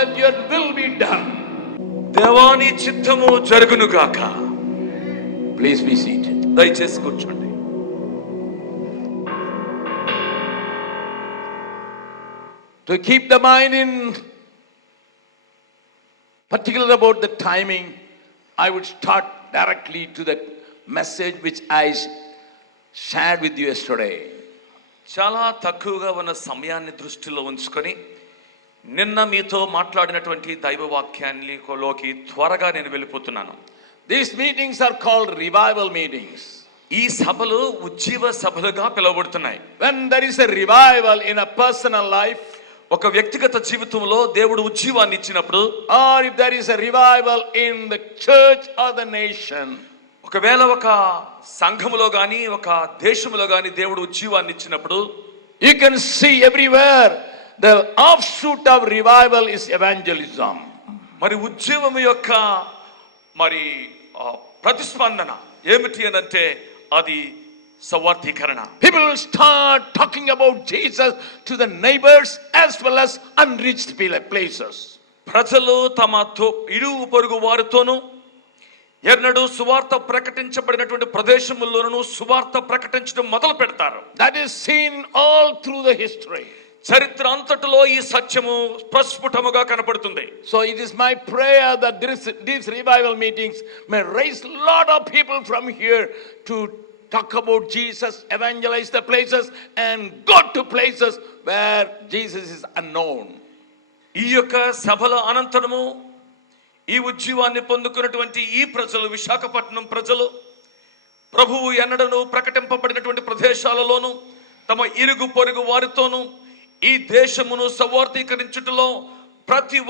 let your will be done. దేవాని చిత్తము జరుగును గాక. Please be seated. దయచేసి కూర్చోండి. To keep the mind in particular about the timing, I would start directly to the message which I shared with you yesterday. చాలా తక్కువగా ఉన్న సమయాన్ని దృష్టిలో ఉంచుకొని నిన్న మీతో మాట్లాడినటువంటి దైవ వాక్యాన్నిలోకి త్వరగా నేను వెళ్ళిపోతున్నాను. These meetings are called revival meetings. ఈ సభలు ఉజ్జీవ సభలుగా పిలువబడుతున్నాయి. When there is a revival in a personal life, ఒక వ్యక్తిగత జీవితంలో దేవుడు ఉజ్జీవాన్ని ఇచ్చినప్పుడు, or if there is a revival in the church or the nation, ఒకవేళ ఒక సంఘములో గాని ఒక దేశములో గాని దేవుడు ఉజ్జీవాన్ని ఇచ్చినప్పుడు, you can see everywhere the offshoot of revival is evangelism. మరి ఉజ్జీవం యొక్క మరి ప్రతిస్పందన ఏమిటి అని అంటే అది సవార్థీకరణ. People will start talking about Jesus to the neighbors as well as unreached places. ప్రజలు తమతో ఇరుగు పొరుగు వారితోనూ ఎన్నడూ సువార్త ప్రకటించబడినటువంటి ప్రదేశముల్లోనూ సువార్త ప్రకటించడం మొదలు పెడతారు. That is seen all through the history. చరిత్ర అంతటిలో ఈ సత్యము ప్రస్ఫుటముగా కనపడుతుంది. So it is my prayer that these revival meetings may raise a lot of people from here to talk about Jesus, evangelize the places and go to places where Jesus is unknown. ఈ యొక్క సభల అనంతరము ఈ ఉజ్జీవాన్ని పొందుకున్నటువంటి ఈ ప్రజలు, విశాఖపట్నం ప్రజలు, ప్రభువు ఎన్నడను ప్రకటింపబడినటువంటి ప్రదేశాలలోనూ తమ ఇరుగు పొరుగు వారితోనూ ఈ దేశమును సవార్థీకరించుటలో ప్రతి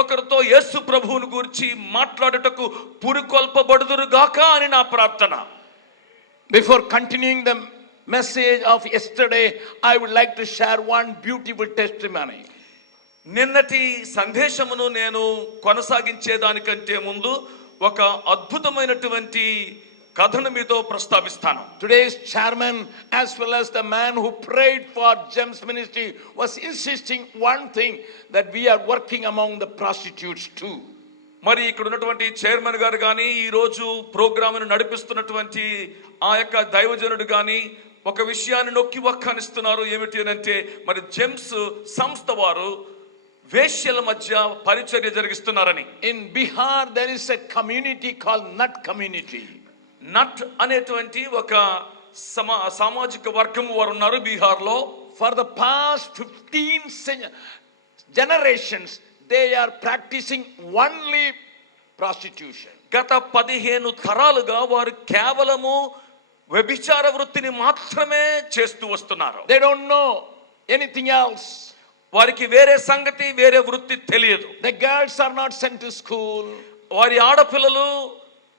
ఒక్కరితో యేసు ప్రభువును గురించి మాట్లాడుటకు పురుకొల్పబడుదురుగాక అని నా ప్రార్థన. Before continuing the message of yesterday, I would like to share one beautiful testimony. నిన్నటి సందేశమును నేను కొనసాగించేదానికంటే ముందు ఒక అద్భుతమైనటువంటి కథను మీతో ప్రస్తావిస్తాను. Today's chairman as well as the man who prayed for GEMS ministry was insisting one thing, that we are working among the prostitutes too. మరి ఇక్కడ ఉన్నటువంటి చైర్మన్ గారు కానీ ఈ రోజు ప్రోగ్రామ్ను నడిపిస్తున్నటువంటి ఆ యొక్క దైవజనుడు కానీ ఒక విషయాన్ని నొక్కి వక్కానిస్తున్నారు. ఏమిటి అంటే మరి జెమ్స్ సంస్థ వారు వేశ్యల మధ్య పరిచర్య జరిగిస్తున్నారని. In Bihar there is a community called Nat community. నట్ అనేటువంటి ఒక సామాజిక వర్గం వారు ఉన్నారు బీహార్ లో. For the past 15 generations they are practicing only prostitution. గత 15 తరాలుగా వారు కేవలము వ్యభిచార వృత్తిని మాత్రమే చేస్తూ వస్తున్నారు. They don't know anything else. వారికి వేరే సంగతి, వేరే వృత్తి తెలియదు. The girls are not sent to school. వారి ఆడపిల్లలు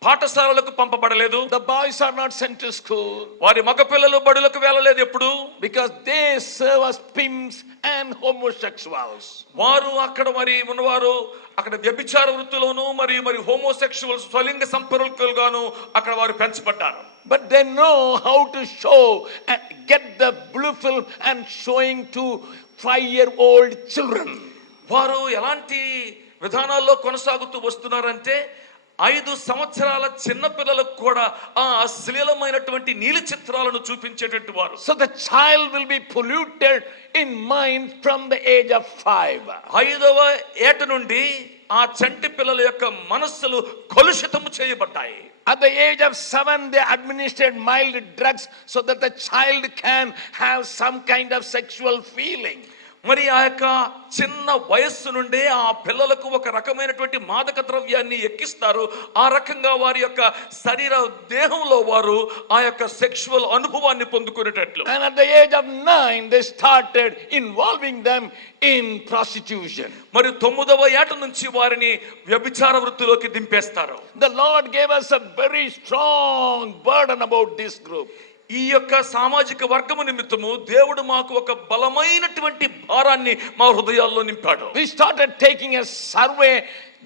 పాఠశాలలకు పంపబడలేదు. The boys are not sent to school. వారి మగ పిల్లలు బడులకు వెళ్ళలేదు ఎప్పుడు. Because they serve as pimps and homosexuals. వారు అక్కడ మరి ఉన్నవారు అక్కడ వ్యభిచార వృత్తిలోను మరి హోమోసెక్షువల్స్ స్వలింగ సంపర్కులుగాను అక్కడ వారు పెంచబడ్డారు. But they know how to show and get the blue film and showing to 5-year-old children. వారు ఎలాంటి విధానాల్లో కొనసాగుతూ వస్తున్నారంటే 5 సంవత్సరాల చిన్న పిల్లలకు కూడా ఆ అశ్లీలమైనటువంటి నీలి చిత్రాలను చూపించేటట్టు వారు. So the child will be polluted in mind from the age of 5. 5వ ఏట నుండి ఆ చంటి పిల్లల యొక్క మనస్సులు కలుషితము చేయబడ్డాయి. At the age of 7 they administered mild drugs so that the child can have some kind of sexual feeling. మరి ఆ యొక్క చిన్న వయస్సు నుండే ఆ పిల్లలకు ఒక రకమైనటువంటి మాదక ద్రవ్యాన్ని ఎక్కిస్తారు. ఆ రకంగా వారి యొక్క శరీర దేహంలో వారు ఆ యొక్క సెక్షువల్ అనుభవాన్ని పొందుకునేటట్లు. And at the age of 9 they started involving them in prostitution. మరి 9వ ఏట నుంచి వారిని వ్యభిచార వృత్తిలోకి దింపేస్తారు. The Lord gave us a very strong burden about this group. ఈ యొక్క సామాజిక వర్గము నిమిత్తము దేవుడు మాకు ఒక బలమైనటువంటి భారాన్ని మా హృదయాల్లో నింపాడు. We started taking a survey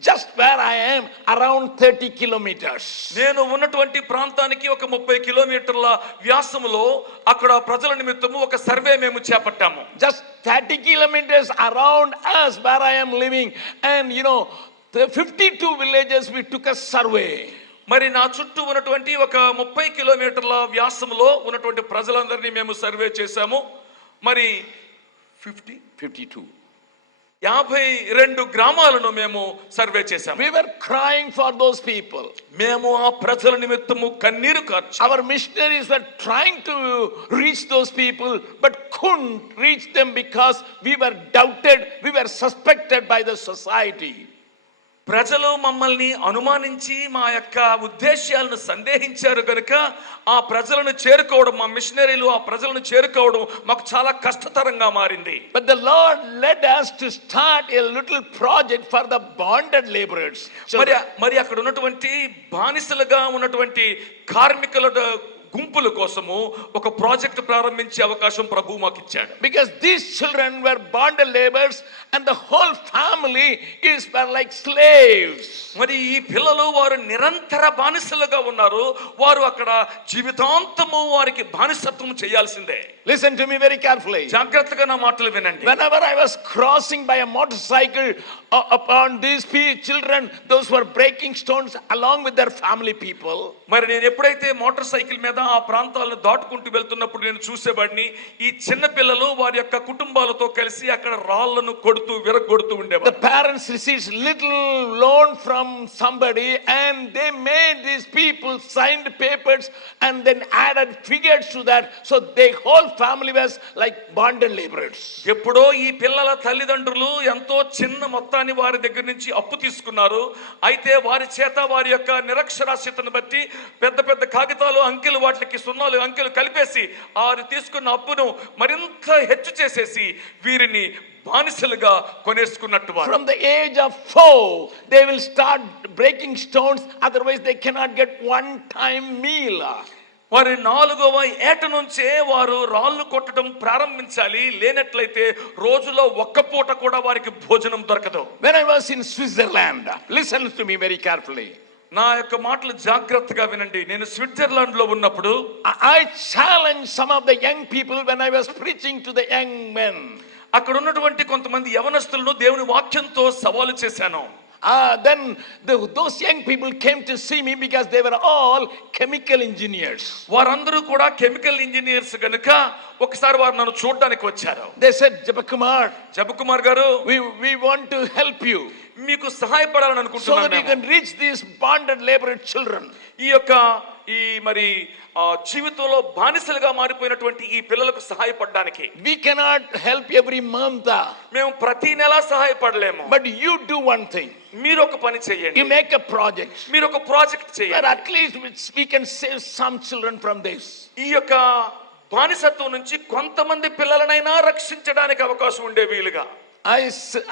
just where I am, around 30 kilometers. నేను ఉన్నటువంటి ప్రాంతానికి ఒక 30 కిలోమీటర్ల వ్యాసములో అక్కడ ప్రజల నిమిత్తము ఒక సర్వే మేము చేపట్టాము. Just 30 kilometers around us where I am living, and the 52 villages we took a survey. మరి నా చుట్టూ ఉన్నటువంటి ఒక 30 కిలోమీటర్ల వ్యాసములో ఉన్నటువంటి ప్రజలందరినీ మేము సర్వే చేశాము. మరి 52 గ్రామాలను మేము సర్వే చేశాము. We were crying for those people. మేము ఆ ప్రజల నిమిత్తము కన్నీరు కార్చాము. Our missionaries were trying to reach those people but couldn't reach them because we were doubted, we were suspected by the society. ప్రజలు మమ్మల్ని అనుమానించి మా యొక్క ఉద్దేశాలను సందేహించారు కనుక ఆ ప్రజలను చేరుకోవడం, మా మిషనరీలు ఆ ప్రజలను చేరుకోవడం మాకు చాలా కష్టతరంగా మారింది. But the Lord led us to start a little project for the bonded laborers. మరి అక్కడ ఉన్నటువంటి బానిసలుగా ఉన్నటువంటి కార్మికుల గుంపుల కోసము ఒక ప్రాజెక్ట్ ప్రారంభించే అవకాశం ప్రభువు మాకు ఇచ్చాడు. Because these children were bonded laborers and the whole family were like slaves. మరి ఈ పిల్లలు వారు నిరంతర బానిసలుగా ఉన్నారు. వారు అక్కడ జీవితాంతము వారికి బానిసత్వం చేయాల్సిందే. Listen to me very carefully. జాగ్రత్తగా నా మాటలు వినండి. Whenever I was crossing by a motorcycle upon these children, those who were breaking stones along with their family people. మరి నేను ఎప్పుడైతే మోటార్ సైకిల్ మీద ఆ ప్రాంతాలను దాటుకుంటూ వెళ్తున్నప్పుడు నేను చూసేవాడిని ఈ చిన్న పిల్లలు వారి యొక్క కుటుంబాలతో కలిసి అక్కడ రాళ్లను కొడుతూ విరగొడుతూ ఉండేవారు. The parents received little loan from somebody and they made these people signed papers and then added figures to that, so their whole family was like bonded laborers. ఎప్పుడో ఈ పిల్లల తల్లిదండ్రులు ఎంతో చిన్న మొత్తాన్ని వారి దగ్గర నుంచి అప్పు తీసుకున్నారు. అయితే వారి చేత వారి యొక్క నిరక్షరాస్యతను బట్టి పెద్ద పెద్ద కాగితాలు అంకెలు వాటికి సున్నాలు అంకెలు కలిపేసి వారు తీసుకున్న అప్పును మరింత హెచ్చు చేసేసి వీరిని బానిసలుగా కొనేసుకున్నట్టు. From the age of 4 they will start breaking stones, otherwise they cannot get one time meal. వారి 4వ ఏట నుంచే వారు రాళ్ళు కొట్టడం ప్రారంభించాలి. లేనట్లయితే రోజులో ఒక్క పూట కూడా వారికి భోజనం దొరకదు. When I was in Switzerland, listen to me very carefully. నా యొక్క మాటలు జాగ్రత్తగా వినండి. నేను స్విట్జర్లాండ్ లో ఉన్నప్పుడు I challenged some of the young people when I was preaching to the young men. అక్కడ ఉన్నటువంటి కొంతమంది యవనస్తులను దేవుని వాక్యంతో సవాలు చేశాను. Then those young people came to see me because they were all chemical engineers. వారందరూ కూడా కెమికల్ ఇంజనీర్స్ గనుక ఒకసారి వారు నన్ను చూడడానికి వచ్చారు. They said, Jabakumar గారు, we want to help you, మీకు సహాయపడాలని so that అనుకుంటున్నాను. you can reach these bonded laborer children. ఈ మరి జీవితంలో బానిసలుగా మారిపోయినటువంటి ఈ పిల్లలకు సహాయపడడానికి We cannot help every month, మేము ప్రతి నెల సహాయపడలేము. but you do one thing. మీరు ఒక పని చేయండి. You make a project మీరు ఒక ప్రాజెక్ట్ where చేయండి. at least we can save some children from this. ఈ యొక్క బానిసత్వం నుంచి కొంతమంది పిల్లలనైనా రక్షించడానికి అవకాశం ఉండే వీలుగా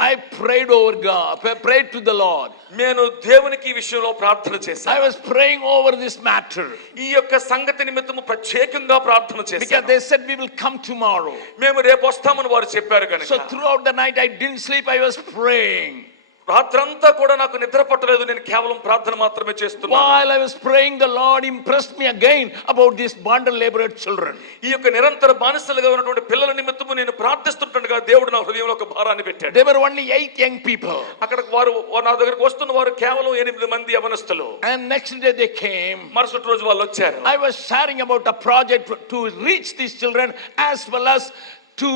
I prayed over God, prayed to the Lord. నేను దేవునికి ఈ విషయంలో ప్రార్థన చేశాను. I was praying over this matter ఈ యొక్క సంగతి నిమిత్తము ప్రత్యేకంగా ప్రార్థన because చేశాను. they said we will come tomorrow. మేము రేపు వస్తామని వారు చెప్పారు కనుక So throughout the night I didn't sleep, I was praying. రాత్రంతా కూడా నాకు నిద్ర పట్టలేదు. నేను కేవలం ప్రార్థన మాత్రమే చేస్తున్నాను. While I was praying, the Lord impressed me again about these bonded laborer children. ఈ యొక్క నిరంతర బానిసలుగా ఉన్నటువంటి పిల్లల నిమిత్తము నేను ప్రార్థిస్తుండగా దేవుడు నా హృదయంలో ఒక భారాన్ని పెట్టాడు. There were only 8 young people. అక్కడ వారు నా దగ్గరికి వస్తున్న వారు కేవలం 8 మంది యవనస్తులు. And next day they came. మరుసటి రోజు వాళ్ళు వచ్చారు. I was sharing about a project to reach these children as well as to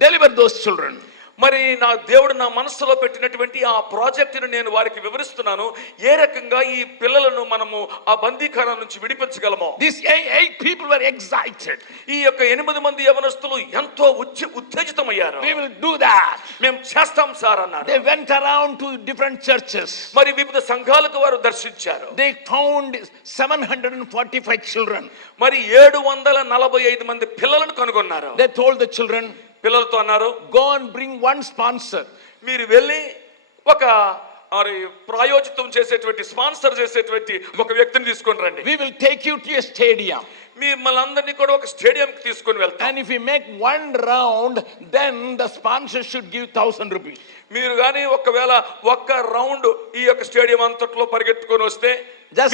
deliver those children. మరి నా దేవుడు నా మనసులో పెట్టినటువంటి ఆ ప్రాజెక్టును నేను వారికి వివరిస్తున్నాను. ఏ రకంగా ఈ పిల్లలను మనము ఆ బందీఖానా నుంచి విడిపించగలమో. These 8 people were excited. ఈ యొక్క 8 మంది యవనస్తులు ఎంతో ఉత్తేజితమయ్యారు. We will do that. మేము చేస్తాం సార్ అన్నారు. They went around to different churches. మరి వివిధ సంఘాలకు వారు దర్శించారు. They found 745 children. మరి 745 మంది పిల్లలను కనుగొన్నారు. They told the children, పిల్లలతో అన్నారు, go and bring one sponsor. మీరు వెళ్ళి ఒక మరి ప్రాయోజితం చేసేటువంటి స్పాన్సర్ చేసేటువంటి ఒక వ్యక్తిని తీసుకొని రండి. We will take you to a stadium. మిమ్మల్ని అందరినీ కూడా ఒక స్టేడియంకి తీసుకొని వెళ్తాం. And if we make one round, then the sponsor should give 1,000 rupees. మీరు కానీ ఒకవేళ ఒక్క రౌండ్ ఈ యొక్క స్టేడియం అంతట్లో పరిగెత్తుకొని వస్తే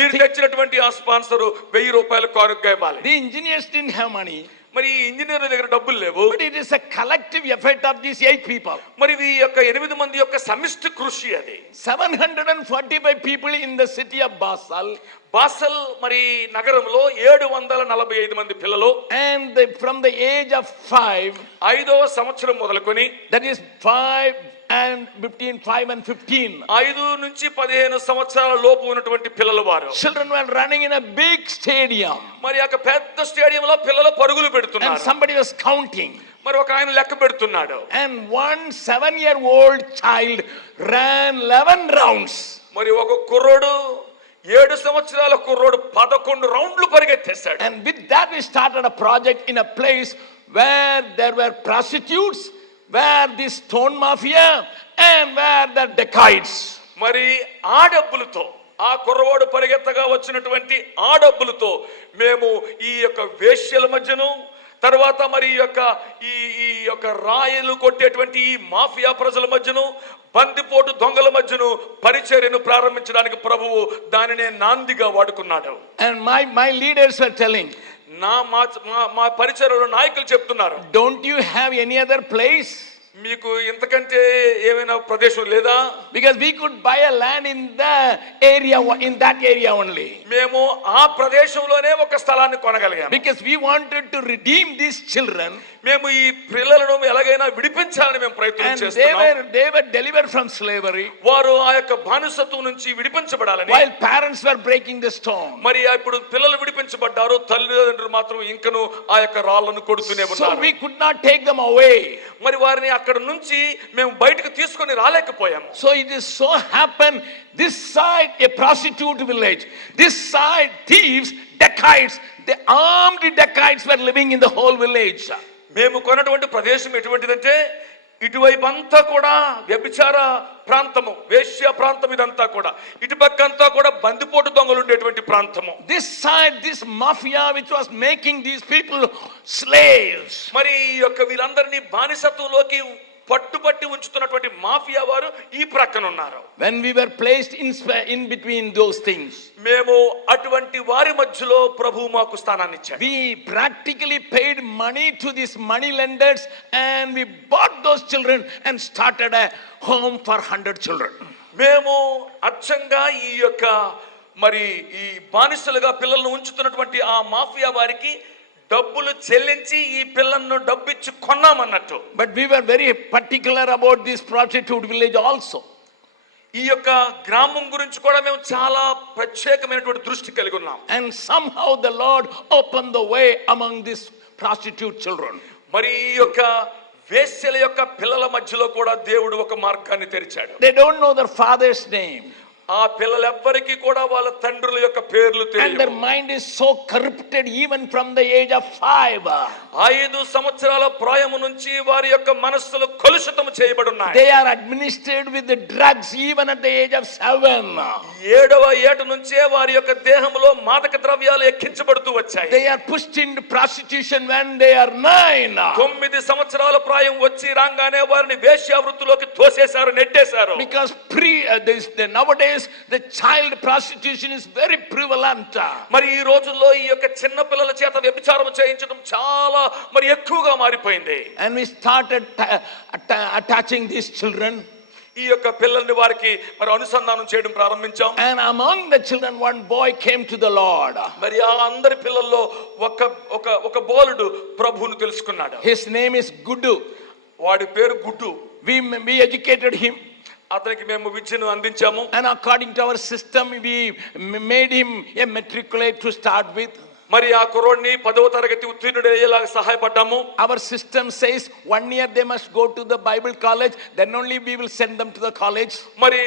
మీరు తెచ్చినటువంటి ఆ స్పాన్సర్ 1000 రూపాయలు కానుకగా ఇవ్వాలి. The engineers didn't have money. మరి ఈ ఇంజనీర్ల దగ్గర డబ్బులు లేవు. But it is a collective effort of these 8 people. మరి ఈ యొక్క 8 మంది యొక్క సమిష్టి కృషి అది. 745 people in the city of Basel. బాసల్ మరి నగరంలో 745 మంది పిల్లలు. And from the age of 5, 5వ సంవత్సరం మొదలుకొని, that is 5 and between 5 and 15, 5 నుంచి 15 సంవత్సరాల లోపు ఉన్నటువంటి పిల్లలు వారు. children were running in a big stadium. మరి ఒక పెద్ద స్టేడియంలో పిల్లలు పరుగులు And పెడుతున్నారు. somebody was counting. మరి ఒక ఆయన లెక్క పెడుతున్నాడు. And one 7-year-old child ran 11 rounds. మరి ఒక కుర్రోడు 7 సంవత్సరాల కుర్రోడు 11 రౌండ్లు పరిగెత్తేశాడు. And with that we started a project in a place where there were prostitutes, where the stone mafia, and where the dacoits. మరి ఆ డబ్బులతో, ఆ కుర్రవాడు పరిగెత్తగా వచ్చినటువంటి ఆ డబ్బులతో మేము ఈ యొక్క వేశ్యల మధ్యను, తర్వాత మరి ఈ యొక్క రాయలు కొట్టేటువంటి ఈ మాఫియా ప్రజల మధ్యను, బందిపోటు దొంగల మధ్యను పరిచర్యను ప్రారంభించడానికి ప్రభువు దానినే నాందిగా వాడుకున్నాడు. And my leaders were telling, మా పరిచర్యలో నాయకులు చెప్తున్నారు, don't you have any other place? మీకు ఇంతకంటే ఏమైనా ప్రదేశం లేదా? Because we could buy a land in that area only. మేము ఆ ప్రదేశంలోనే ఒక స్థలాన్ని కొనగలిగాము. Because we wanted to redeem these children. మేము ఈ పిల్లలను ఎలాగైనా విడిపించాలని మేము ప్రయత్నం And చేస్తున్నాం. they were delivered from slavery. వారు ఆ యొక్క బానిసత్వం నుంచి విడిపించబడాలని. While parents were breaking the stone. మరి ఇప్పుడు పిల్లలు విడిపించబడ్డారు, తల్లిదండ్రులు మాత్రం ఇంకను ఆ యొక్క రాళ్లను కొడుతూనే So ఉన్నారు. we could not take them away. మరి వారిని అక్కడ నుంచి మేము బయటకు తీసుకొని రాలేకపోయాము. So it is so happened, this side a prostitute village, this side thieves, dacoits, the armed dacoits were living in the whole village. మేము కొన్నటువంటి ప్రదేశం ఎటువంటిదంటే ఇటువైపు అంతా కూడా వ్యభిచార ప్రాంతము, వేశ్య ప్రాంతం, ఇదంతా కూడా ఇటుపక్కంతా కూడా బందిపోటు దొంగలు ఉండేటువంటి ప్రాంతము. This side, this mafia which was making these people slaves. మరి ఈ యొక్క వీరందరినీ బానిసత్వంలోకి పట్టుపట్టి ఉంచుతున్నటువంటి మాఫియా వారు ఈ ప్రక్కన ఉన్నారు. When we were placed in between those things, మేము అటువంటి వారి మధ్యలో ప్రభువు మాకు స్థానాన్ని ఇచ్చాడు. we practically paid money to these money lenders and we bought those children and started a home for 100 children. మేము అచ్చంగా ఈ యొక్క మరి ఈ బానిసలుగా పిల్లలను ఉంచుతున్నటువంటి ఆ మాఫియా వారికి డబ్బులు చెల్లించి ఈ పిల్లలను డబ్బిచ్చి కొన్నామన్నట్టు. But we were very particular about this prostitute village also. ఈ యొక్క గ్రామం గురించి కూడా మేము చాలా ప్రత్యేకమైనటువంటి దృష్టి కలిగి ఉన్నాం. And somehow the Lord opened the way among these prostitute children. మరి ఈ యొక్క వేశ్యల యొక్క పిల్లల మధ్యలో కూడా దేవుడు ఒక మార్గాన్ని తెరిచాడు. They don't know their father's name. ఆ పిల్లలెవ్వరికి కూడా వాళ్ళ తండ్రుల యొక్క పేర్లు And their తెలియవు. mind is so corrupted even from the age of 5. 5 సంవత్సరాల ప్రాయము నుంచి వారి యొక్క మనస్సులు కలుషితం చేయబడి ఉన్నాయి. They are administered with the drugs even at the age of 7. 7వ ఏట నుంచే వారి యొక్క దేహంలో మాదక ద్రవ్యాలు ఎక్కించబడుతూ వచ్చాయి. They are pushed into prostitution when they are 9. 9 సంవత్సరాల ప్రాయం వచ్చి రాగానే వారిని వేశ్యా వృత్తిలోకి తోసేశారు, నెట్టేశారు. Because nowadays the child prostitution is very prevalent. మరి ఈ రోజుల్లో ఈ యొక్క చిన్న పిల్లల చేత వ్యభిచారం చేయించడం చాలా మరి ఎక్కువగా మారిపోయింది. And we started attaching these children. ఈ యొక్క పిల్లల్ని వారికి మరి అనుసంధానం చేయడం ప్రారంభించాం. And among the children one boy came to the Lord. మరి ఆ అందరి పిల్లల్లో ఒక బాలుడు ప్రభువును తెలుసుకున్నాడు. His name is Gudu. వాడి పేరు గుడ్డు. We educated him. అతనికి మేము విద్యను అందించాము. And according to our system we made him a matriculate to start with. మరి ఆ కుర్రోడ్ని 10వ తరగతి ఉత్తీర్ణుడు అయ్యేలాగా సహాయపడ్డాము. Our system says 1 year they must go to the Bible college, then only we will send them to the college. మరి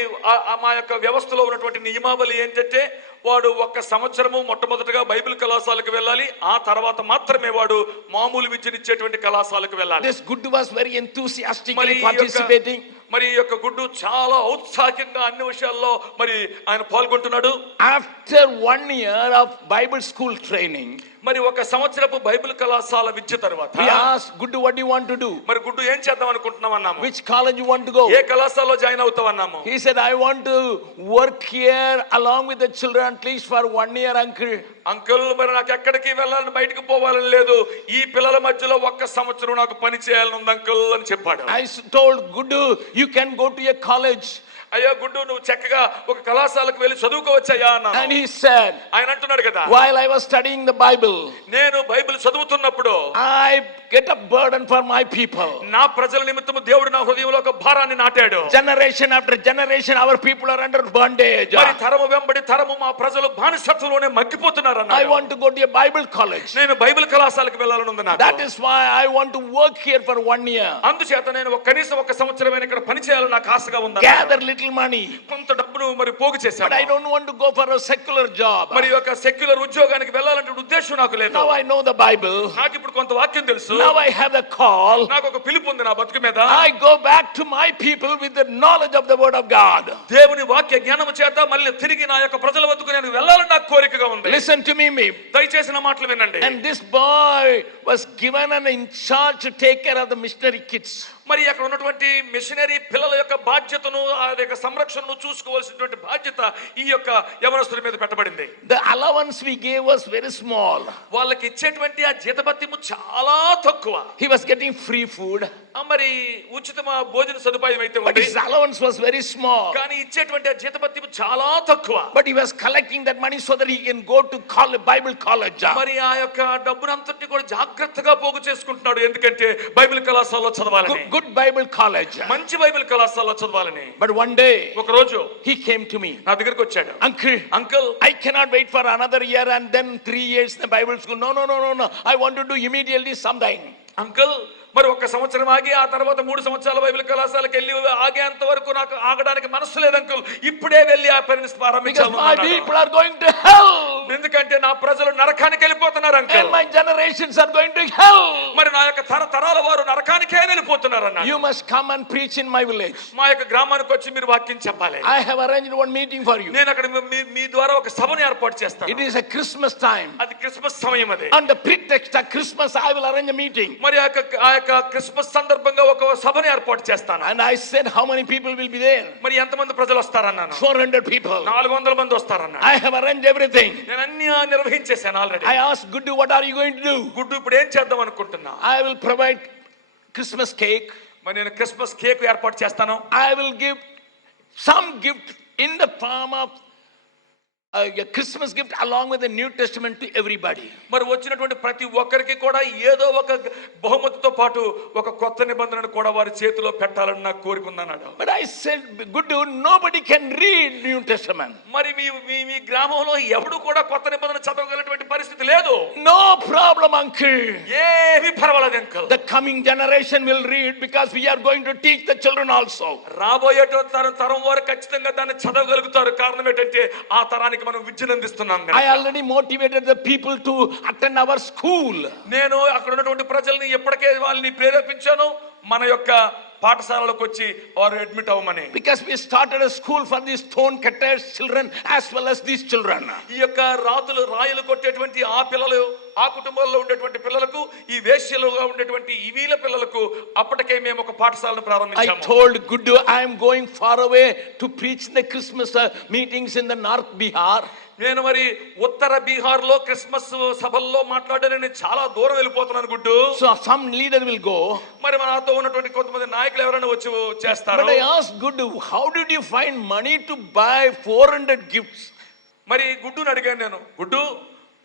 మా యొక్క వ్యవస్థలో ఉన్నటువంటి నియమావళి ఏంటంటే వాడు 1 సంవత్సరము మొట్టమొదటగా బైబిల్ కళాశాలకు వెళ్ళాలి, ఆ తర్వాత మాత్రమే వాడు మామూలు విద్యనిచ్చేటువంటి కళాశాలకు వెళ్ళాలి. This Gudu was very enthusiastically participating. మరి ఈ యొక్క గుడ్డు చాలా ఔత్సాహికంగా అన్ని విషయాల్లో మరి ఆయన పాల్గొంటున్నాడు. After 1 year of Bible school training, మరి ఒక సంవత్సరపు బైబిల్ కళాశాల విద్య తర్వాత we asked, Guddu, what do you want to do? మరి గుడ్డు ఏం చేద్దాం అనుకుంటున్నాం అన్నాము. Which college you want to go? ఏ కళాశాలలో జాయిన్ అవుతావు అన్నాము. He said, I want to work here along with the children at least for 1 year, uncle. Uncle మరి నాకు ఎక్కడికి వెళ్ళాలని బయటకు పోవాలని లేదు, ఈ పిల్లల మధ్యలో ఒక్క సంవత్సరం నాకు పని చేయాలని ఉంది అంకుల్ అని చెప్పాడు. I told Guddu, you can go to a college. అయ్యా గుడ్డు నువ్వు చక్కగా ఒక కళాశాలకు వెళ్ళి చదువుకోవచ్చయ్యా అన్నాను. And he said, ఆయన అంటున్నాడు కదా, while I was studying the Bible, నేను బైబిల్ చదువుతున్నప్పుడు I get a burden for my people. నా ప్రజల నిమిత్తము దేవుడు నా హృదయంలో ఒక భారాన్ని నాటాడు. Generation after generation our people are under bondage. మరి తరము వెంబడి తరము మా ప్రజలు బానిసత్వంలోనే మగ్గిపోతున్నారు అన్నాడు. I want to go to a Bible college. నేను బైబిల్ కళాశాలకు వెళ్ళాలని ఉంది నాకు. That is why I want to work here for 1 year. అందుచేత నేను కనీసం ఒక సంవత్సరమైన ఇక్కడ పని చేయాలని నాకు ఆశగా ఉంది. Gather little money. కొంత డబ్బును మరి పోగు చేశాను. But I don't want to go for a secular job. మరి ఒక సెక్యులర్ ఉద్యోగానికి వెళ్ళాలంటే ఉద్దేశం నాకు లేదు. Now I know the Bible. నాకు ఇప్పుడు కొంత వాక్యం తెలుసు. Now I have a call. నాకు ఒక పిలుపు ఉంది నా బతుకు మీద. I go back to my people with the knowledge of the word of God. దేవుని వాక్య జ్ఞానము చేత మళ్ళీ తిరిగి నా యొక్క ప్రజల వద్దకు నేను వెళ్ళాలని నాకు కోరికగా ఉంది. Listen to me. దయచేసి నా మాటలు వినండి. And this boy was given an in charge to take care of the missionary kids. మరి అక్కడ ఉన్నటువంటి మిషనరీ పిల్లల యొక్క బాధ్యతను ఆ యొక్క సంరక్షణను చూసుకోవాల్సినటువంటి బాధ్యత ఈ యొక్క యవనస్తుల మీద పెట్టబడింది. The allowance we gave was very small. వాళ్ళకి ఇచ్చేటువంటి ఆ జీతభత్యము చాలా తక్కువ. He was getting free food. మరి ఉచిత భోజన సదుపాయం అయితే But ఉంది, his allowance was very small. కానీ ఇచ్చేటువంటి ఆ జీతభత్యము చాలా తక్కువ. But he was collecting that money so that he can go to Bible college. మరి ఆ యొక్క డబ్బునంతటి కూడా జాగ్రత్తగా పోగు చేసుకుంటున్నాడు, ఎందుకంటే బైబిల్ కళాశాలలో చదవాలని. Good Bible college. మంచి బైబిల్ కళాశాలలో చదవాలని. But one day ఒక రోజు he came to me. నా దగ్గరికి వచ్చాడు. Uncle, I cannot wait for another year and then 3 years in the Bible school. No. I want to do immediately something. Uncle మరి ఒక సంవత్సరం ఆగి ఆ తర్వాత 3 సంవత్సరాల బైబిల్ కళాశాలకు వెళ్ళి ఆగేంత వరకు నాకు ఆగడానికి మనసు లేదు అంకుల్, ఇప్పుడే వెళ్ళి ఆ పనిని ప్రారంభించాను. My people are going to hell. ఎందుకంటే నా ప్రజలు నరకానికి వెళ్ళిపోతున్నారు uncle. And my generations are going to hell. మరి నా యొక్క తరతరాల వారు నరకానికే వెళ్ళిపోతున్నారు అన్నాడు. You must come and preach in my village. మా యొక్క గ్రామానికి వచ్చి మీరు వాక్యం చెప్పాలి. I have arranged one meeting for you. నేను అక్కడ మీ ద్వారా ఒక సభను ఏర్పాటు చేస్తాను. It is a Christmas time. అది క్రిస్మస్ సమయం అది. On the pretext of Christmas I will arrange a meeting. మరి ఆ యొక్క క్రిస్మస్ సందర్భంగా ఒక సభను ఏర్పాటు చేస్తాను. And I said, how many people will be there? మరి ఎంతమంది ప్రజలు వస్తారన్నాను. 400 people. 400 మంది వస్తారన్నాను. I have arranged everything. నేను అన్ని నిర్వహించేసాను already. I asked Guddu, what are you going to do? గుడ్డు ఇప్పుడు ఏం చేద్దాం అనుకుంటున్నా. I will provide Christmas cake. మరి నేను క్రిస్మస్ కేక్ ఏర్పాటు చేస్తాను. I will give some gift in the form of a Christmas gift along with the New Testament to everybody. మరి వచ్చినటువంటి ప్రతి ఒక్కరికి కూడా ఏదో ఒక బహుమతితో పాటు ఒక కొత్త నిబంధనను కూడా వారి చేతిలో పెట్టాలని నాకు కోరిక ఉందన్నాడు. But I said, Guddu, nobody can read New Testament. మరి మీ గ్రామంలో ఎవడు కూడా కొత్త నిబంధన చదవగలిగినటువంటి పరిస్థితి లేదు. No problem, uncle. ఏమీ పర్వాలేదు uncle. The coming generation will read because we are going to teach the children also. రాబోయేట తరం వారు ఖచ్చితంగా దాన్ని చదవగలుగుతారు. కారణం ఏంటంటే ఆ తరానికి మనం విద్యను అందిస్తున్నాం. I already motivated the people to attend our school. నేను అక్కడ ఉన్నటువంటి ప్రజల్ని ఎప్పటికే వాళ్ళని ప్రేరేపించాను మన యొక్క పాఠశాలలకు వచ్చి వారు అడ్మిట్ అవ్వమని. Because we started a school for these stone cutters children as well as these children. ఈ యొక్క రాయలు కొట్టేటువంటి ఆ పిల్లలు, ఆ కుటుంబాల్లో ఉండేటువంటి పిల్లలకు, ఈ వేశ్యలుగా ఉండేటువంటి ఈ వీళ్ళ పిల్లలకు అప్పటికే మేము ఒక పాఠశాలను ప్రారంభించాము. I told Guddu, I am going far away to preach the Christmas meetings in the North Bihar. నేను మరి ఉత్తర బీహార్ లో క్రిస్మస్ సభల్లో మాట్లాడడానికి చాలా దూరం వెళ్ళిపోతున్నాను గుడ్డు. So some leader will go. మరి మనతో ఉన్నటువంటి కొంతమంది నాయకులు ఎవరైనా వచ్చి చేస్తారు. But I asked Guddu, how did you find money to buy 400 gifts? మరి గుడ్డుని అడిగాను నేను, గుడ్డు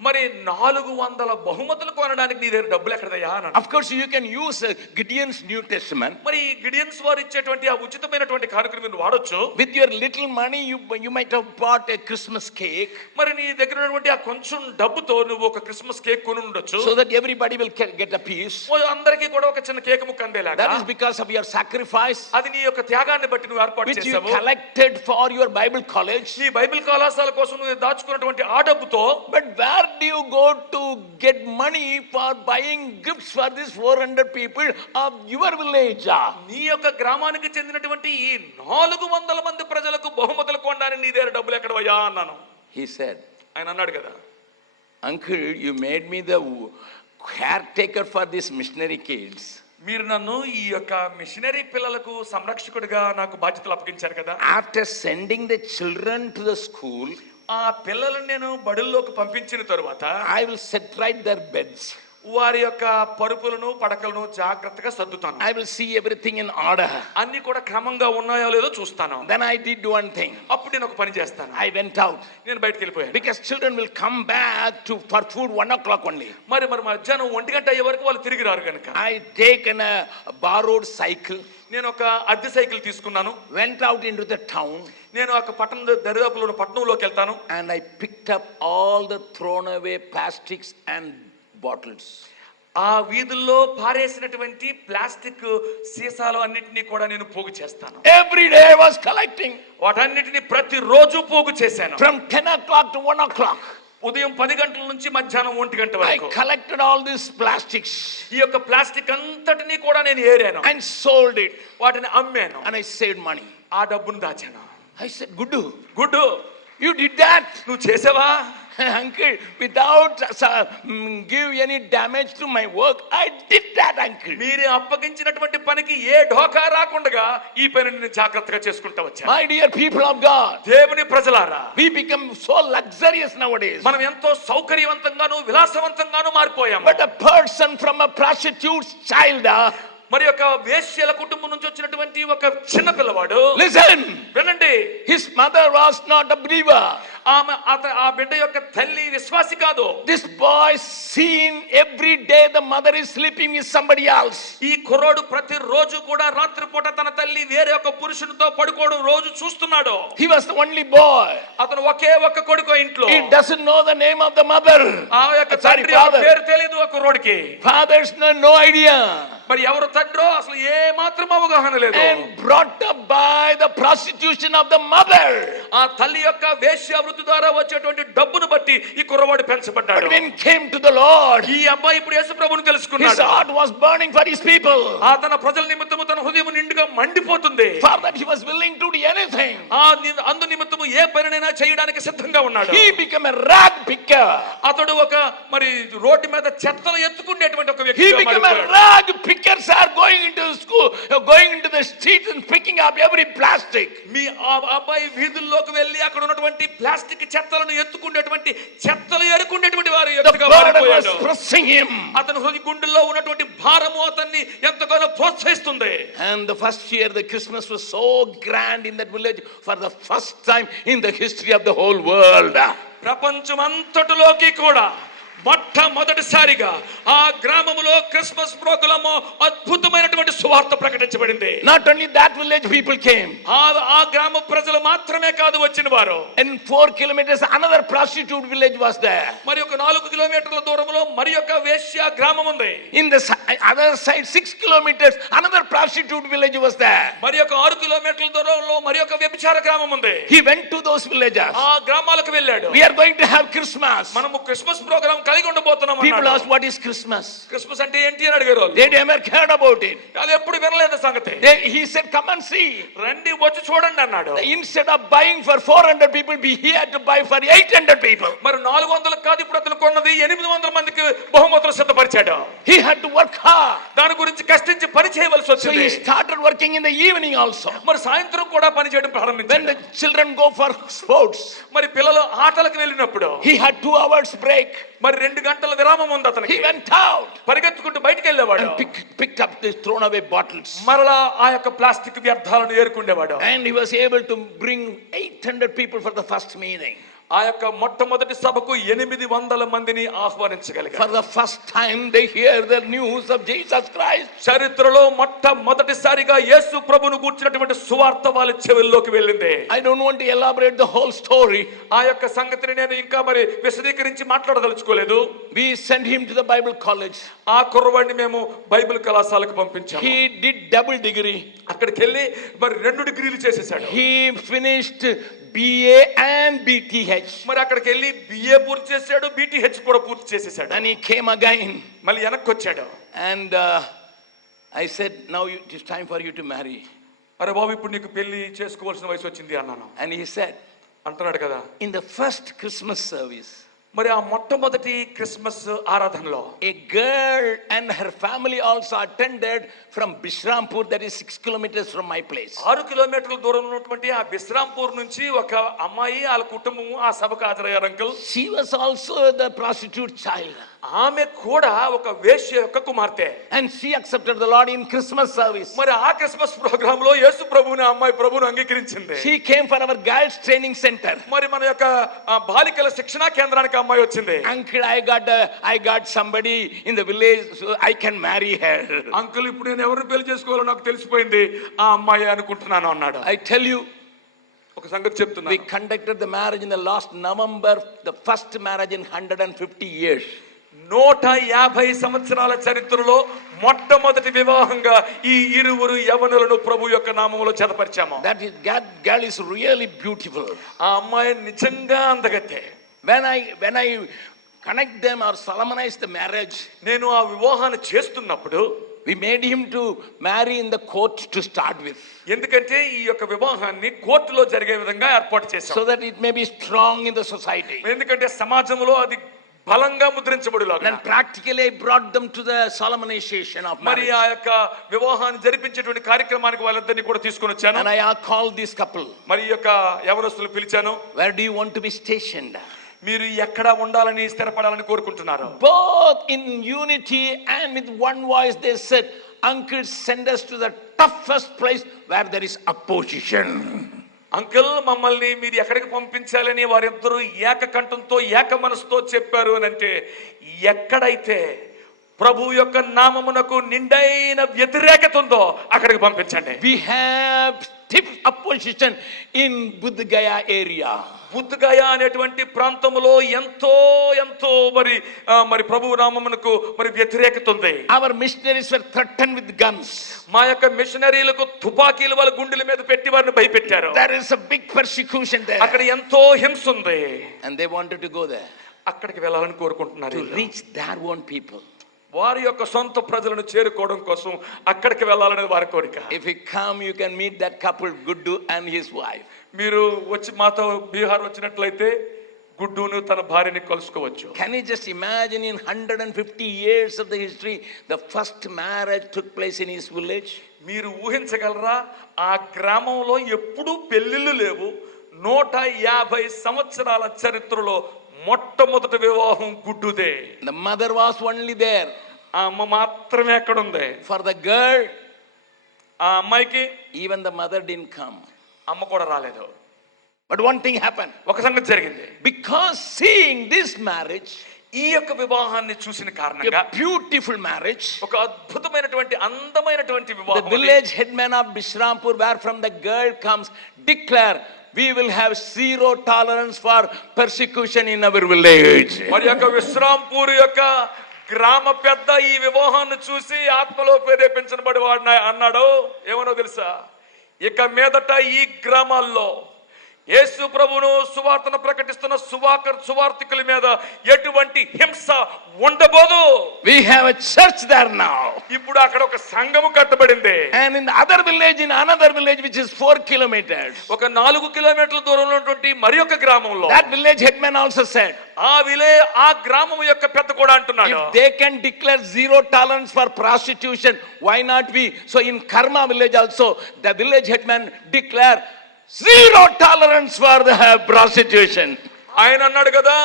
మరి 400 బహుమతులు కొనడానికి నీ దగ్గర డబ్బులు ఎక్కడదయ్యా అన్నాను. Of course you can use Gideon's New Testament. మరి గిడియన్స్ వారు ఇచ్చేటువంటి ఆ ఉచితమైనటువంటి కానుకను మీరు వాడొచ్చు. With your little money you might have bought a Christmas cake. మరి నీ దగ్గర ఉన్నటువంటి ఆ కొంచెం డబ్బుతో నువ్వు ఒక క్రిస్మస్ కేక్ కొని ఉండొచ్చు. So that everybody will get a piece. అందరికీ కూడా ఒక చిన్న కేక్ ముక్క అందేలాగా. That is because of your sacrifice. అది నీ యొక్క త్యాగాన్ని బట్టి నువ్వు ఏర్పాటు which చేసావు. you collected for your Bible college. నీ బైబిల్ కళాశాల కోసం నువ్వు దాచుకున్నటువంటి ఆ డబ్బుతో. But where where do you go to get money for buying gifts for these 400 people of your village? నీ యొక్క గ్రామానికి చెందినటువంటి ఈ 400 మంది ప్రజలకు బహుమతులు కొనడానికి నీ దగ్గర డబ్బులు ఎక్కడవయ్యా అన్నాను. He said, ఆయన అన్నాడు కదా, Uncle, you made me the caretaker for these missionary kids. మీరు నన్ను ఈ యొక్క మిషనరీ పిల్లలకు సంరక్షకుడిగా నాకు బాధ్యతలు అప్పగించారు కదా. After sending the children to the school, ఆ పిల్లలను నేను బడుల్లోకి పంపించిన తరువాత I will set right their beds. వారి యొక్క పరుపులను పడకలను జాగ్రత్తగా సర్దుతాను. I will see everything in order. అన్ని కూడా క్రమంగా ఉన్నాయో లేదో చూస్తాను. Then I did one thing. అప్పుడు నేను ఒక పని చేస్తాను. I went out. నేను బయటికి వెళ్ళిపోయాను. Because children will come back for food 1 o'clock only. మరి మధ్యాహ్నం 1 గంట అయ్యే వరకు వాళ్ళు తిరిగి రారు కనుక I taken a borrowed cycle. నేను ఒక అద్దె సైకిల్ తీసుకున్నాను. Went out into the town. నేను ఒక దరిదాపులో ఉన్న పట్టణంలోకి వెళ్తాను. And I picked up all the thrown away plastics and bottles. ఆ వీధుల్లో పారేసినటువంటి ప్లాస్టిక్ సీసాలు అన్నిటినీ కూడా నేను పోగు చేస్తాను. Every day I was collecting. వాటన్నిటిని ప్రతిరోజు పోగు చేశాను. From 10 o'clock to 1 o'clock. ఉదయం 10 గంటల నుంచి మధ్యాహ్నం 1 గంట I వరకు collected all these plastics ఈ యొక్క ప్లాస్టిక్ అంతటిని కూడా నేను ఏరాను. and sold it. వాటిని అమ్మాను. And I saved money. ఆ డబ్బును దాచాను. I said, Guddu, గుడ్డు, you did that? నువ్వు చేసావా? Uncle, without give any damage to my work, I did that, uncle. మీరు అప్పగించినటువంటి పనికి ఏ ఢోకా రాకుండా ఈ పనిని నేను జాగ్రత్తగా చేసుకుంటా వచ్చాను. My dear people of God, దేవుని ప్రజలారా, we become so luxurious nowadays. మనం ఎంతో సౌకర్యవంతంగాను విలాసవంతంగాను మారిపోయాము. But a person from a prostitute's child, మరి యొక్క వేశ్యల కుటుంబం నుంచి వచ్చినటువంటి ఒక చిన్న పిల్లవాడు, listen, వినండి, his mother was not a believer. ఆ బిడ్డ యొక్క తల్లి విశ్వాసి కాదు. This boy seen every day the mother is sleeping with somebody else. ఈ కుర్రోడు ప్రతిరోజు కూడా రాత్రిపూట తన తల్లి వేరే ఒక పురుషునితో పడుకోవడం రోజు చూస్తున్నాడు. He was the only boy. అతను ఒకే ఒక్క కొడుకు ఇంట్లో. He doesn't know the name of the mother. ఆ యొక్క తండ్రి పేరు తెలియదు ఆ కుర్రోడికి. Fathers no idea. మరి ఎవరు తండ్రో అసలు ఏ మాత్రం అవగాహన లేదు. And brought up by the prostitution of the mother. ఆ తల్లి యొక్క వేశ్య వృత్తి ద్వారా వచ్చేటువంటి డబ్బును బట్టి ఈ కుర్రవాడు పెంచబడ్డాడు. But when came to the Lord, ఈ అబ్బాయి ఇప్పుడు యేసు ప్రభువును his తెలుసుకున్నాడు. heart was burning for his people. ఆ తన ప్రజల నిమిత్తము తన హృదయం నిండుగా మండిపోతుంది. For that he was willing to do anything. అందు నిమిత్తము ఏ పనినైనా చేయడానికి సిద్ధంగా ఉన్నాడు. He became a rag picker. అతడు ఒక మరి రోడ్డు మీద చెత్తలు ఎత్తుకునేటువంటి ఒక He వ్యక్తిగా became a మారిపోయాడు. rag pickers are going into school, going into the streets and picking up every plastic. మీ ఆ అబ్బాయి వీధుల్లోకి వెళ్ళి అక్కడ ఉన్నటువంటి ప్లాస్టిక్ చెత్తలను ఎత్తుకునేటువంటి చెత్తలు ఏరుకునేటువంటి వారు The ఎత్తుగా burden మారిపోయాడు. was pressing him. అతని హృదయ గుండెల్లో ఉన్నటువంటి భారము అతన్ని ఎంతగానో ప్రోత్సహిస్తుంది. And the first year the Christmas was so grand in that village for the first time in the history of the whole world. ప్రపంచమంతటిలోకి కూడా మొట్టమొదటిసారిగా ఆ గ్రామములో క్రిస్మస్ ప్రోగ్రాము అద్భుతమైనటువంటి సువార్త ప్రకటించబడింది. Not only that village people came. ఆ గ్రామ ప్రజలు మాత్రమే కాదు వచ్చిన వారు. In 4 kilometers another prostitute village was there. మరి ఒక 4 కిలోమీటర్ల దూరంలో మరి ఒక వేశ్య గ్రామం ఉంది. In the other side 6 kilometers another prostitute village was there. మరి ఒక 6 కిలోమీటర్ల దూరంలో మరి ఒక వ్యభిచార గ్రామం ఉంది. He went to those villages. ఆ గ్రామాలకు వెళ్ళాడు. We are going to have Christmas. మనము క్రిస్మస్ ప్రోగ్రాం కలిగి ఉండబోతున్నాం People అన్నాడు. asked, what is Christmas? Christmas అంటే ఏంటి అని అడిగారు. They never cared about it. అది ఎప్పుడు వినలేదు సంగతి. He said, come and see. రండి వచ్చి చూడండి అన్నాడు. Instead of buying for 400 people, he had to buy for 800 people. మరి 400 కాదు ఇప్పుడు అతను కొన్నది 800 మందికి బహుమతులు సిద్ధపరిచాడు. He had to work hard. దాని గురించి కష్టించి పని చేయవలసి So వచ్చింది. he started working in the evening also. మరి సాయంత్రం కూడా పని చేయడం When ప్రారంభించాడు. the children go for sports, మరి పిల్లలు ఆటలకు వెళ్ళినప్పుడు he had 2 hours break. మరి 2 గంటల విరామం ఉంది అతనికి. He went out పరిగెత్తుకుంటూ బయటికి వెళ్ళేవాడు. and picked up the thrown away bottles. మరలా ఆ యొక్క ప్లాస్టిక్ వ్యర్థాలను ఏరుకుండేవాడు. And he was able to bring 800 people for the first meeting. ఆ యొక్క మొట్టమొదటి సభకు 800 మందిని ఆహ్వానించగలిగాడు. For the first time they hear the news of Jesus Christ. చరిత్రలో మొట్టమొదటిసారిగా యేసు ప్రభువును గూర్చినటువంటి సువార్త వాళ్ళ చెవుల్లోకి వెళ్ళింది. I don't want to elaborate the whole story. ఆ యొక్క సంగతిని నేను ఇంకా మరి విశదీకరించి మాట్లాడదలుచుకోలేదు. We sent him to the Bible college. ఆ కుర్రవాడిని మేము బైబిల్ కళాశాలకు పంపించాము. He did double degree. అక్కడికి వెళ్ళి మరి 2 డిగ్రీలు చేసేసాడు. He finished BA and BTH. మరి అక్కడికి వెళ్ళి బిఏ పూర్తి చేశాడు, BTH కూడా పూర్తి చేసేసాడు. And he came again. మళ్ళీ వెనక్కి వచ్చాడు. And I said, now it is time for you to marry. అరే బాబు, ఇప్పుడు నీకు పెళ్లి చేసుకోవాల్సిన వయసు వచ్చింది అన్నాను. And he said, అంటున్నాడు కదా, in the first Christmas service, మరి ఆ మొట్టమొదటి క్రిస్మస్ ఆరాధనలో a girl and her family also attended from Bishrampur, that is 6 kilometers from my place. 6 కిలోమీటర్ల దూరం ఉన్నటువంటి ఆ బిశ్రాంపూర్ నుంచి ఒక అమ్మాయి వాళ్ళ కుటుంబం ఆ సభకు హాజరయ్యారు uncle. She was also the prostitute child. ఆమె కూడా ఒక వేశ్య యొక్క కుమార్తె. And she accepted the Lord in Christmas service. మరి ఆ క్రిస్మస్ ప్రోగ్రామ్ లో యేసు ప్రభువుని అమ్మాయి ప్రభువుని అంగీకరించింది. She came for our girls training center. మరి మన యొక్క బాలికల శిక్షణా కేంద్రానికి అమ్మాయి వచ్చింది. Uncle, I got somebody in the village, so I can marry her. Uncle, ఇప్పుడు నేను ఎవరిని పెళ్లి చేసుకోవాలో నాకు తెలిసిపోయింది, ఆ అమ్మాయి అనుకుంటున్నాను అన్నాడు. I tell you, ఒక సంగతి చెప్తున్నా, we conducted the marriage in the last November, the first marriage in 150 years. 150 సంవత్సరాల చరిత్రలో మొట్టమొదటి వివాహంగా ఈ ఇరువురు యవనులను ప్రభు యొక్క నామములో జతపరిచాము. That girl is really beautiful. ఆ అమ్మాయి నిజంగా అందగత్తె. When I connect them or solemnize the marriage, నేను ఆ వివాహాన్ని చేస్తున్నప్పుడు we made him to marry in the court to start with, ఎందుకంటే ఈ యొక్క వివాహాన్ని కోర్టులో జరిగే విధంగా ఏర్పాటు చేశాం. so that it may be strong in the society. ఎందుకంటే సమాజంలో అది బలంగా ముద్రించబడులాగా. Then practically I brought them to the solemnization of మరి marriage. ఆ యొక్క వివాహాన్ని జరిపించేటువంటి కార్యక్రమానికి వాళ్ళందరినీ కూడా తీసుకొని వచ్చాను. And I called this couple. మరి ఈ యొక్క యవనస్తులు పిలిచాను. Where do you want to be stationed? మీరు ఎక్కడ ఉండాలని స్థిరపడాలని కోరుకుంటున్నారు? Both in unity and with one voice they said, uncle, send us to the toughest place where there is opposition. Uncle, మమ్మల్ని మీరు ఎక్కడికి పంపించాలని వారిద్దరూ ఏకకంఠంతో ఏక మనసుతో చెప్పారు అని అంటే, ఎక్కడైతే ప్రభు యొక్క నామమునకు నిండైన వ్యతిరేకత ఉందో అక్కడికి పంపించండి. We have stiff opposition in Bodh Gaya area. Buddh Gaya అనేటువంటి ప్రాంతంలో ఎంతో మరి ప్రభు నామమునకు మరి వ్యతిరేకత ఉంది. Our missionaries were threatened with guns. మా యొక్క మిషనరీలకు తుపాకీలు వాళ్ళ గుండెల మీద పెట్టి వారిని భయపెట్టారు. There is a big persecution there. అక్కడ ఎంతో హింస ఉంది. And they wanted to go there అక్కడికి వెళ్ళాలని కోరుకుంటున్నారు. to reach their own people. వారి యొక్క సొంత ప్రజలను చేరుకోవడం కోసం అక్కడికి వెళ్ళాలనేది వారి కోరిక. If you come, you can meet that couple, Guddu and his wife. మీరు వచ్చి మాతో బీహార్ వచ్చినట్లయితే గుడ్డును తన భార్యని కలుసుకోవచ్చు. Can you just imagine, in 150 years of the history, the first marriage took place in his village? మీరు ఊహించగలరా? ఆ గ్రామంలో ఎప్పుడూ పెళ్లిళ్ళు లేవు. 150 సంవత్సరాల చరిత్రలో మొట్టమొదటి వివాహం గుడ్డుదే. The mother was only there. ఆ అమ్మ మాత్రమే అక్కడ ఉంది. For the girl, ఆ అమ్మాయికి even the mother didn't come. అమ్మ కూడా రాలేదు. But one thing happened. ఒక సంగతి జరిగింది. Because seeing this marriage, ఈ యొక్క వివాహాన్ని చూసిన కారణంగా, a beautiful marriage, ఒక అద్భుతమైనటువంటి అందమైనటువంటి the వివాహం, village headman of Bishrampur, where from the girl comes, declare, we will have zero tolerance for persecution in our village. మరి యొక్క విశ్రాంపూర్ యొక్క గ్రామ పెద్ద ఈ వివాహాన్ని చూసి ఆత్మలో ప్రేరేపించబడి వాడిన అన్నాడు, ఏమనో తెలుసా? ఇక మీదట ఈ గ్రామాల్లో యేసు ప్రభువును సువార్తను ప్రకటిస్తున్న సువార్తికుల మీద ఎటువంటి హింస ఉండబోదు. We have a church there now. ఇప్పుడు అక్కడ ఒక సంఘము కట్టబడింది. And in the other village, in another village which is 4 kilometers, ఒక 4 కిలోమీటర్ల దూరంలో ఉన్నటువంటి మరి ఒక గ్రామంలో, that village headman also said, ఆ గ్రామం యొక్క పెద్ద కూడా అంటున్నాడు, if they can declare zero tolerance for prostitution, why not we? So in Karma village also, the village headman declare zero tolerance for the prostitution. ఆయన అన్నాడు కదా,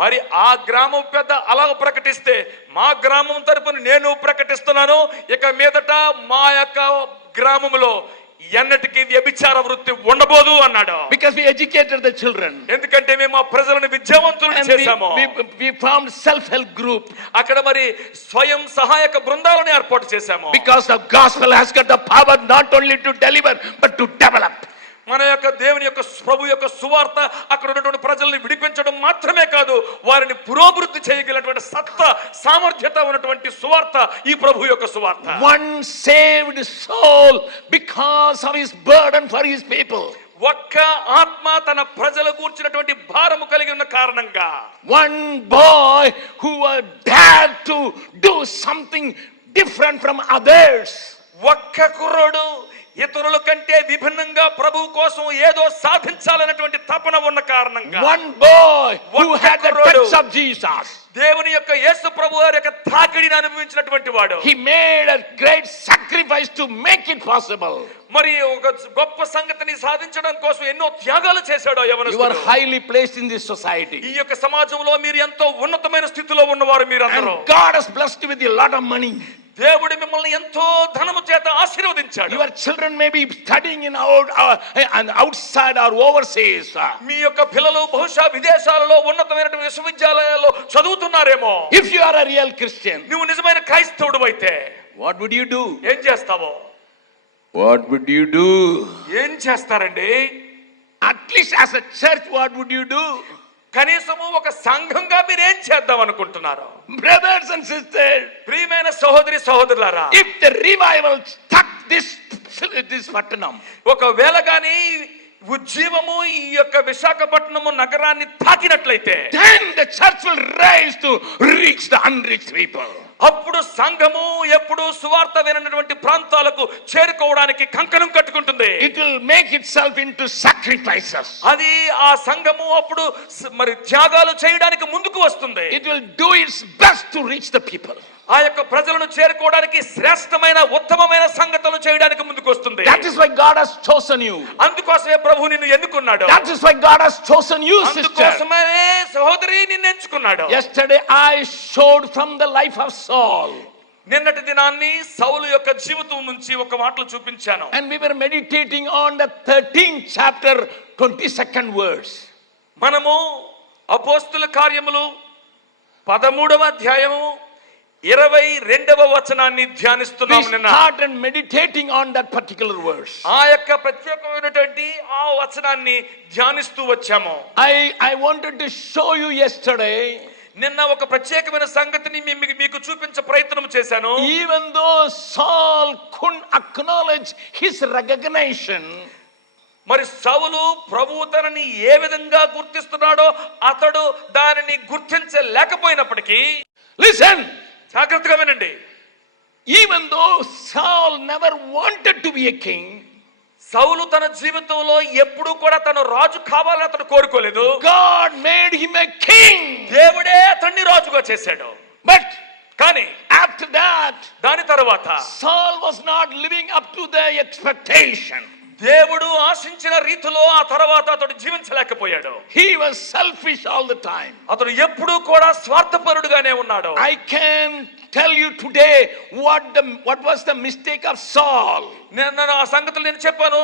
మరి ఆ గ్రామం పెద్ద అలా ప్రకటిస్తే మా గ్రామం తరపున నేను ప్రకటిస్తున్నాను, ఇక మీదట మా యొక్క గ్రామంలో ఎన్నటికీ వ్యభిచార వృత్తి ఉండబోదు అన్నాడు. Because we educated the children. ఎందుకంటే మేము ఆ ప్రజలను విద్యావంతులను చేశాము. We formed self-help group. అక్కడ మరి స్వయం సహాయక బృందాలను ఏర్పాటు చేశాము. Because the gospel has got the power not only to deliver but to develop. మన యొక్క దేవుని యొక్క ప్రభు యొక్క సువార్త అక్కడ ఉన్నటువంటి ప్రజల్ని విడిపించడం మాత్రమే కాదు, వారిని పురోభివృద్ధి చేయగలిగినటువంటి సత్తా సామర్థ్యత ఉన్నటువంటి సువార్త ఈ ప్రభు యొక్క సువార్త. One saved soul because of his burden for his people. ఒక్క ఆత్మ తన ప్రజలు కూర్చున్నటువంటి భారము కలిగి ఉన్న కారణంగా one boy who dared to do something different from others. ఒక్క కుర్రోడు ఇతరుల కంటే విభిన్నంగా ప్రభువు కోసం ఏదో సాధించాలన్నటువంటి తపన ఉన్న కారణంగా One boy who ఒక్క had the కుర్రోడు touch of Jesus. దేవుని యొక్క యేసు ప్రభు వారి యొక్క తాకిడిని అనుభవించినటువంటి వాడు. He made a great sacrifice to make it possible. మరి ఒక గొప్ప సంగతిని సాధించడం కోసం ఎన్నో త్యాగాలు చేశాడు You are యవనస్తుడు. highly placed in this society. ఈ యొక్క సమాజంలో మీరు ఎంతో ఉన్నతమైన స్థితిలో ఉన్నవారు మీరందరూ. And God has blessed you with a lot of money. దేవుడు మిమ్మల్ని ఎంతో ధనము చేత ఆశీర్వదించాడు. Your children may be studying in outside or overseas. మీ యొక్క పిల్లలు బహుశా విదేశాలలో ఉన్నతమైనటువంటి విశ్వవిద్యాలయాల్లో చదువుతున్నారేమో. If you are a real Christian, నువ్వు నిజమైన క్రైస్తవుడు అయితే what would you do? ఏం చేస్తావో? What would you do? ఏం చేస్తారండి? At least as a church, what would you do? కనీసము ఒక సంఘంగా మీరు ఏం చేద్దాం అనుకుంటున్నారు? Brothers and sisters, ప్రియమైన సహోదరి సహోదరులారా, if the revival struck this Pattanam, ఒకవేళ గాని ఉజ్జీవము ఈ యొక్క విశాఖపట్నము నగరాన్ని తాకినట్లయితే then the church will rise to reach the unreached people. అప్పుడు సంఘము ఎప్పుడు సువార్త వినటువంటి ప్రాంతాలకు చేరుకోవడానికి కంకణం కట్టుకుంటుంది. It will make itself into sacrifices. అది ఆ సంఘము అప్పుడు మరి త్యాగాలు చేయడానికి ముందుకు వస్తుంది. It will do its best to reach the people. ఆ యొక్క ప్రజలను చేరుకోవడానికి శ్రేష్టమైన ఉత్తమమైన సంగతులు చేయడానికి ముందుకు వస్తుంది. That is why God has chosen you. అందుకోసమే ప్రభు నిన్ను ఎన్నుకున్నాడు. That is why God has chosen you, sister. అందుకోసమే సహోదరి నిన్ను ఎంచుకున్నాడు. Yesterday I showed from the life of Saul. నిన్నటి దినాన్ని సౌలు యొక్క జీవితం నుంచి ఒక మాటలు చూపించాను. And we were meditating on the 13th chapter 22nd verse. మనము అపోస్తుల కార్యములు 13వ అధ్యాయము 22వ వచనాన్ని We ధ్యానిస్తున్నాము. నిన్న started meditating on that particular verse. ఆ యొక్క ప్రత్యేకమైనటువంటి ఆ వచనాన్ని ధ్యానిస్తూ వచ్చాము. I wanted to show you yesterday, నిన్న ఒక ప్రత్యేకమైన సంగతిని మీకు చూపించ ప్రయత్నం చేశాను. even though Saul couldn't acknowledge his recognition, మరి సౌలు ప్రభువు తనని ఏ విధంగా గుర్తిస్తున్నాడో అతడు దానిని గుర్తించలేకపోయినప్పటికీ, listen, జాగ్రత్తగా వినండి, even though Saul never wanted to be a king, సౌలు తన జీవితంలో ఎప్పుడు కూడా తను రాజు కావాలని అతడు కోరుకోలేదు. God made him a king. దేవుడే అతన్ని రాజుగా చేశాడు. But కానీ after that, దాని తర్వాత Saul was not living up to the expectation. దేవుడు ఆశించిన రీతిలో ఆ తర్వాత అతడు జీవించలేకపోయాడు. He was selfish all the time. అతడు ఎప్పుడూ కూడా స్వార్థపరుడుగానే ఉన్నాడు. I can tell you today what was the mistake of Saul. నేను ఆ సంగతులు నేను చెప్పాను,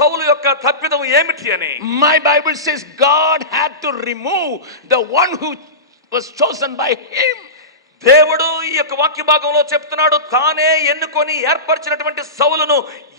సౌలు యొక్క తప్పిదం ఏమిటి అని. My Bible says God had to remove the one who was chosen by him. దేవుడు ఈ యొక్క వాక్య భాగంలో చెప్తున్నాడు, తానే ఎన్నుకొని ఏర్పరిచినటువంటి సౌలును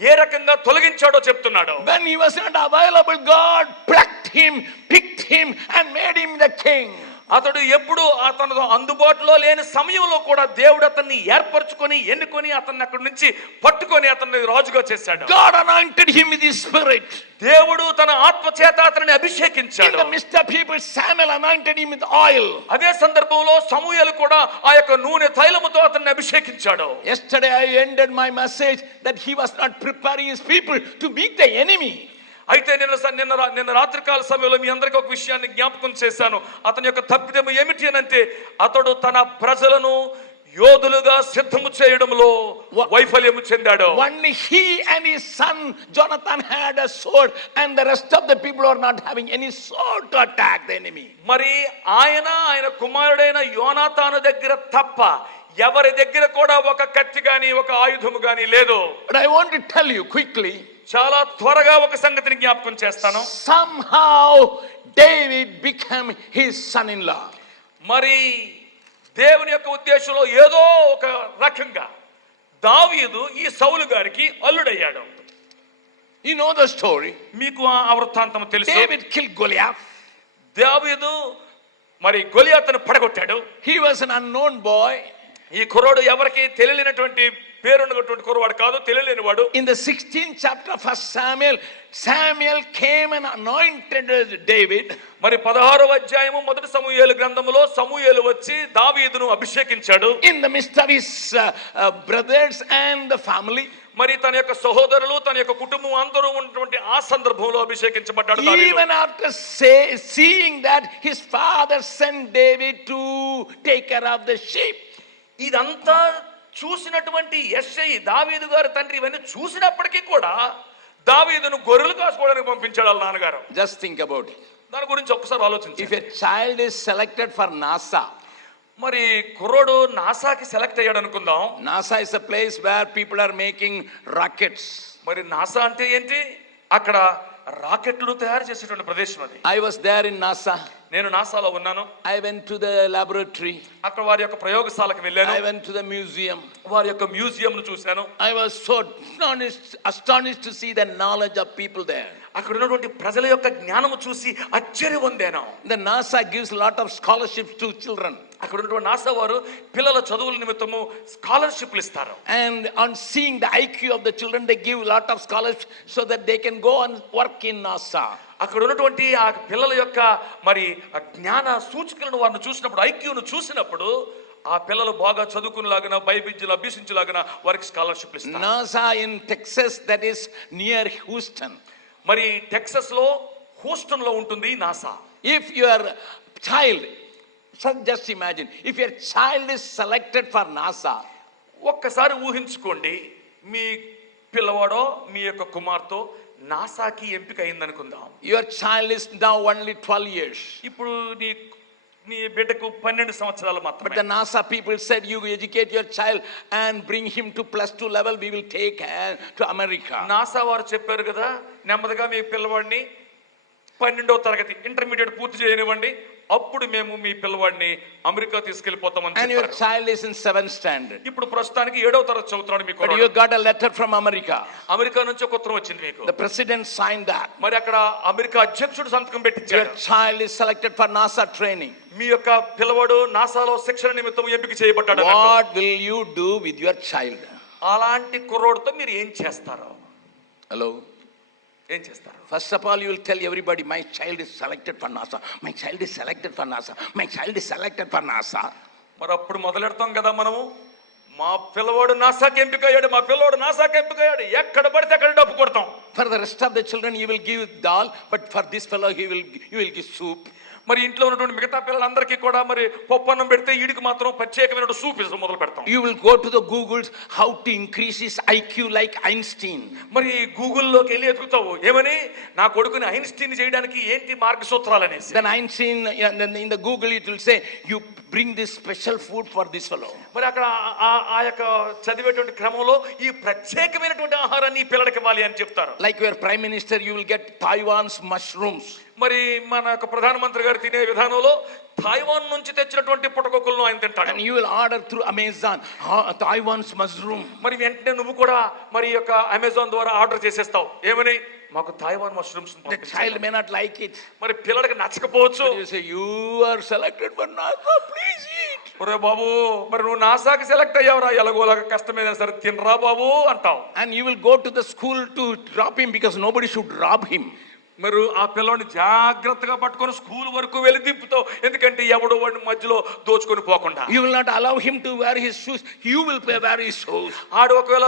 ఏ రకంగా తొలగించాడో చెప్తున్నాడు. When he was not available, God plucked him, picked him and made him the king. అతడు ఎప్పుడు అతను అందుబాటులో లేని సమయంలో కూడా దేవుడు అతన్ని ఏర్పరచుకొని ఎన్నుకొని అతన్ని అక్కడి నుంచి పట్టుకొని అతన్ని రాజుగా చేశాడు. God anointed him with his spirit. దేవుడు తన ఆత్మ చేత అతన్ని In అభిషేకించాడు. the midst of people, Samuel anointed him with oil. అదే సందర్భంలో సమూయేలు కూడా ఆ యొక్క నూనె తైలముతో అతన్ని అభిషేకించాడు. Yesterday I ended my message that he was not preparing his people to meet the enemy. అయితే నిన్న రాత్రికాల సమయంలో మీ అందరికీ ఒక విషయాన్ని జ్ఞాపకం చేశాను. అతని యొక్క తప్పిదం ఏమిటి అని అంటే, అతడు తన ప్రజలను యోధులుగా సిద్ధము చేయడంలో వైఫల్యము చెందాడు. Only he and his son Jonathan had a sword, and the rest of the people are not having any sword to attack the enemy. మరి ఆయన కుమారుడైన యోనాతాను దగ్గర తప్ప ఎవరి దగ్గర కూడా ఒక కత్తి గాని ఒక ఆయుధము గాని లేదు. But I want to tell you quickly, చాలా త్వరగా ఒక సంగతిని జ్ఞాపకం చేస్తాను. somehow David became his son-in-law. మరి దేవుని యొక్క ఉద్దేశంలో ఏదో ఒక రకంగా దావీదు ఈ సౌలు గారికి అల్లుడయ్యాడు. You know the story. మీకు ఆ వృత్తాంతం తెలుసు. David killed Goliath. దావీదు మరి గొలియాతును పడగొట్టాడు. He was an unknown boy. ఈ కుర్రోడు ఎవరికి తెలియనటువంటి పేరున్నటువంటి కుర్రవాడు కాదు, తెలియలేనివాడు. In the 16th chapter of 1 Samuel, Samuel came and anointed David. మరి 16వ అధ్యాయము మొదటి సమూయేలు గ్రంథములో సమూయేలు వచ్చి దావీదును అభిషేకించాడు. In the midst of his brothers and the family. మరి తన యొక్క సహోదరులు, తన యొక్క కుటుంబం అందరూ ఉన్నటువంటి ఆ సందర్భంలో అభిషేకించబడ్డాడు దావీదు. Even after seeing that his father sent David to take care of the sheep. ఇదంతా చూసినటువంటి యెష్షయి, దావీదు గారి తండ్రి, ఇవన్నీ చూసినప్పటికీ కూడా దావీదును గొర్రెలు కాసుకోవడానికి పంపించాడు వాళ్ళ నాన్నగారు. Just think about it. దాని గురించి ఒక్కసారి ఆలోచించండి. If a child is selected for NASA, మరి కుర్రోడు నాసాకి సెలెక్ట్ అయ్యాడు అనుకుందాం. NASA is a place where people are making rockets. మరి నాసా అంటే ఏంటి? అక్కడ రాకెట్లు తయారు చేసేటువంటి ప్రదేశం అది. I was there in NASA. నేను నాసాలో ఉన్నాను. I went to the laboratory. అక్కడ వారి యొక్క ప్రయోగశాలకు వెళ్ళాను. I went to the museum. వారి యొక్క మ్యూజియం ను చూశాను. I was so astonished to see the knowledge of people there. అక్కడ ఉన్నటువంటి ప్రజల యొక్క జ్ఞానము చూసి ఆశ్చర్యం పొందాను. The NASA gives a lot of scholarships to children. అక్కడ ఉన్నటువంటి నాసా వారు పిల్లల చదువుల నిమిత్తము స్కాలర్షిప్లు ఇస్తారు. And on seeing the IQ of the children, they give a lot of scholarships so that they can go and work in NASA. అక్కడ ఉన్నటువంటి ఆ పిల్లల యొక్క మరి జ్ఞాన సూచికలను వారిని చూసినప్పుడు, ఐక్యూను చూసినప్పుడు, ఆ పిల్లలు బాగా చదువుకునేలాగా, బైబిల్ అభ్యసించేలాగా వారికి స్కాలర్షిప్ ఇస్తారు. NASA in Texas, that is near Houston. మరి టెక్సస్ లో, హూస్టన్ లో ఉంటుంది NASA. If your child, so just imagine, if your child is selected for NASA, ఒక్కసారి ఊహించుకోండి, మీ పిల్లవాడో మీ యొక్క కుమార్తె నాసాకి ఎంపిక అయిందనుకుందాం. your child is now only 12 years. ఇప్పుడు నీ బిడ్డకు 12 సంవత్సరాలు But మాత్రమే. the NASA people said, you educate your child and bring him to +2 level, we will take to America. NASA వారు చెప్పారు కదా, నెమ్మదిగా మీ పిల్లవాడిని 12వ తరగతి ఇంటర్మీడియట్ పూర్తి చేయనివ్వండి, అప్పుడు మేము మీ పిల్లవాడిని అమెరికా తీసుకెళ్లిపోతామని And your చెప్పారు. child is in 7th standard. ఇప్పుడు ప్రస్తుతానికి 7వ తరగతి చదువుతున్నాడు మీ But కుర్రాడు. you got a letter from America. America నుంచి ఒక ఉత్తరం వచ్చింది మీకు. The president signed that. మరి అక్కడ అమెరికా అధ్యక్షుడు సంతకం Your పెట్టించాడు. child is selected for NASA training. మీ యొక్క పిల్లవాడు నాసాలో శిక్షణ నిమిత్తం ఎంపిక చేయబడ్డాడు. What will you do with your child? అలాంటి కుర్రోడితో మీరు ఏం చేస్తారు? Hello? ఏం చేస్తారు? First of all, you will tell everybody, my child is selected for NASA. My child is selected for NASA. My child is selected for NASA. మరి అప్పుడు మొదలెడతాం కదా మనము, మా పిల్లవాడు నాసాకి ఎంపిక అయ్యాడు, మా పిల్లవాడు నాసాకి ఎంపిక అయ్యాడు, ఎక్కడ పడితే అక్కడ డబ్బు కొడతాం. For the rest of the children, you will give dal, but for this fellow, you will give soup. మరి ఇంట్లో ఉన్నటువంటి మిగతా పిల్లలందరికీ కూడా మరి పప్పన్నం పెడితే వీడికి మాత్రం ప్రత్యేకమైన సూప్ ఇస్తూ మొదలు పెడతాం. You will go to the Googles how to increase his IQ like Einstein. మరి గూగుల్లోకి వెళ్ళి ఎదుగుతావు, ఏమని? నా కొడుకుని ఐన్స్టీన్ చేయడానికి ఏంటి మార్గ సూత్రాలు అనేసి. Then Einstein, in the Google, it will say, you bring this special food for this fellow. మరి అక్కడ ఆ యొక్క చదివేటువంటి క్రమంలో ఈ ప్రత్యేకమైనటువంటి ఆహారాన్ని ఈ పిల్లలకి ఇవ్వాలి అని చెప్తారు. Like your prime minister, you will get Taiwan's mushrooms. మరి మన యొక్క ప్రధానమంత్రి గారు తినే విధానంలో తైవాన్ నుంచి తెచ్చినటువంటి పుట్టగొక్కులను ఆయన తింటాడు. And you will order through Amazon, Taiwan's mushroom. మరి వెంటనే నువ్వు కూడా మరి యొక్క అమెజాన్ ద్వారా ఆర్డర్ చేసేస్తావు, ఏమని? మాకు Taiwan mushrooms. The child may not like it. మరి పిల్లడికి నచ్చకపోవచ్చు. You say, you are selected for NASA, please eat. ఒరే బాబు, మరి నువ్వు నాసాకి సెలెక్ట్ అయ్యావురా, ఎలాగోలాగా కష్టమైనా సరే తినరా బాబు అంటావు. And you will go to the school to drop him because nobody should rob him. మరి ఆ పిల్లని జాగ్రత్తగా పట్టుకొని స్కూల్ వరకు వెళ్ళి దింపుతావు, ఎందుకంటే ఎవడు వాడిని మధ్యలో దోచుకొని పోకుండా. You will not allow him to wear his shoes, you will wear his shoes. ఆడు ఒకవేళ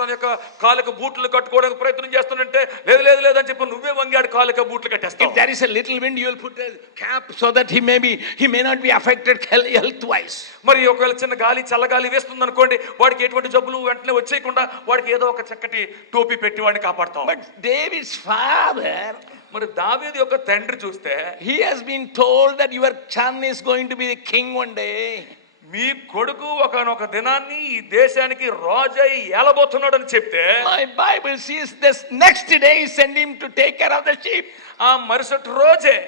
తన యొక్క కాలిక బూట్లు కట్టుకోవడానికి ప్రయత్నం చేస్తానంటే లేదు లేదు లేదని చెప్పి నువ్వే వంగి ఆడు కాలిక బూట్లు కట్టేస్తావు. If there is a little wind, you will put a cap so that he may not be affected health wise. మరి ఒకవేళ చిన్న గాలి చల్లగాలి వేస్తుంది అనుకోండి, వాడికి ఎటువంటి జబ్బులు వెంటనే వచ్చేయకుండా వాడికి ఏదో ఒక చక్కటి టోపీ పెట్టి వాడిని కాపాడుతాం. But David's father, మరి దావీదు యొక్క తండ్రి చూస్తే, he has been told that your son is going to be the king one day. మీ కొడుకు ఒకనొక దినాన్ని ఈ దేశానికి రాజై ఏలబోతున్నాడు అని చెప్తే, My Bible says this next day he sent him to take care of the sheep. ఆ మరుసటి రోజే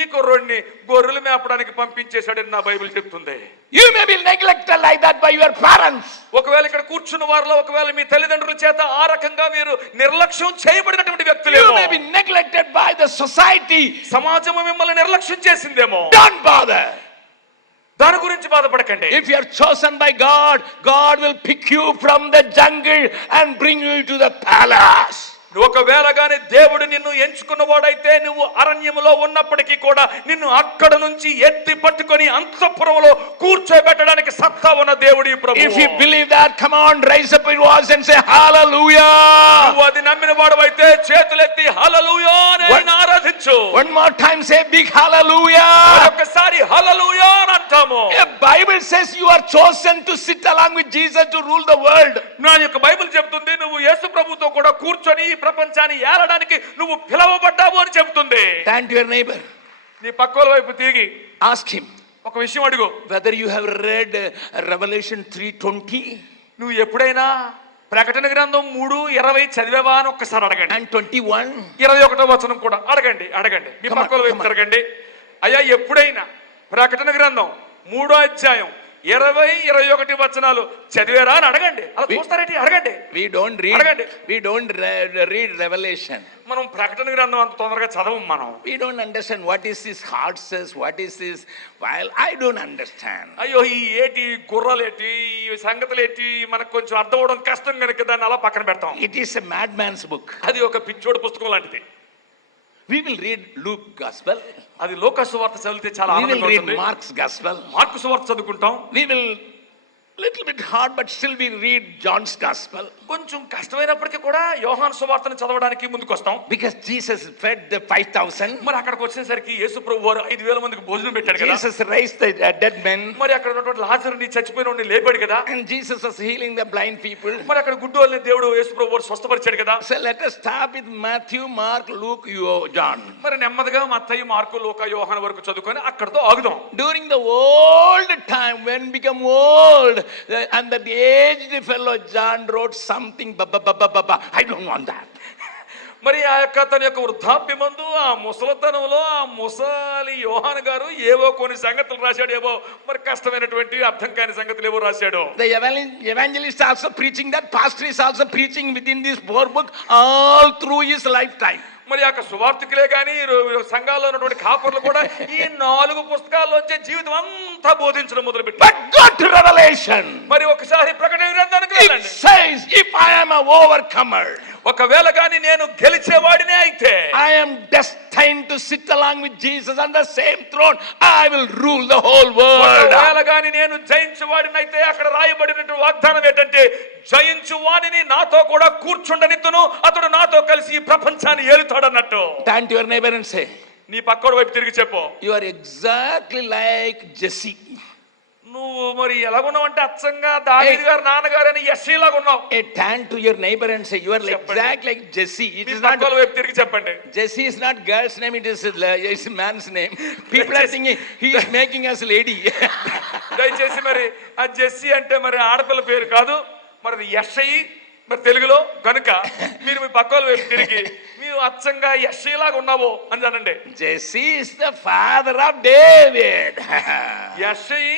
ఈ కుర్రోడిని గొర్రెలు మేపడానికి పంపించేశాడని నా బైబిల్ చెప్తుంది. You may be neglected like that by your parents. ఒకవేళ ఇక్కడ కూర్చున్న వారిలో ఒకవేళ మీ తల్లిదండ్రుల చేత ఆ రకంగా మీరు నిర్లక్ష్యం చేయబడినటువంటి వ్యక్తులేమో. You may be neglected by the society. సమాజం మిమ్మల్ని నిర్లక్ష్యం చేసిందేమో. Don't bother. దాని గురించి బాధపడకండి. If you are chosen by God, God will pick you from the jungle and bring you to the palace. ఒకవేళ గాని దేవుడు నిన్ను ఎంచుకున్న వాడైతే నువ్వు అరణ్యములో ఉన్నప్పటికీ కూడా నిన్ను అక్కడ నుంచి ఎత్తి పట్టుకొని అంతఃపురంలో కూర్చోబెట్టడానికి సత్తా ఉన్న దేవుడు ఈ ప్రభువు. If you believe that, come on, raise up your voice and say hallelujah. నువ్వు అది నమ్మిన వాడవైతే చేతులెత్తి హల్లెలూయా అని ఆరాధించు. One more time say big hallelujah. ఒక్కసారి హల్లెలూయా అని అంటాము. The Bible says you are chosen to sit along with Jesus to rule the world. నా యొక్క బైబిల్ చెప్తుంది నువ్వు యేసు ప్రభువుతో కూడా కూర్చొని ప్రపంచాన్ని ఏలడానికి నువ్వు పిలవబడ్డావు అని చెబుతుంది. Turn to your neighbor. నీ పక్కల వైపు తిరిగి Ask him ఒక విషయం అడుగు. whether you have read Revelation 3:20 నువ్వు ఎప్పుడైనా ప్రకటన గ్రంథం 3:20 చదివావా అని ఒక్కసారి అడగండి. and 21. 21వ వచనం కూడా అడగండి. మీ Come on, పక్కల వైపు come on. తిరగండి. అయ్యా ఎప్పుడైనా ప్రకటన గ్రంథం 3వ అధ్యాయం 20-21 వచనాలు చదివారా అని అడగండి. అలా చూస్తారేంటి? అడగండి. We don't read Revelation. మనం ప్రకటన గ్రంథం అంత తొందరగా చదవం మనం. We don't understand what is this heart says, what is this. While I don't understand. అయ్యో ఈ ఏటి గుర్రలేటి ఈ సంగతులేటి మనకు కొంచెం అర్థం అవడం కష్టం కనుక దాన్ని అలా పక్కన పెడతాం. It is a madman's book. అది ఒక పిచ్చోడు పుస్తకం లాంటిది. We will read Luke gospel. అది లూకా సువార్త చదివితే చాలా We will ఆనందంగా read ఉంటుంది. Mark's gospel. మార్కు సువార్త చదువుకుంటాం. We will little bit hard, but still we read John's gospel. కొంచెం కష్టమైనప్పటికీ కూడా యోహాను సువార్తను చదవడానికి ముందుకు వస్తాం. Because Jesus fed the 5,000. మరి అక్కడికి వచ్చేసరికి యేసు ప్రభు వారు 5,000 మందికి భోజనం పెట్టాడు కదా. Jesus raised the dead men. మరి అక్కడ ఉన్నటువంటి లాజరుని చచ్చిపోయినోడిని లేపాడు కదా. And Jesus was healing the blind people. మరి అక్కడ గుడ్డోల్ని దేవుడు యేసు ప్రభు వారు స్వస్థపరిచాడు కదా. So let us start with Matthew, Mark, Luke, John. మరి నెమ్మదిగా మత్తయి, మార్కు, లూకా, యోహాను వరకు చదువుకొని అక్కడతో ఆగుదాం. During the old time when become old and that aged fellow John wrote something I don't want that. మరి ఆ యొక్క తన యొక్క వృద్ధాప్యమందు ఆ ముసలితనంలో ఆ ముసలి యోహాను గారు ఏవో కొన్ని సంగతులు రాశాడు. ఏవో మరి కష్టమైనటువంటి అర్థం కాని సంగతులు ఏవో రాశాడు. The evangelist also preaching that, pastor is also preaching within this 4 book all through his lifetime. మరి ఆ సువార్తికులే కానీ సంఘాల్లో ఉన్నటువంటి కాపర్లు కూడా ఈ 4 పుస్తకాల్లోంచే జీవితం అంతా బోధించడం మొదలుపెట్టారు. But go to Revelation. మరి ఒకసారి ప్రకటన గ్రంథానికి It వెళ్ళండి. says if I am a overcomer, ఒకవేళ కానీ నేను గెలిచేవాడినే అయితే I am destined to sit along with Jesus on the same throne. I will rule the whole world. ఒకవేళ కానీ నేను జయించేవాడినైతే అక్కడ రాయబడినటువంటి వాగ్దానం ఏంటంటే జయించువాడిని నాతో కూడా కూర్చుండనిత్తును, అతడు నాతో కలిసి ఈ ప్రపంచాన్ని ఏలుతాడన్నట్టు. Turn to your neighbor and say, నీ పక్కన వైపు తిరిగి చెప్పు, you are exactly like Jesse. నువ్వు మరి ఎలాగున్నావంటే అచ్చంగా దావీదు గారి నాన్నగారు అని యెష్షయి లాగా ఉన్నావు. Turn to your neighbor and say, you are exactly like Jesse. It me is not పక్కన వైపు తిరిగి చెప్పండి. Jesse is not girl's name, it is man's name. People are thinking he is making us lady. దయచేసి మరి ఆ Jessie అంటే మరి ఆడపిల్ల పేరు కాదు, మరి యెష్షయి మరి తెలుగులో కనుక మీరు మీ పక్కల వైపు తిరిగి మీరు అచ్చంగా యెష్షయి లాగా ఉన్నావో అని అనండి. Jesse is the father of David. యెష్షయి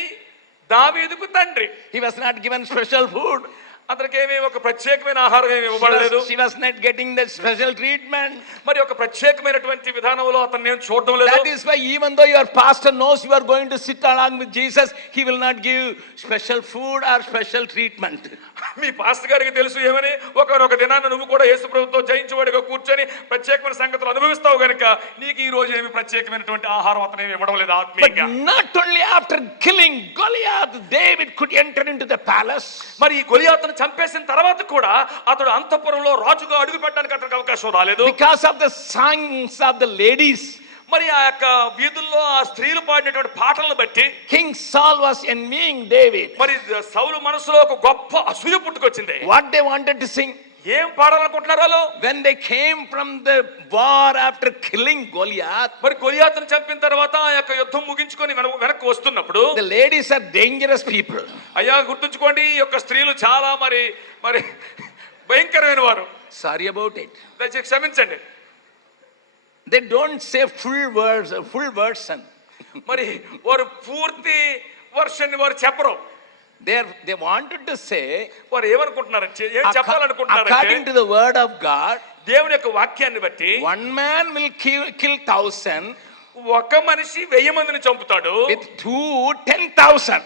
దావీదుకు తండ్రి. He was not given special food. అతనికి ఏమీ ఒక ప్రత్యేకమైన ఆహారం ఏమి ఇవ్వబడలేదు. She was not getting that special treatment. మరి ఒక ప్రత్యేకమైనటువంటి విధానంలో అతన్ని నేను చూడడం లేదు. That is why even though your pastor knows you are going to sit along with Jesus, he will not give special food or special treatment. Me pastor గారికి తెలుసు ఏమని, ఒకనొక దినాన్ని నువ్వు కూడా యేసు ప్రభువుతో జయించేవాడిగా కూర్చొని ప్రత్యేకమైన సంగతులు అనుభవిస్తావు గనుక నీకు ఈ రోజు ఏమి ప్రత్యేకమైనటువంటి ఆహారం అతను ఏమి ఇవ్వడం లేదు ఆత్మీయంగా. But not only after killing Goliath, David could enter into the palace. మరి ఈ గొలియాతును చంపేసిన తర్వాత కూడా అతడు అంతఃపురంలో రాజుగా అడుగు పెట్టడానికి అతనికి అవకాశం రాలేదు. Because of the songs of the ladies. మరి ఆ యొక్క వీధుల్లో ఆ స్త్రీలు పాడినటువంటి పాటలను బట్టి King Saul was envying David. మరి సౌలు మనసులో ఒక గొప్ప అసూయ పుట్టుకొచ్చింది. What they wanted to sing? ఏం పాడాలనుకుంటున్నారు వాళ్ళు? When they came from the war after killing Goliath, మరి గొలియాతును చంపిన తర్వాత ఆ యొక్క యుద్ధం ముగించుకొని వెనక్కి వస్తున్నప్పుడు the ladies are dangerous people. అయ్యా గుర్తుంచుకోండి, ఈ యొక్క స్త్రీలు చాలా మరి మరి భయంకరమైన వారు. Sorry about it. దయచేసి క్షమించండి. They don't say full version. మరి వారు పూర్తి వర్షన్ని వారు చెప్పరు. They wanted to say, వారు ఏమనుకుంటున్నారంటే ఏం చెప్పాలనుకుంటున్నారంటే according to the word of God, దేవుని యొక్క వాక్యాన్ని బట్టి one man will kill 1,000, ఒక మనిషి 1000 మందిని చంపుతాడు, with two, 10,000.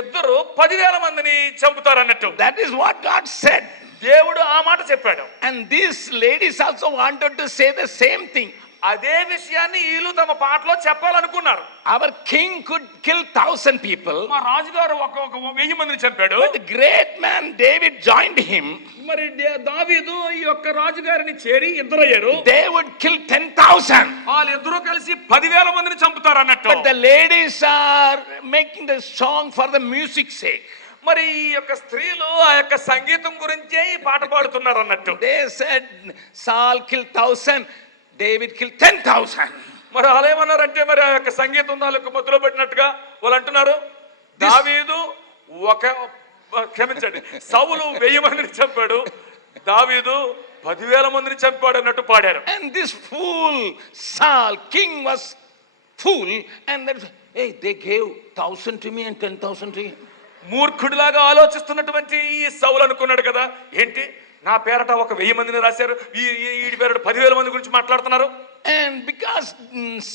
ఇద్దరు 10,000 మందిని చంపుతారు అన్నట్టు. That is what God said. దేవుడు ఆ మాట చెప్పాడు. And these ladies also wanted to say the same thing. అదే విషయాన్ని వీళ్ళు తమ పాటలో చెప్పాలనుకున్నారు. Our king could kill 1,000 people. మా రాజుగారు ఒక 1000 మందిని చంపాడు. But the great man David joined him. మరి దావీదు ఈ యొక్క రాజుగారిని చేరి ఇద్దరయ్యారు. They would kill 10,000. వాళ్ళిద్దరూ కలిసి 10,000 మందిని చంపుతారు అన్నట్టు. But the ladies are making the song for the music's sake. మరి ఈ యొక్క స్త్రీలు ఆ యొక్క సంగీతం గురించే ఈ పాట పాడుతున్నారు అన్నట్టు. They said Saul killed 1,000, David killed 10,000. మరి వాళ్ళేమన్నారంటే మరి ఆ యొక్క సంగీతం వాళ్ళకు మధ్యలో పెట్టినట్టుగా వాళ్ళు అంటున్నారు, దావీదు క్షమించండి, సౌలు 1000 మందిని చంపాడు, దావీదు 10,000 మందిని చంపాడు అన్నట్టు పాడారు. And this fool Saul, king, was fool, and that, hey, they gave 1,000 to me and 10,000 to him. మూర్ఖుడిలాగా ఆలోచిస్తున్నటువంటి ఈ సౌలు అనుకున్నాడు కదా, ఏంటి నా పేరట 1000 మందిని రాశారు, ఈ పేరట 10,000 మంది గురించి మాట్లాడుతున్నారు. And because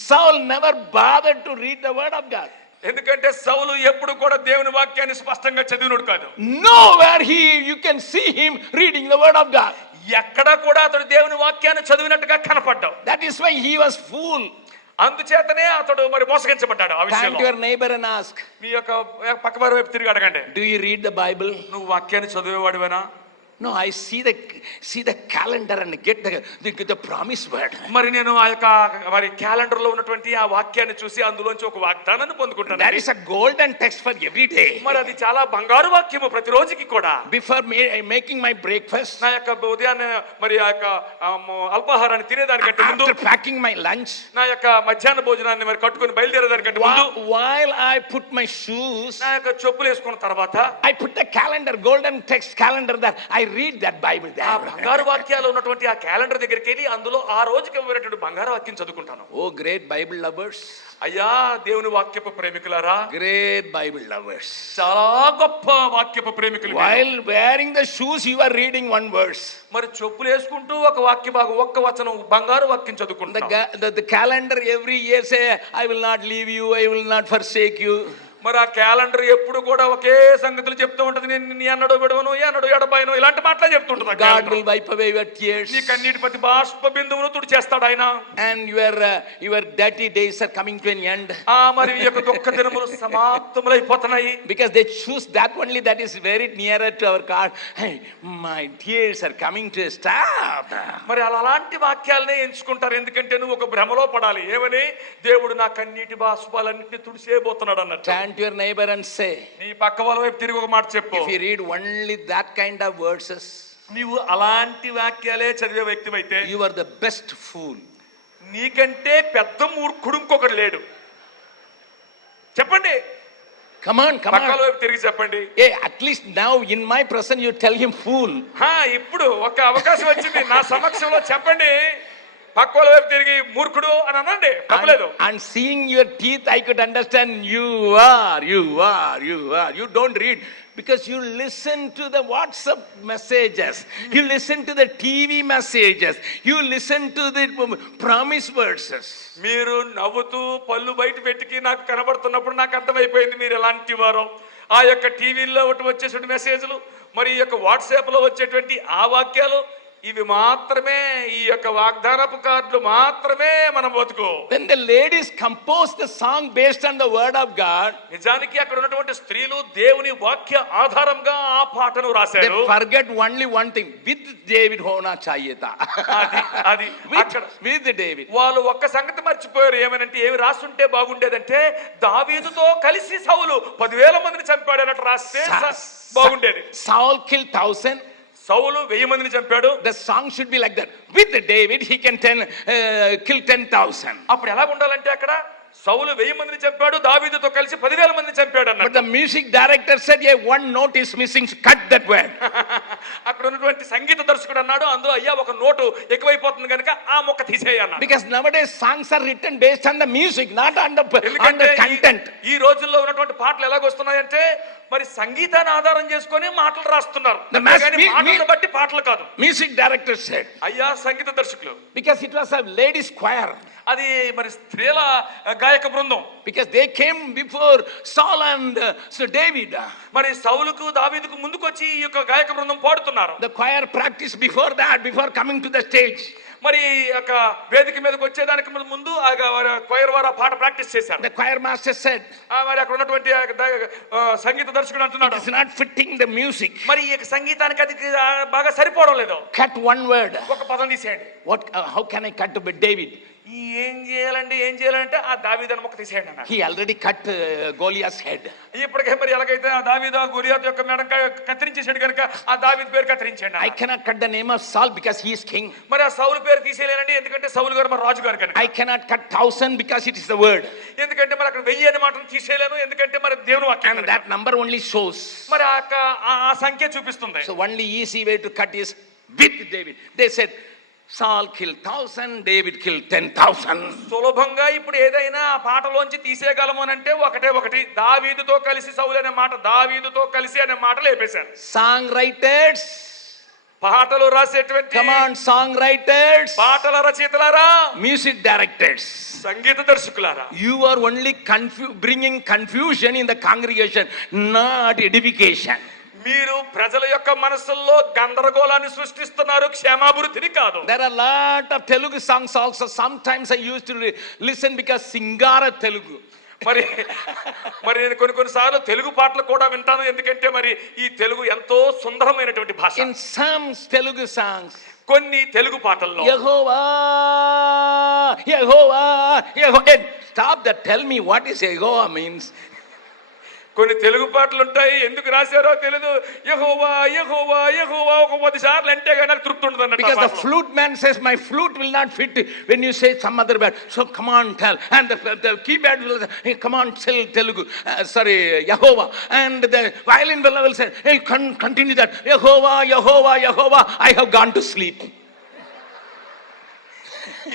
Saul never bothered to read the word of God. ఎందుకంటే సౌలు ఎప్పుడు కూడా దేవుని వాక్యాన్ని స్పష్టంగా చదివినోడు కాదు. Nowhere you can see him reading the word of God. ఎక్కడ కూడా అతడు దేవుని వాక్యాన్ని చదివినట్టుగా కనపడ్డావు. That is why he was fool. అందుచేతనే అతడు మరి మోసగించబడ్డాడు. ఆ Turn to విషయంలో your neighbor and ask, మీ యొక్క పక్కవారి వైపు తిరిగి అడగండి, do you read the Bible? నువ్వు వాక్యాన్ని చదివేవాడివేనా? No, I see the calendar and get the promised word. మరి నేను ఆ యొక్క మరి క్యాలెండర్ లో ఉన్నటువంటి ఆ వాక్యాన్ని చూసి అందులోంచి ఒక వాగ్దానాన్ని పొందుకుంటాను. That is a golden text for every day. మరి అది చాలా బంగారు వాక్యము ప్రతి రోజుకి కూడా. Before making my breakfast, నా యొక్క ఉదయాన్నే మరి ఆ యొక్క అల్పాహారాన్ని తినేదానికంటే ముందు, after packing my lunch, నా యొక్క మధ్యాహ్న భోజనాన్ని మరి కట్టుకొని బయలుదేరేదానికంటే ముందు, while I put my shoes, నా యొక్క చెప్పులు వేసుకున్న తర్వాత I put the calendar, golden text calendar, that I read that Bible there. ఆ బంగారు వాక్యాలు ఉన్నటువంటి ఆ క్యాలెండర్ దగ్గరికి వెళ్ళి అందులో ఆ రోజుకి ఇవ్వబడినటువంటి బంగారు వాక్యం చదువుకుంటాను. Oh, great Bible lovers. అయ్యా దేవుని వాక్యపు ప్రేమికులారా, Great Bible lovers. చాలా గొప్ప వాక్యపు ప్రేమికులు. While wearing the shoes, you are reading one verse. మరి చెప్పులు వేసుకుంటూ ఒక వాక్య భాగం, ఒక్క వచనం బంగారు వాక్యం చదువుకుంటాం. The calendar every year say, I will not leave you, I will not forsake you. మరి ఆ క్యాలెండర్ ఎప్పుడు కూడా ఒకే సంగతులు చెప్తూ ఉంటది. నేను నీ అన్నడు విడవను, అన్నడు ఎడబాయను, ఇలాంటి మాటలే చెప్తుంటది. God will wipe away your tears. నీ కన్నీటి ప్రతి బాష్ప బిందువును తుడిచేస్తాడు ఆయన. And your dirty days are coming to an end. మరి ఈ యొక్క దుఃఖ దినములు సమాప్తములైపోతున్నాయి. Because they choose that only that is very nearer to our God. Hey, my tears are coming to a stop. మరి అలాంటి వాక్యాలనే ఎంచుకుంటారు. ఎందుకంటే నువ్వు ఒక భ్రమలో పడాలి. ఏమని? దేవుడు నా కన్నీటి బాష్పాలన్నింటినీ తుడిసేయబోతున్నాడు అన్నట్టు. Turn to your neighbor and say, నీ పక్క వాళ్ళ వైపు తిరిగి ఒక మాట చెప్పు. if you read only that kind of verses, నీవు అలాంటి వాక్యాలే చదివే వ్యక్తివైతే you are the best fool. నీకంటే పెద్ద మూర్ఖుడు ఇంకొకడు లేడు. చెప్పండి, Come on. పక్కల వైపు తిరిగి చెప్పండి. Hey, at least now in my presence you tell him fool. ఇప్పుడు ఒక అవకాశం వచ్చింది నా సమక్షంలో చెప్పండి. పక్కల వైపు తిరిగి మూర్ఖుడు అని అనండి, తప్పలేదు. And seeing your teeth, I could understand you are. You don't read because you listen to the WhatsApp messages. You listen to the TV messages. You listen to the promise verses. మీరు నవ్వుతూ పళ్ళు బయట పెట్టుకి నాకు కనబడుతున్నప్పుడు నాకు అర్థమైపోయింది మీరు ఎలాంటి వారో. ఆ యొక్క టీవీలో వచ్చేటువంటి మెసేజ్లు, మరి ఈ యొక్క వాట్సాప్లో వచ్చేటువంటి ఆ వాక్యాలు, ఇవి మాత్రమే, ఈ యొక్క వాగ్దానపు కార్డులు మాత్రమే మనం బతుకు. When the ladies composed the song based on the word of God, నిజానికి అక్కడ ఉన్నటువంటి స్త్రీలు దేవుని వాక్య ఆధారంగా ఆ పాటను రాశారు. they forget only one thing, with David hona chahiye tha. అది అక్కడ with David. వాళ్ళు ఒక్క సంగతి మర్చిపోయారు. ఏమనంటే ఏమి రాస్తుంటే బాగుండేదంటే దావీదుతో కలిసి సౌలు 10,000 మందిని చంపాడు అన్నట్టు రాస్తే బాగుండేది. Saul killed 1,000. సౌలు 1000 మందిని చంపాడు. The song should be like that. With David, he can kill 10,000. అప్పుడు ఎలా ఉండాలంటే అక్కడ సౌలు 1000 మందిని చంపాడు, దావీదుతో కలిసి 10,000 మందిని చంపాడు అన్నట్టు. But the music director said, yeah, one note is missing, cut that word. అక్కడ ఉన్నటువంటి సంగీత దర్శకుడు అన్నాడు, అందులో అయ్యా ఒక నోటు ఎక్కువైపోతుంది కనుక ఆ మొక్క తీసేయ అన్నాడు. Because nowadays songs are written based on the music, not on the ఎందుకంటే content. ఈ రోజుల్లో ఉన్నటువంటి పాటలు ఎలాగొస్తున్నాయంటే మరి సంగీతాన్ని ఆధారం చేసుకొని మాటలు రాస్తున్నారు, మాటలను బట్టి పాటలు కాదు. Music director said, అయ్యా సంగీత దర్శకులు, because it was a ladies choir, అది మరి స్త్రీల గాయక బృందం, because they came before Saul and David. మరి సౌలుకు దావీదుకు ముందుకొచ్చి ఈ యొక్క గాయక బృందం పాడుతున్నారు. The choir practiced before that, before coming to the stage. మరి యొక్క వేదిక మీదకి వచ్చేదానికి ముందు క్వైర్ వారు పాట ప్రాక్టీస్ చేశారు. The choir master said, మరి అక్కడ ఉన్నటువంటి సంగీత దర్శకుడు అంటున్నాడు, it is not fitting the music. మరి ఈ సంగీతానికి అది బాగా సరిపోవడం లేదు, Cut one word. ఒక పదం తీసేయండి. What? How can I cut to David? ఏం చేయాలంటే ఆ దావీదు అని మొక్క తీసేయండి అన్నాడు. He already cut Goliath's head. ఇప్పటికే మరి ఎలాగైతే ఆ దావీదు గొలియాతు యొక్క మెడ కత్తిరించేసాడు కనుక ఆ దావీదు పేరు కత్తిరించండి. I cannot cut the name of Saul because he is king. మరి ఆ సౌలు పేరు తీసేయలేనండి, ఎందుకంటే సౌలు గారు మరి రాజు గారు కనుక. I cannot cut 1000 because it is the word. ఎందుకంటే మరి అక్కడ 1000 అనే మాటను తీసేయలేను, ఎందుకంటే మరి దేవుని వాక్యం. And that number only shows. మరి ఆ సంఖ్య చూపిస్తుంది. So only easy way to cut is with David. They said Saul killed 1000, David killed 10,000. సులభంగా ఇప్పుడు ఏదైనా ఆ పాటలోంచి తీసేయగలము అని అంటే ఒకటి దావీదుతో కలిసి సౌలు అనే మాట, దావీదుతో కలిసి అనే మాట లేపేశారు. Song writers, పాటలు రాసేటువంటి, come on song writers, పాటల రచయితలారా, music directors, Sangeetha దర్శకులారా, you are only bringing confusion in the congregation, not edification. మీరు ప్రజల యొక్క మనసుల్లో గందరగోళాన్ని సృష్టిస్తున్నారు, క్షేమాభివృద్ధిని కాదు. There are a lot of Telugu songs also. Sometimes I used to listen because Singara Telugu. మరి నేను కొన్ని సార్లు తెలుగు పాటలు కూడా వింటాను, ఎందుకంటే మరి ఈ తెలుగు ఎంతో సుందరమైనటువంటి భాష. In some Telugu songs, కొన్ని తెలుగు పాటల్లో Yehovah, Yehovah, Yehovah. Stop that. Tell me what is Yehovah means. కొన్ని తెలుగు పాటలు ఉంటాయి, ఎందుకు రాశారో తెలియదు. యెహోవా యెహోవా యెహోవా ఒక 10 సార్లు అంటే గానీ నాకు తృప్తి ఉండదు అన్నట్టు. Because the flute man says my flute will not fit when you say some other word. So come on tell. And the keyboard will say, hey, come on tell Telugu. Yehovah. And the violin will say, hey, continue that. Yehovah, Yehovah, Yehovah. I have gone to sleep.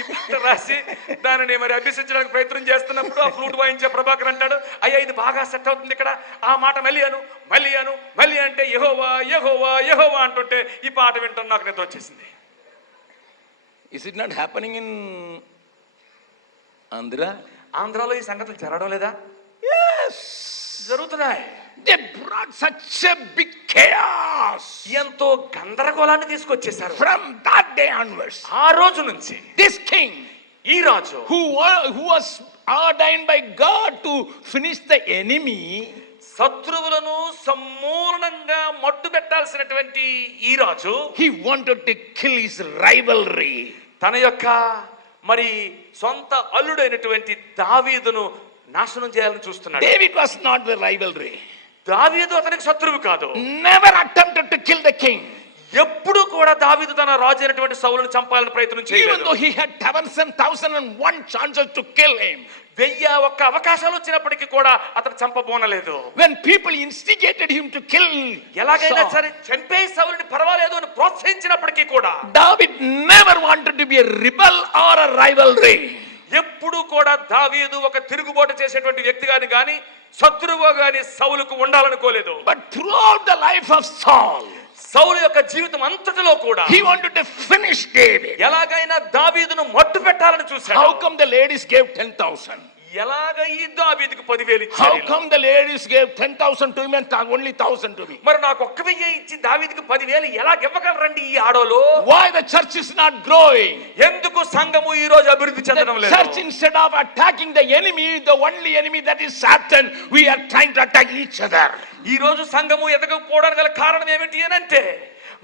ఈ పాట రాసి దానిని మరి అభ్యసించడానికి ప్రయత్నం చేస్తున్నప్పుడు ఆ flute వాయించే Prabhakar అంటాడు, అయ్యా ఇది బాగా సెట్ అవుతుంది ఇక్కడ, ఆ మాట మళ్ళీ అంటే యెహోవా యెహోవా యెహోవా అంటుంటే ఈ పాట వింటాను నాకు నిద్ర వచ్చేసింది. Is it not happening in Andhra? ఆంధ్రాలో ఈ సంగతులు జరగడం లేదా? Yes, జరుగుతున్నాయి. They brought such a big chaos. ఎంతో గందరగోళాన్ని తీసుకొచ్చేశారు. From that day onwards, ఆ రోజు నుంచి this king, ఈ రాజు who was ordained by God to finish the enemy, శత్రువులను సమూలంగా మట్టు పెట్టాల్సినటువంటి ఈ రాజు, he wanted to kill his rivalry. తన యొక్క మరి సొంత అల్లుడైనటువంటి దావీదును నాశనం చేయాలని చూస్తున్నాడు. David was not the rivalry. దావీదు అతనికి శత్రువు కాదు. Never attempted to kill the king. ఎప్పుడు కూడా దావీదు తన రాజు అయినటువంటి సౌలును చంపాలని ప్రయత్నం చేయలేదు. Even though he had 1001 chances to kill him. 1001 అవకాశాలు వచ్చినప్పటికీ కూడా అతను చంపబోనలేదు. When people instigated him to kill, ఎలాగైనా సరే చంపే సౌలుని పర్వాలేదు అని ప్రోత్సహించినప్పటికీ కూడా David never wanted to be a rebel or a rivalry. ఎప్పుడు కూడా దావీదు ఒక తిరుగుబాటు చేసేటువంటి వ్యక్తిగాని గాని శత్రువుగా గాని సౌలుకు ఉండాలనుకోలేదు. But throughout the life of Saul, సౌలు యొక్క జీవితం అంతటిలో కూడా he wanted to finish David. ఎలాగైనా దావీదును మట్టు పెట్టాలని చూశాడు. How come the ladies gave 10,000? ఎలాగ ఈ దావీదుకు 10,000 How ఇచ్చారు? come the ladies gave 10,000 to him and only 1,000 to me? మరి నాకు 1,000 ఇచ్చి దావీదుకు 10,000 ఎలా ఇవ్వగలరండి ఈ ఆడోలు? Why the church is not growing? ఎందుకు సంఘము ఈ రోజు అభివృద్ధి చెందడం The లేదు? church, instead of attacking the enemy, the only enemy that is Satan, we are trying to attack each other. ఈ రోజు సంఘము ఎదగకపోవడానికి గల కారణం ఏమిటి అని అంటే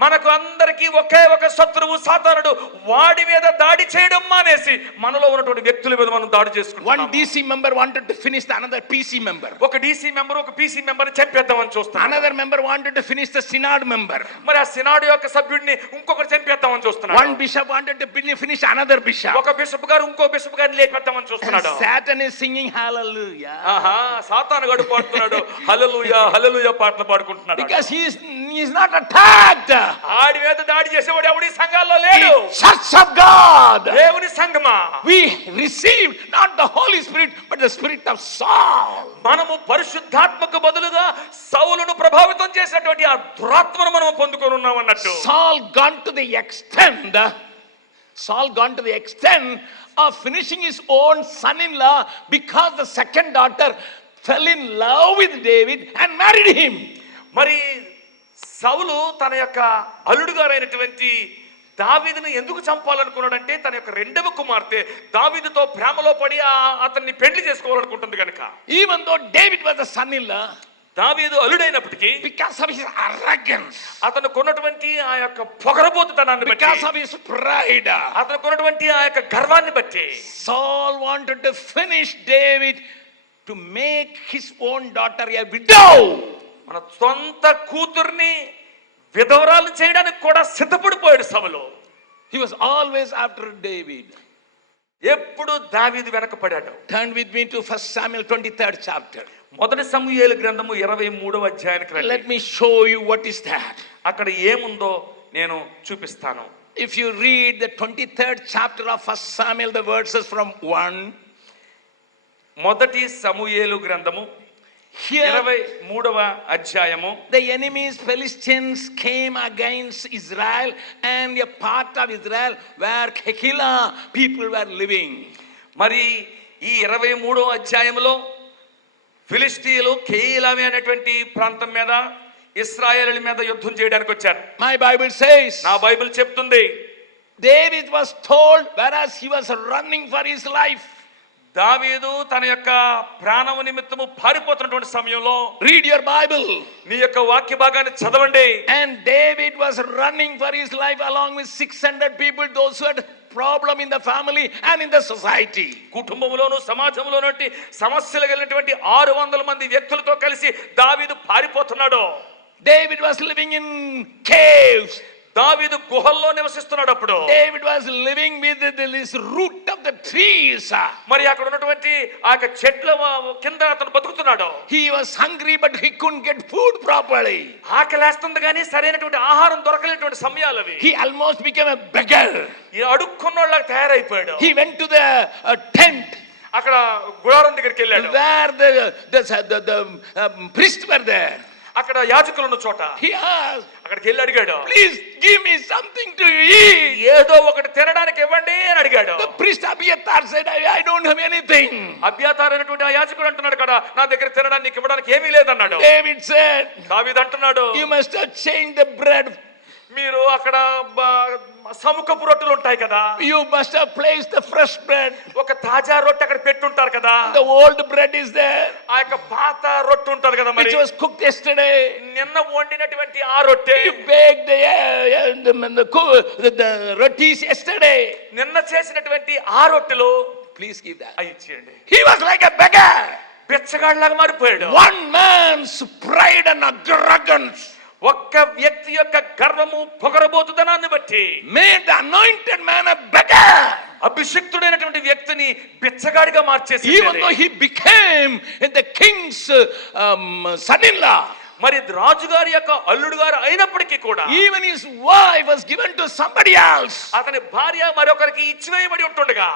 మనకు అందరికీ ఒకే ఒక శత్రువు సాతానుడు. వాడి మీద దాడి చేయడం మానేసి మనలో ఉన్నటువంటి వ్యక్తుల మీద మనం దాడి చేసుకుంటాం. One DC member wanted to finish the another PC member. ఒక డీసీ మెంబర్ ఒక పీసీ మెంబర్ చంపేద్దామని చూస్తాడు. Another member wanted to finish the synod member. మరి ఆ సినాడ్ యొక్క సభ్యుడిని ఇంకొకరు చంపేద్దామని చూస్తున్నాడు. One bishop wanted to finish another bishop. ఒక బిషప్ గారు ఇంకో బిషప్ గారిని లేపేద్దామని చూస్తున్నాడు. Satan is singing hallelujah. ఆహా, సాతాను గడు పాడుతున్నాడు హల్లెలూయా హల్లెలూయా పాటలు పాడుకుంటున్నాడు. Because he is not attacked. ఆడి మీద దాడి చేసేవాడు ఎవడి సంఘాల్లో లేడు. The church of God. దేవుని సంఘమా, We received not the Holy Spirit but the spirit of Saul. మనము పరిశుద్ధాత్మకు బదులుగా సౌలును ప్రభావితం చేసినటువంటి ఆ దురాత్మను మనం పొందుకొని ఉన్నాం అన్నట్టు. Saul gone to the extent of finishing his own son-in-law because the second daughter fell in love with David and married him. మరి సౌలు తన యొక్క అల్లుడు గారైనటువంటి దావీదును ఎందుకు చంపాలనుకున్నాడంటే తన యొక్క రెండవ కుమార్తె దావీదుతో ప్రేమలో పడి అతన్ని పెళ్లి చేసుకోవాలనుకుంటుంది కనుక. Even though David was a son-in-law, దావీదు అల్లుడైనప్పటికీ because of his arrogance, అతను కొన్నటువంటి ఆ యొక్క పొగరబోతుతనాన్ని బట్టి, because of his pride, అతను కొన్నటువంటి ఆ యొక్క గర్వాన్ని బట్టి Saul wanted to finish David to make his own daughter a widow. మన సొంత కూతుర్ని విధవరాలు చేయడానికి కూడా సిద్ధపడిపోయాడు సౌలు. He was always after David. ఎప్పుడు దావీదు వెనకపడాడు. Turn with me to 1 Samuel 23rd chapter. మొదటి సమూయేలు గ్రంథము 23వ అధ్యాయానికి రండి. Let me show you what is that. అక్కడ ఏముందో నేను చూపిస్తాను. If you read the 23rd chapter of 1 Samuel, the verses from 1. మొదటి సమూయేలు గ్రంథము Here 23వ అధ్యాయము. the enemies Philistines came against Israel, and a part of Israel where Keilah people were living. మరి ఈ 23వ అధ్యాయంలో ఫిలిష్తీయులు కెయీలామి అనేటువంటి ప్రాంతం మీద ఇశ్రాయేలీయుల మీద యుద్ధం చేయడానికి వచ్చారు. My Bible says, నా బైబిల్ చెప్తుంది, David was told whereas he was running for his life. దావీదు తన యొక్క ప్రాణము నిమిత్తము పారిపోతున్నటువంటి సమయంలో, Read your Bible. నీ యొక్క వాక్య భాగాన్ని చదవండి. And David was running for his life along with 600 people, those who had problem in the family and in the society. కుటుంబంలోను సమాజంలోను సమస్యలు కలిగినటువంటి 600 మంది వ్యక్తులతో కలిసి దావీదు పారిపోతున్నాడు. David was living in caves. దావీదు గుహల్లో నివసిస్తున్నాడు. అప్పుడు David was living with this root of the trees. మరి అక్కడ ఉన్నటువంటి ఆ యొక్క చెట్ల కింద అతను బతుకుతున్నాడు. He was hungry but he couldn't get food properly. ఆకలేస్తుంది కానీ సరైనటువంటి ఆహారం దొరకలేటువంటి సమయాలు అవి. He almost became a beggar. ఈ అడుక్కున్నోళ్ళకి తయారైపోయాడు. He went to the tent. అక్కడ గుడారం దగ్గరికి వెళ్ళాడు. Where the priests were there. అక్కడ యాజకులు ఉన్న చోట He asked, అక్కడికి వెళ్ళి అడిగాడు, please give me something to eat. ఏదో ఒకటి తినడానికి ఇవ్వండి అని అడిగాడు. The priest Abiathar said, I don't have anything. అబ్యాతార్ అనేటువంటి ఆ యాజకుడు అంటున్నాడు కదా, నా దగ్గర తినడానికి ఇవ్వడానికి ఏమీ లేదన్నాడు. David said, దావీదు అంటున్నాడు, you must have changed the bread. మీరు అక్కడ సముఖపు రొట్టెలు ఉంటాయి కదా, You must have placed the fresh bread. ఒక తాజా రొట్టె అక్కడ పెట్టుంటారు కదా, The old bread is there, ఆ యొక్క పాత రొట్టె ఉంటది కదా, మరి which was cooked yesterday. నిన్న వండినటువంటి ఆ రొట్టె, You baked the rotis yesterday. నిన్న చేసినటువంటి ఆ రొట్టెలు Please give that. అవి ఇచ్చేయండి. He was like a beggar. బిచ్చగాడిలాగా మారిపోయాడు. One man's pride and arrogance ఒక్క వ్యక్తి యొక్క గర్వము పొగరబోతుదనాన్ని బట్టి made the anointed man a beggar. అభిషిక్తుడైనటువంటి వ్యక్తిని బిచ్చగాడిగా మార్చేసి, Even though he became the king's son-in-law, మరి రాజుగారి యొక్క అల్లుడు గారు అయినప్పటికీ కూడా even his wife was given to somebody else. అతని భార్య మరొకరికి ఇచ్చివేయబడి ఉంటుండగా,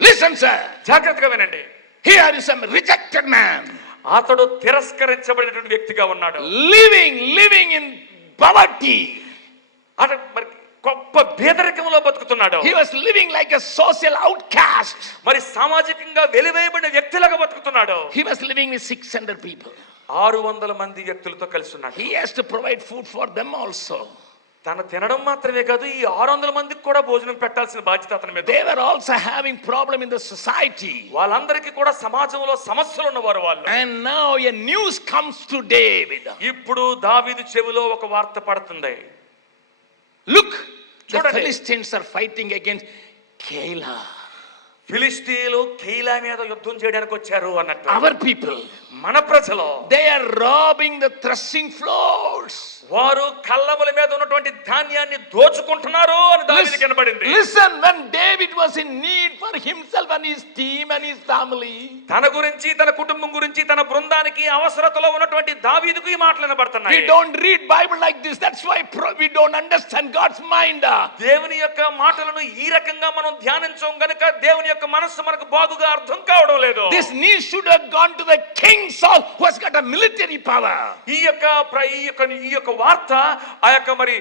Listen, sir. జాగ్రత్తగా వినండి, Here is a rejected man, అతడు తిరస్కరించబడినటువంటి వ్యక్తిగా ఉన్నాడు. living in poverty. అతడు మరి గొప్ప పేదరికంలో బతుకుతున్నాడు. He was living like a social outcast. మరి సామాజికంగా వెలివేయబడిన వ్యక్తిలాగా బతుకుతున్నాడు. He was living with 600 people. 600 మంది వ్యక్తులతో కలిసి ఉన్నాడు. He has to provide food for them also. తను తినడం మాత్రమే కాదు, ఈ 600 మందికి కూడా భోజనం పెట్టాల్సిన బాధ్యత అతని మీద. They were also having problem in the society. వాళ్ళందరికీ కూడా సమాజంలో సమస్యలు ఉన్నవారు వాళ్ళు. And now a news comes to David. ఇప్పుడు దావీదు చెవిలో ఒక వార్త పడుతుంది. Look, the చూడండి. Philistines are fighting against Keilah. ఫిలిష్తీయులు కీలా మీద యుద్ధం చేయడానికి వచ్చారు అన్నట్టు. Our people, మన ప్రజలు they are robbing the threshing floors. వారు కళ్ళముల మీద ఉన్నటువంటి ధాన్యాన్ని దోచుకుంటున్నారు అని దావీదుకి వినబడింది. Listen, when David was in need for himself and his team and his family, తన గురించి, తన కుటుంబం గురించి, తన బృందానికి అవసరతలో ఉన్నటువంటి దావీదుకు ఈ మాటలు we వినబడుతున్నాయి. don't read Bible like this. That's why we don't understand God's mind. దేవుని యొక్క మాటలను ఈ రకంగా మనం ధ్యానించం గనుక దేవుని యొక్క మనస్సు మనకు బాగుగా అర్థం కావడం లేదు. This news should have gone to the King Saul, who has got a military power. ఈ యొక్క వార్త ఆ యొక్క మరి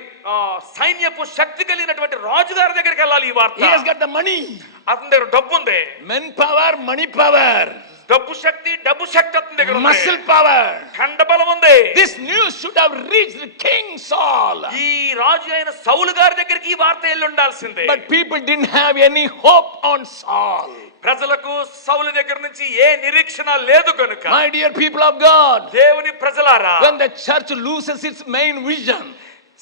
సైన్యపు శక్తి కలిగినటువంటి రాజుగారి దగ్గరికి వెళ్ళాలి. ఈ వార్త He has got the money, అతని దగ్గర డబ్బు ఉంది. men power, money power, డబ్బు శక్తి అతని దగ్గర ఉంది. muscle power. ఖండబలం ఉంది. This news should have reached King Saul. ఈ రాజు అయిన సౌలు గారి దగ్గరికి ఈ వార్త వెళ్ళి ఉండాల్సిందే. But people didn't have any hope on Saul. ప్రజలకు సౌలు దగ్గర నుంచి ఏ నిరీక్షణ లేదు కనుక, My dear people of God, దేవుని ప్రజలారా, when the church loses its main vision,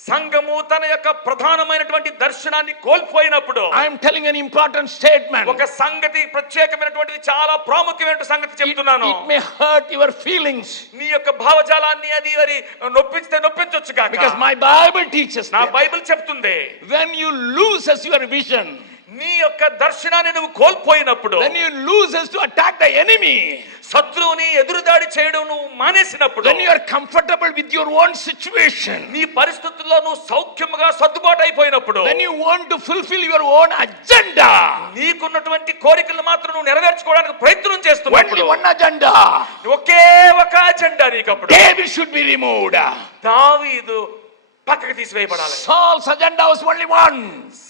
సంఘము తన యొక్క ప్రధానమైనటువంటి దర్శనాన్ని కోల్పోయినప్పుడు, I am telling an important statement. ఒక సంగతి, ప్రత్యేకమైనటువంటిది, చాలా ప్రాముఖ్యమైన సంగతి చెప్తున్నాను. It may hurt your feelings, నీ యొక్క భావజాలాన్ని అది మరి నొప్పించొచ్చు కాక, because my Bible teaches నా that బైబిల్ చెప్తుంది, when you loses your vision, నీ యొక్క దర్శనాన్ని నువ్వు కోల్పోయినప్పుడు, when you loses to attack the enemy, శత్రువుని ఎదురుదాడి చేయడం నువ్వు మానేసినప్పుడు, when you are comfortable with your own situation, నీ పరిస్థితుల్లో నువ్వు సౌఖ్యముగా సర్దుబాటు అయిపోయినప్పుడు, when you want to fulfill your own agenda, నీకున్నటువంటి కోరికలు మాత్రం నువ్వు నెరవేర్చుకోవడానికి ప్రయత్నం only చేస్తున్నప్పుడు, one agenda, ఒకే ఒక agenda నీకప్పుడు, David should be removed. దావీదు పక్కకి తీసివేయబడాలి. Saul's agenda was only one.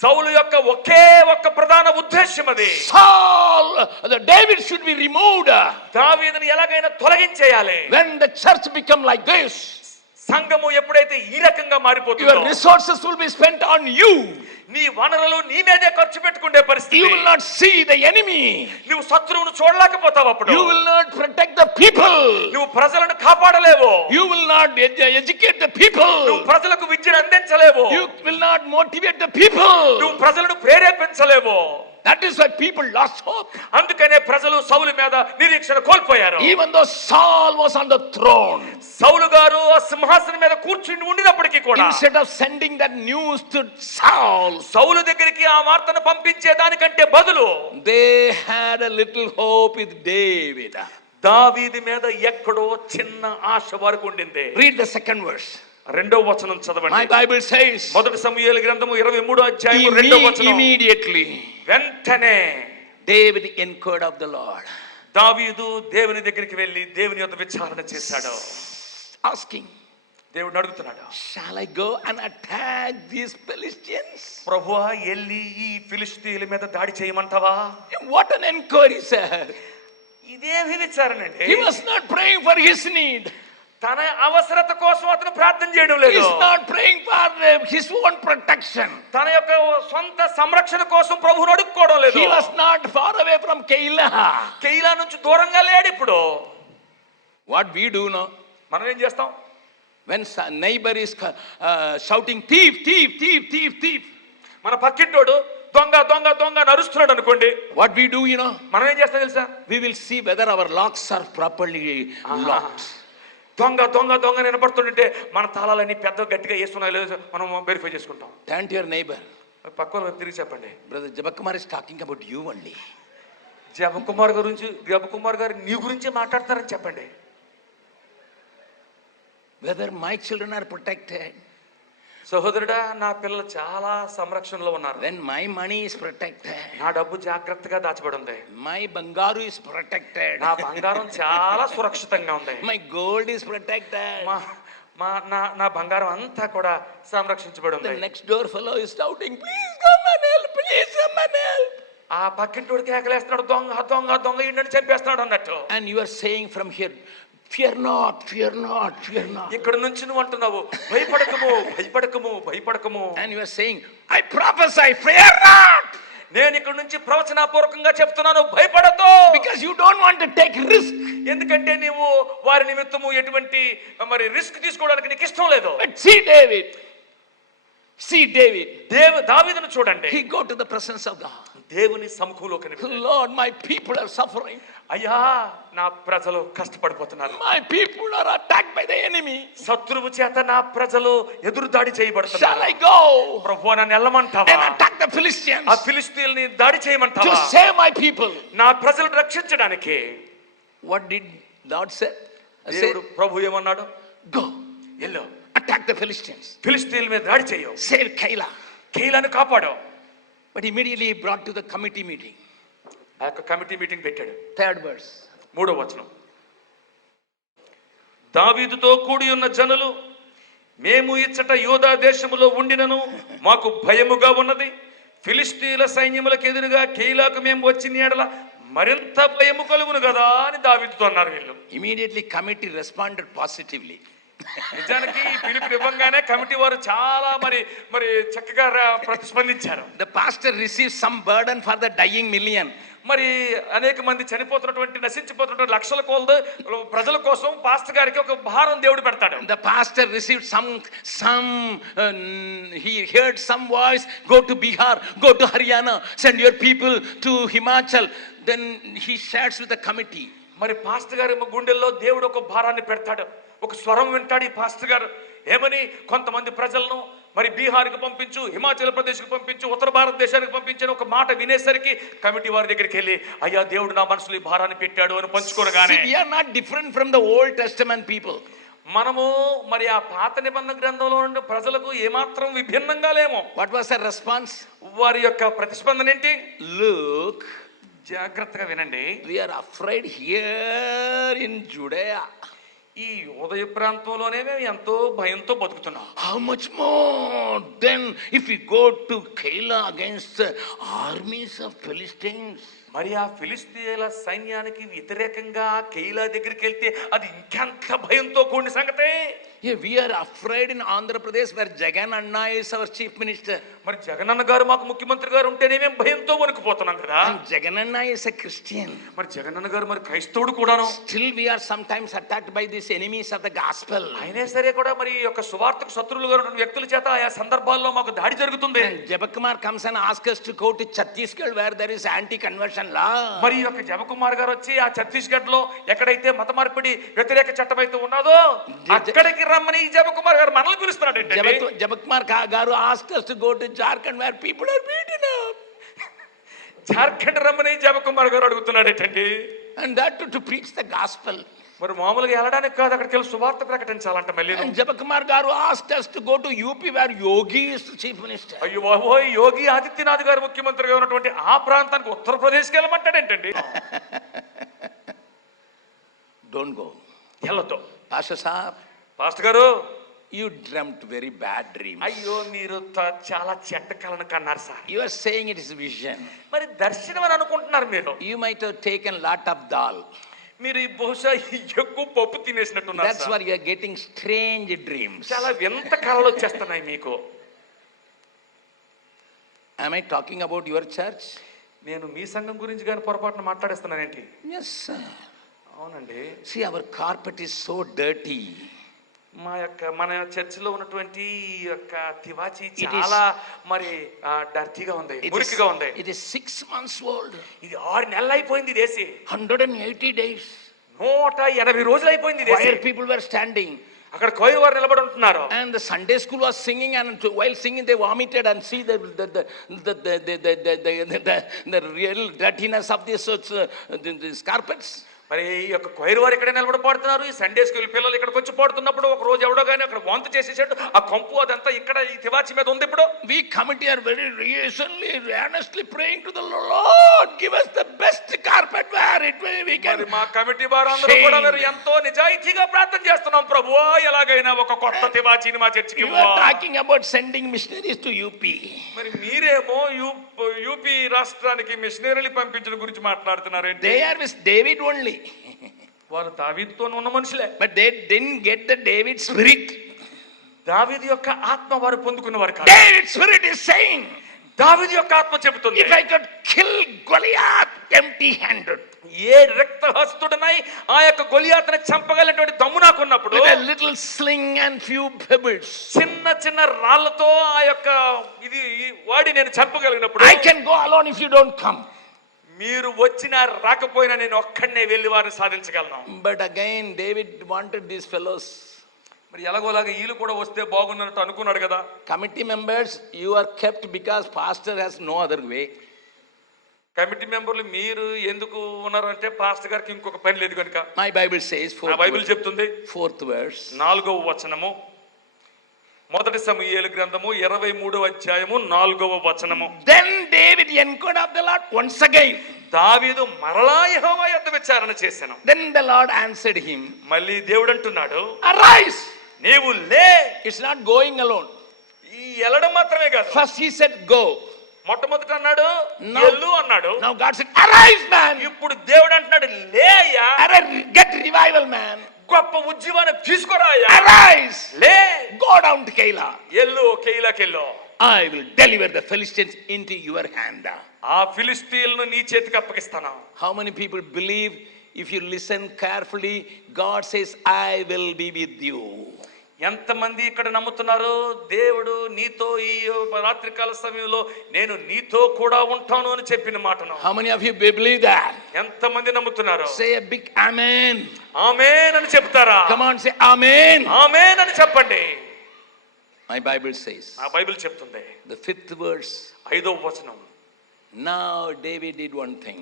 సౌలు యొక్క ఒకే ఒక ప్రధాన ఉద్దేశం అది. David should be removed. దావీదుని ఎలాగైనా తొలగించేయాలి. When the church become like this, సంఘము ఎప్పుడైతే ఈ రకంగా your మారిపోతుందో, resources will be spent on you. నీ వనరులు నీ మీదే ఖర్చు పెట్టుకునే పరిస్థితి. You will not see the enemy. నువ్వు శత్రువును చూడలేకపోతావు. అప్పుడు You will not protect the people. నువ్వు ప్రజలను కాపాడలేవు. You will not educate the people. నువ్వు ప్రజలకు విద్యను అందించలేవు. You will not motivate the people. నువ్వు ప్రజలను ప్రేరేపించలేవు. That is why people lost hope. అందుకనే ప్రజలు సౌలు మీద నిరీక్షణ కోల్పోయారు. Even though Saul was on the throne, సౌలు గారు ఆ సింహాసనం మీద కూర్చుని ఉండినప్పటికీ కూడా, instead of sending that news to Saul, సౌలు దగ్గరికి ఆ వార్తను పంపించే దానికంటే బదులు they had a little hope with David. దావీదు మీద ఎక్కడో చిన్న ఆశ వరకు ఉండింది. Read the second verse. రెండో వచనం చదవండి. My Bible says, మొదటి సమూయేలు గ్రంథము 23వ అధ్యాయం రెండో వచనం. immediately వెంటనే David inquired of the Lord, దావీదు దేవుని దగ్గరికి వెళ్ళి దేవుని యొద్ద విచారణ చేశాడు. asking, దేవుడు అడుగుతున్నాడు, shall I go and attack these Philistines? ప్రభువా ఎల్లి ఈ ఫిలిష్తీయుల మీద దాడి చేయమంటావా? What an inquiry, sir. ఇదేమి విచారణ అండి? He was not praying for his need. తన అవసరత కోసం అతను ప్రార్థన చేయడం He లేదు. is not praying for his own protection. తన యొక్క సొంత సంరక్షణ కోసం ప్రభువును అడుక్కోవడం లేదు. He was not far away from Keilah. కైలా నుంచి దూరంగా లేడు. ఇప్పుడు What we do now, మనం ఏం చేస్తాం? when neighbor is shouting thief, thief, thief, thief, thief, మన పక్కింటోడు దొంగ దొంగ దొంగ నరుస్తున్నాడు అనుకోండి, what we do, మనం ఏం చేస్తాం తెలుసా? we will see whether our locks are properly locked. దొంగ దొంగ దొంగ నిలబడుతుంటే మన తాళాలన్నీ పెద్ద గట్టిగా వేస్తున్నాయో లేదో మనం వెరిఫై చేసుకుంటాం. Turn to your neighbor. పక్క వాళ్ళు తిరిగి చెప్పండి, Brother Jabakumar is talking about you only. జబకుమార్ గారు నీ గురించే మాట్లాడతారని చెప్పండి. Whether my children are protected, సహోదరుడా, నా పిల్లలు చాలా సంరక్షణలో ఉన్నారు. then my money is protected, నా డబ్బు జాగ్రత్తగా దాచబడి ఉంది. my bangaru is protected, నా బంగారం చాలా సురక్షితంగా ఉంది. my gold is protected. నా బంగారం అంతా కూడా సంరక్షించబడి The ఉంది. next door fellow is shouting, please come and help, please come and help. ఆ పక్కింటోడు కేకలేస్తున్నాడు, దొంగ దొంగ దొంగ ఇండని చంపేస్తున్నాడు అన్నట్టు. And you are saying from here, fear not, fear not, fear not. ఇక్కడ నుంచి నువ్వు అంటున్నావు, భయపడకము భయపడకము భయపడకము. And you are saying, I prophesy, fear not. నేను ఇక్కడ నుంచి ప్రవచనాపూర్వకంగా చెప్తున్నాను, భయపడతో. Because you don't want to take risk. ఎందుకంటే నీవు వారి నిమిత్తము ఎటువంటి మరి రిస్క్ తీసుకోవడానికి నీకు ఇష్టం లేదు. But see David, See David. దావీదును చూడండి. He go to the presence of God. దేవుని సముఖంలోకి వెళ్ళి, Lord, my people are suffering. అయ్యా నా ప్రజలు కష్టపడిపోతున్నారు. My people are attacked by the enemy. శత్రువు చేత నా ప్రజలు ఎదురుదాడి Shall చేయబడుతున్నారు. I go ప్రభువా నన్ను వెళ్ళమంటావా? and attack the Philistines ఆ ఫిలిష్తీయుల్ని దాడి to చేయమంటావా? save my people? నా ప్రజలను రక్షించడానికి. What did Lord say? దేవుడు ప్రభు ఏమన్నాడు? Go, yellow attack the Philistines, ఫిలిష్తీయుల మీద దాడి చేయు, save Keilah. కీలను కాపాడు. But immediately he brought to the committee meeting. ఆ యొక్క కమిటీ మీటింగ్ పెట్టాడు. 3rd verse. 3వ వచనం. దావీదుతో కూడి ఉన్న జనులు, మేము ఇచ్చట యూదా దేశములో ఉండినను మాకు భయముగా ఉన్నది. ఫిలిష్తీయుల సైన్యములకు ఎదురుగా కీలాకు మేము వచ్చిన ఎడల మరింత భయము కలుగును కదా అని దావీదుతో అన్నారు వీళ్ళు. Immediately committee responded positively. నిజానికి ఈ పిలుపు ఇవ్వగానే కమిటీ వారు చాలా మరి చక్కగా ప్రతిస్పందించారు. The pastor received some burden for the dying million. మరి అనేక మంది చనిపోతున్నటువంటి నశించిపోతున్నటువంటి లక్షల కొలది ప్రజల కోసం పాస్టర్ గారికి ఒక భారం దేవుడు పెడతాడు. The pastor received he heard some voice, go to Bihar, go to Haryana, send your people to Himachal. Then he shares with the committee. మరి పాస్టర్ గారి గుండెల్లో దేవుడు ఒక భారాన్ని పెడతాడు. ఒక స్వరం వింటాడు ఈ పాస్టర్ గారు. ఏమని? కొంతమంది ప్రజలను మరి బీహార్కి పంపించు, హిమాచల్ ప్రదేశ్కి పంపించు, ఉత్తర భారతదేశానికి పంపించిన ఒక మాట వినేసరికి కమిటీ వారి దగ్గరికి వెళ్ళి, అయ్యా దేవుడు నా మనసులో ఈ భారాన్ని పెట్టాడు అని పంచుకోనగానే. We are not different from the Old Testament people. మనము మరి ఆ పాత నిబంధన గ్రంథంలో ఉన్న ప్రజలకు ఏమాత్రం విభిన్నంగా లేము. What was the response? వారి యొక్క ప్రతిస్పందన ఏంటి? Look, జాగ్రత్తగా వినండి. we are afraid here in Judea. ఈ ఉదయ ప్రాంతంలోనే మేము ఎంతో భయంతో బతుకుతున్నాం. How much more then if we go to Keilah against the armies of Philistines? మరి ఆ ఫిలిష్తీయుల సైన్యానికి వ్యతిరేకంగా కైలా దగ్గరికి వెళ్తే అది ఇంకెంత భయంతో కూడిన సంగతే. Yeah, we are afraid in Andhra Pradesh where Jagan Anna is our chief minister. మరి జగనన్న గారు మాకు ముఖ్యమంత్రి గారు ఉంటేనే మేము భయంతో వణికిపోతున్నాం కదా. And Jagan Anna is a Christian. మరి జగనన్న గారు మరి క్రైస్తవుడు కూడాను. Still we are sometimes attacked by these enemies of the gospel. అయినా సరే కూడా మరి ఈ యొక్క సువార్తకు శత్రువులుగా ఉన్న వ్యక్తుల చేత ఆయా సందర్భాల్లో మాకు దాడి జరుగుతుంది. And Jabakumar comes and asks us to go to Chhattisgarh where there is anti-conversion law. మరి ఈ యొక్క జబకుమార్ గారు వచ్చి ఆ ఛత్తీస్గఢ్ లో ఎక్కడైతే మత మార్పిడి వ్యతిరేక చట్టం అయితే ఉన్నదో అక్కడికి రమ్మని ఈ జబకుమార్ గారు మనల్ని పిలుస్తున్నాడు. Jabakumar garu asked us to go to Jharkhand where people are beaten up. Jharkhand రమ్మని జబకుమార్ గారు అడుగుతున్నాడు ఏంటండి. And that to preach the gospel. మరి మామూలుగా వెళ్ళడానికి కాదు, అక్కడికి వెళ్ళి సువార్త ప్రకటించాలంట. మళ్ళీ And Jabakumar garu asked us to go to UP where Yogi is the chief minister. అయ్యో బాబోయ్, యోగి ఆదిత్యనాథ్ గారు ముఖ్యమంత్రిగా ఉన్నటువంటి ఆ ప్రాంతానికి ఉత్తరప్రదేశ్కి వెళ్ళమంటాడు ఏంటండి. Don't go. వెళ్ళొద్దు. Pastor Saab, పాస్టర్ గారు, you dreamt very bad dreams. అయ్యో మీరు చాలా చెడ్డ కలను కన్నారు sir. You are saying it is vision. మరి దర్శనం అని అనుకుంటున్నారు మీరు. You might have taken lot of dal. మీరు బహుశా ఎక్కువ పప్పు తినేసినట్టున్నారు. That's why you are getting strange dreams. చాలా వింత కళలు వచ్చేస్తున్నాయి మీకు. Am I talking about your church? నేను మీ సంఘం గురించి కానీ పొరపాటున మాట్లాడేస్తున్నానేంటి? Yes, sir. అవునండి. See, our carpet is so dirty. మన చర్చిలో ఉన్నటువంటి యొక్క తివాచి చాలా మరి డర్టీగా ఉంది, మురికిగా ఉంది. It is 6 months old. ఇది 6 నెలలు అయిపోయింది దేశీ. 180 days. 180 రోజులు అయిపోయింది దేశీ. Where people were standing. అక్కడ కోయిర్ వారు నిలబడి ఉంటున్నారు. And the Sunday school was singing, and while singing they vomited and see the real dirtiness of these carpets. మరి ఈ యొక్క కొయిర్ వారు ఇక్కడ నిలబడి పాడుతున్నారు. ఈ సండే స్కూల్ పిల్లలు ఇక్కడికి వచ్చి పాడుతున్నప్పుడు ఒక రోజు ఎవడో కానీ అక్కడ వాంతి చేసేసాడు. ఆ కంపు అదంతా ఇక్కడ ఈ తివాచి మీద ఉంది. ఇప్పుడు we committee are very recently earnestly praying to the Lord, give us the best carpet where it will we can. మరి మా కమిటీ వారందరూ కూడా ఎంతో నిజాయితీగా ప్రార్థన చేస్తున్నాం. ప్రభువా ఎలాగైనా ఒక కొత్త తివాచిని మా చర్చికి ఇవ్వు. You are talking about sending missionaries to UP. మరి మీరేమో యూపీ రాష్ట్రానికి మిషనరీలు పంపించడం గురించి మాట్లాడుతున్నారేంటి? They are with David only. వారు దావీదుతో ఉన్న మనుషులే. But they didn't get the David spirit. దావీదు యొక్క ఆత్మ వారు పొందుకున్నవారు కాదు. David spirit is saying, దావీదు యొక్క ఆత్మ చెబుతుంది, if I could kill Goliath empty-handed, ఏ రక్తహస్తుడనై ఆ యొక్క గొలియాతుని చంపగలిగినటువంటి దమ్ము నాకున్నప్పుడు, with a little sling and few pebbles, చిన్న చిన్న రాళ్లతో ఆ యొక్క ఇది వాడి నేను చంపగలిగినప్పుడు, I can go alone if you don't come. మీరు వచ్చినా రాకపోయినా నేను ఒక్కడనే వెళ్ళి వారిని సాధించగలను. But again David wanted these fellows, మరి ఎలాగోలాగా వీళ్ళు కూడా వస్తే బాగున్నట్టు అనుకున్నాడు కదా. committee members, you are kept because pastor has no other way. Committee మెంబర్లు మీరు ఎందుకు ఉన్నారు అంటే పాస్టర్ గారికి ఇంకొక పని లేదు కనుక. My Bible says, బైబిల్ చెప్తుంది, 4th verse, 4వ వచనము, మొదటి సమూయేలు గ్రంథము 23వ అధ్యాయము 4వ వచనము. then David inquired of the Lord once again. దావీదు మరలా యెహోవా యొద్ద విచారణ చేశాను. Then the Lord answered him, మళ్ళీ దేవుడు అంటున్నాడు, arise. నీవు లే. It's not going alone. ఈ ఎలడం మాత్రమే కాదు, First he said go. మొట్టమొదట అన్నాడు ఎల్లు అన్నాడు. Now God said, arise man. ఇప్పుడు దేవుడు అంటున్నాడు, లే అయ్యా, Get revival man. గొప్ప ఉజ్జీవాన్ని తీసుకురా అయ్యా, Arise. లే, Go down to Keilah. ఎల్లు కెయిలాకెళ్ళు, I will deliver the Philistines into your hand. ఆ ఫిలిష్తీయులను నీ చేతికి అప్పగిస్తాను. How many people believe, if you listen carefully, God says, I will be with you. ఎంతమంది ఇక్కడ నమ్ముతున్నారు, దేవుడు నీతో ఈ రాత్రికాల సమయంలో నేను నీతో కూడా ఉంటాను అని చెప్పిన మాటను? How many of you believe that? ఎంతమంది నమ్ముతున్నారు? Say a big amen. ఆమేన్ అని చెప్తారా? Come on, say amen. ఆమేన్ అని చెప్పండి. My Bible says, నా బైబిల్ చెప్తుంది, the 5th verse, 5వ వచనం, now David did one thing.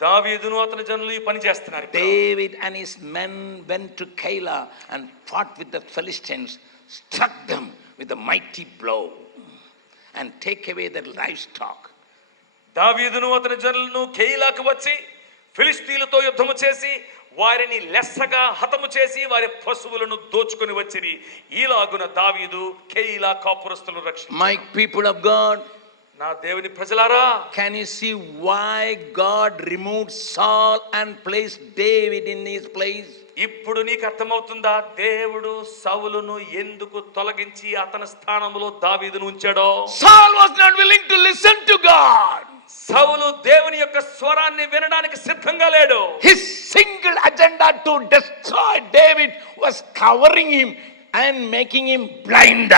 దావీదును అతని జనులు ఈ పని చేస్తున్నారు. David and his men went to Keilah and fought with the Philistines, struck them with a mighty blow and take away their livestock. దావీదును అతని జనులను కెయిలాకు వచ్చి ఫిలిష్తీయులతో యుద్ధము చేసి వారిని లెస్సగా హతము చేసి వారి పశువులను దోచుకొని వచ్చిరి. ఈలాగున దావీదు కెయిలా కాపురస్తులను రక్షించాడు. My people of God, నా దేవుని ప్రజలారా, can you see why God removed Saul and placed David in his place? ఇప్పుడు నీకు అర్థమవుతుందా దేవుడు సౌలును ఎందుకు తొలగించి అతని స్థానంలో దావీదును ఉంచాడో? Saul was not willing to listen to God. సౌలు దేవుని యొక్క స్వరాన్ని వినడానికి సిద్ధంగా లేడు. His single agenda to destroy David was covering him and making him blind.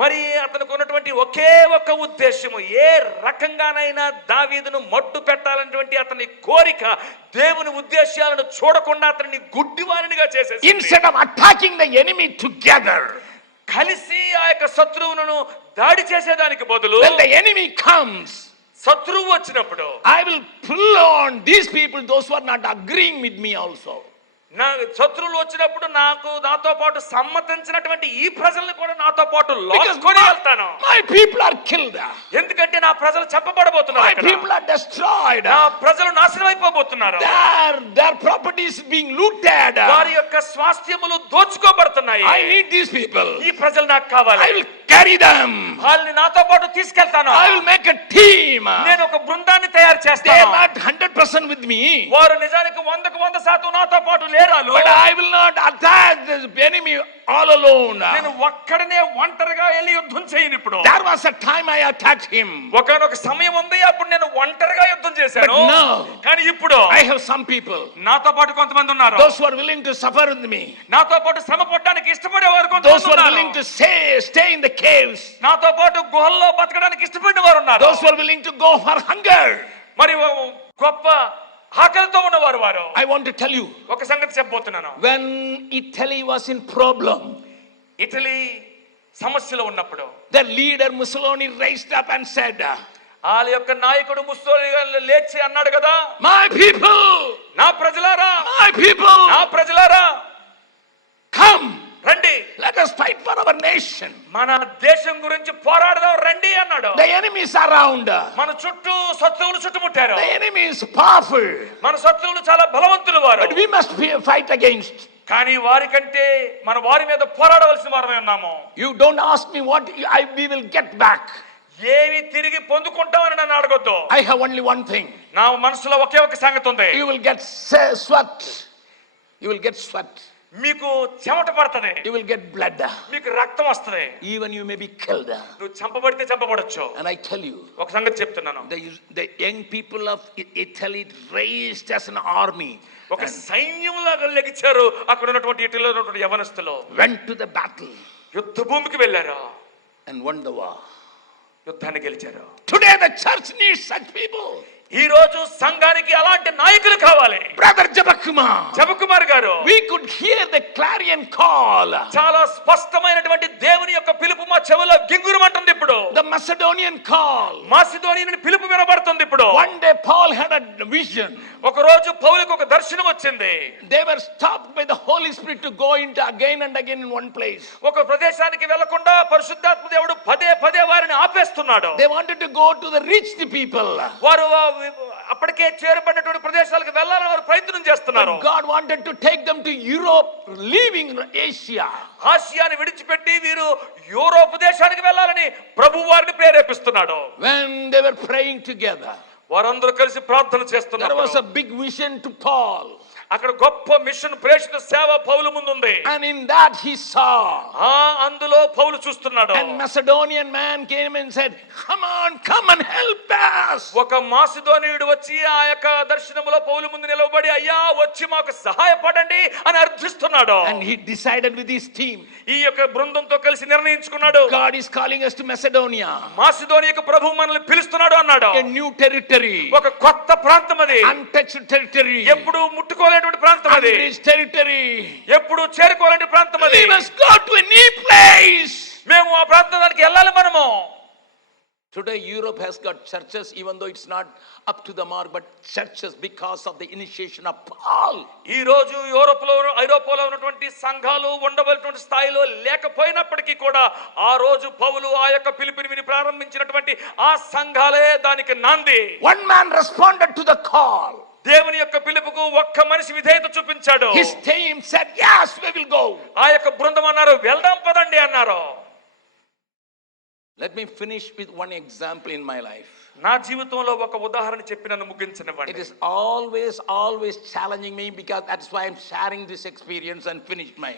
మరి అతనికి ఉన్నటువంటి ఒకే ఒక ఉద్దేశము, ఏ రకంగానైనా దావీదును మట్టు పెట్టాలన్నటువంటి అతని కోరిక దేవుని ఉద్దేశాలను చూడకుండా అతన్ని గుడ్డివానిగా చేసేసి, Instead of attacking the enemy together, కలిసి ఆ యొక్క శత్రువును దాడి చేసేదానికి బదులు, when the enemy comes, శత్రువు వచ్చినప్పుడు I will pull on these people, those who are not agreeing with me also. నా శత్రువులు వచ్చినప్పుడు నాతో పాటు సమ్మతించినటువంటి ఈ ప్రజల్ని కూడా నాతో పాటు లాక్కొని వెళ్తాను. My people are killed. ఎందుకంటే నా ప్రజలు చంపబడబోతున్నారు. My people are destroyed. నా ప్రజలు నాశనం అయిపోబోతున్నారు. Their properties being looted. వారి యొక్క స్వాస్థ్యములు దోచుకోబడుతున్నాయి. I need these people. ఈ ప్రజలు నాకు కావాలి. I will carry them. వాళ్ళని నాతో పాటు తీసుకెళ్తాను. I will make a team. నేను ఒక బృందాన్ని తయారు They చేస్తాను. are not 100% with me. వారు నిజానికి 100% నాతో పాటు లేరాలు. But I will not attack the enemy all alone. నేను ఒక్కడనే ఒంటరిగా వెళ్ళి యుద్ధం చేయను. ఇప్పుడు There was a time I attacked him. ఒకనొక సమయం ఉంది, అప్పుడు నేను ఒంటరిగా యుద్ధం చేశాను. But now, కానీ ఇప్పుడు I have some people, నాతో పాటు కొంతమంది ఉన్నారు. those who are willing to suffer with me, నాతో పాటు శ్రమ పడడానికి ఇష్టపడేవారు those కొంతమంది who are ఉన్నారు. willing to stay in the caves, నాతో పాటు గుహల్లో బతకడానికి ఇష్టపడిన వారు ఉన్నారు. those who are willing to go for hunger. మరి గొప్ప ఆకలితో ఉన్నవారు వారు. I want to tell you, ఒక సంగతి చెప్పబోతున్నాను. when Italy was in problem, Italy సమస్యలో ఉన్నప్పుడు the leader Mussolini raised up and said, వాళ్ళ యొక్క నాయకుడు ముస్సోలిని లేచి అన్నాడు కదా, my people, నా ప్రజలారా, my people, నా ప్రజలారా, come, రండి, let us fight for our nation. మన దేశం గురించి పోరాడదాం రండి అన్నాడు. The enemy is around. మన చుట్టూ శత్రువులు చుట్టుముట్టారు. The enemy is powerful. మన శత్రువులు చాలా బలవంతులు వారు. But we must fight against. కానీ వారికంటే మన వారి మీద పోరాడవలసిన వారమే ఉన్నాము. You don't ask me what we will get back. ఏవి తిరిగి పొందుకుంటామని నన్ను అడగొద్దు. I have only one thing. నా మనసులో ఒకే ఒక సంగతి ఉంది. You will get sweat. You will get sweat. మీకు చెమట పడుతుంది, you will get blood, మీకు రక్తం వస్తుంది, even you may be killed. నువ్వు చంపబడితే చంపబడొచ్చు. And I tell you, ఒక సంగతి చెప్తున్నాను, the young people of Italy raised as an army, ఒక సైన్యంలాగా లెగిచారు అక్కడ ఉన్నటువంటి ఇటలీలో ఉన్నటువంటి యవనస్తులు. went to the battle యుద్ధ భూమికి వెళ్ళారు, and won the war. యుద్ధాన్ని గెలిచారు. Today the church needs such people. ఈ రోజు సంఘానికి అలాంటి నాయకులు కావాలి. Brother Jabakumar, జబకుమార్ గారు, we could hear the clarion call. చాలా స్పష్టమైనటువంటి దేవుని యొక్క పిలుపు మా చెవిలో గింగురమంటుంది ఇప్పుడు. The Macedonian call. మాసిదోనియన్ పిలుపు వినబడుతుంది ఇప్పుడు. One day Paul had a vision. ఒక రోజు పౌలుకు ఒక దర్శనం వచ్చింది. They were stopped by the Holy Spirit to go into again and again in one place. ఒక ప్రదేశానికి వెళ్లకుండా పరిశుద్ధాత్మ దేవుడు పదే పదే వారిని ఆపేస్తున్నాడు. They wanted to go to the reached people. వారు అప్పటికే చేరబడినటువంటి ప్రదేశాలకు వెళ్ళాలని వారు ప్రయత్నం చేస్తున్నారు. But God wanted to take them to Europe, leaving Asia. ఆసియాని విడిచిపెట్టి వీరు యూరోప్ దేశానికి వెళ్ళాలని ప్రభు వారిని ప్రేరేపిస్తున్నాడు. When they were praying together, వారందరూ కలిసి ప్రార్థన there చేస్తున్నారు. was a big vision to Paul. అక్కడ గొప్ప మిషన్ ప్రేషిత సేవ పౌలు ముందు ఉంది. And in that he saw. అందులో పౌలు చూస్తున్నాడు. And Macedonian man came and said, come on, come and help us. ఒక మాసిదోనీయుడు వచ్చి ఆ యొక్క దర్శనములో పౌలు ముందు నిలవబడి అయ్యా వచ్చి మాకు సహాయపడండి అని అర్థిస్తున్నాడు. And he decided with his team. ఈ యొక్క బృందంతో కలిసి నిర్ణయించుకున్నాడు. God is calling us to Macedonia. మాసిదోనియాకు ప్రభువు మనల్ని పిలుస్తున్నాడు అన్నాడు. A new territory. ఒక కొత్త ప్రాంతం అది. Untouched territory. ఎప్పుడు ముట్టుకోలేనటువంటి ప్రాంతం అది. Unreached territory. ఎప్పుడు చేరుకోలేని ప్రాంతం అది. We must go to a new place. మేము ఆ ప్రాంతానికి వెళ్ళాలి మనము. Today Europe has got churches, even though it's not up to the mark, but churches because of the initiation of Paul. ఈ రోజు యూరోప్లో ఐరోపాలో ఉన్నటువంటి సంఘాలు ఉండవలసినటువంటి స్థాయిలో లేకపోయినప్పటికీ కూడా ఆ రోజు పౌలు ఆ యొక్క పిలుపుని విని ప్రారంభించినటువంటి ఆ సంఘాలే దానికి నాంది. One man responded to the call. దేవుని యొక్క పిలుపుకు ఒక్క మనిషి విధేయత చూపించాడు. His team said, yes, we will go. ఆ యొక్క బృందం అన్నారు వెళ్దాం పదండి అన్నారు. Let me finish with one example in my life. నా జీవితంలో ఒక ఉదాహరణ చెప్పి నన్ను ముగించనివ్వండి. It is always challenging me, because that's why I'm sharing this experience and finished my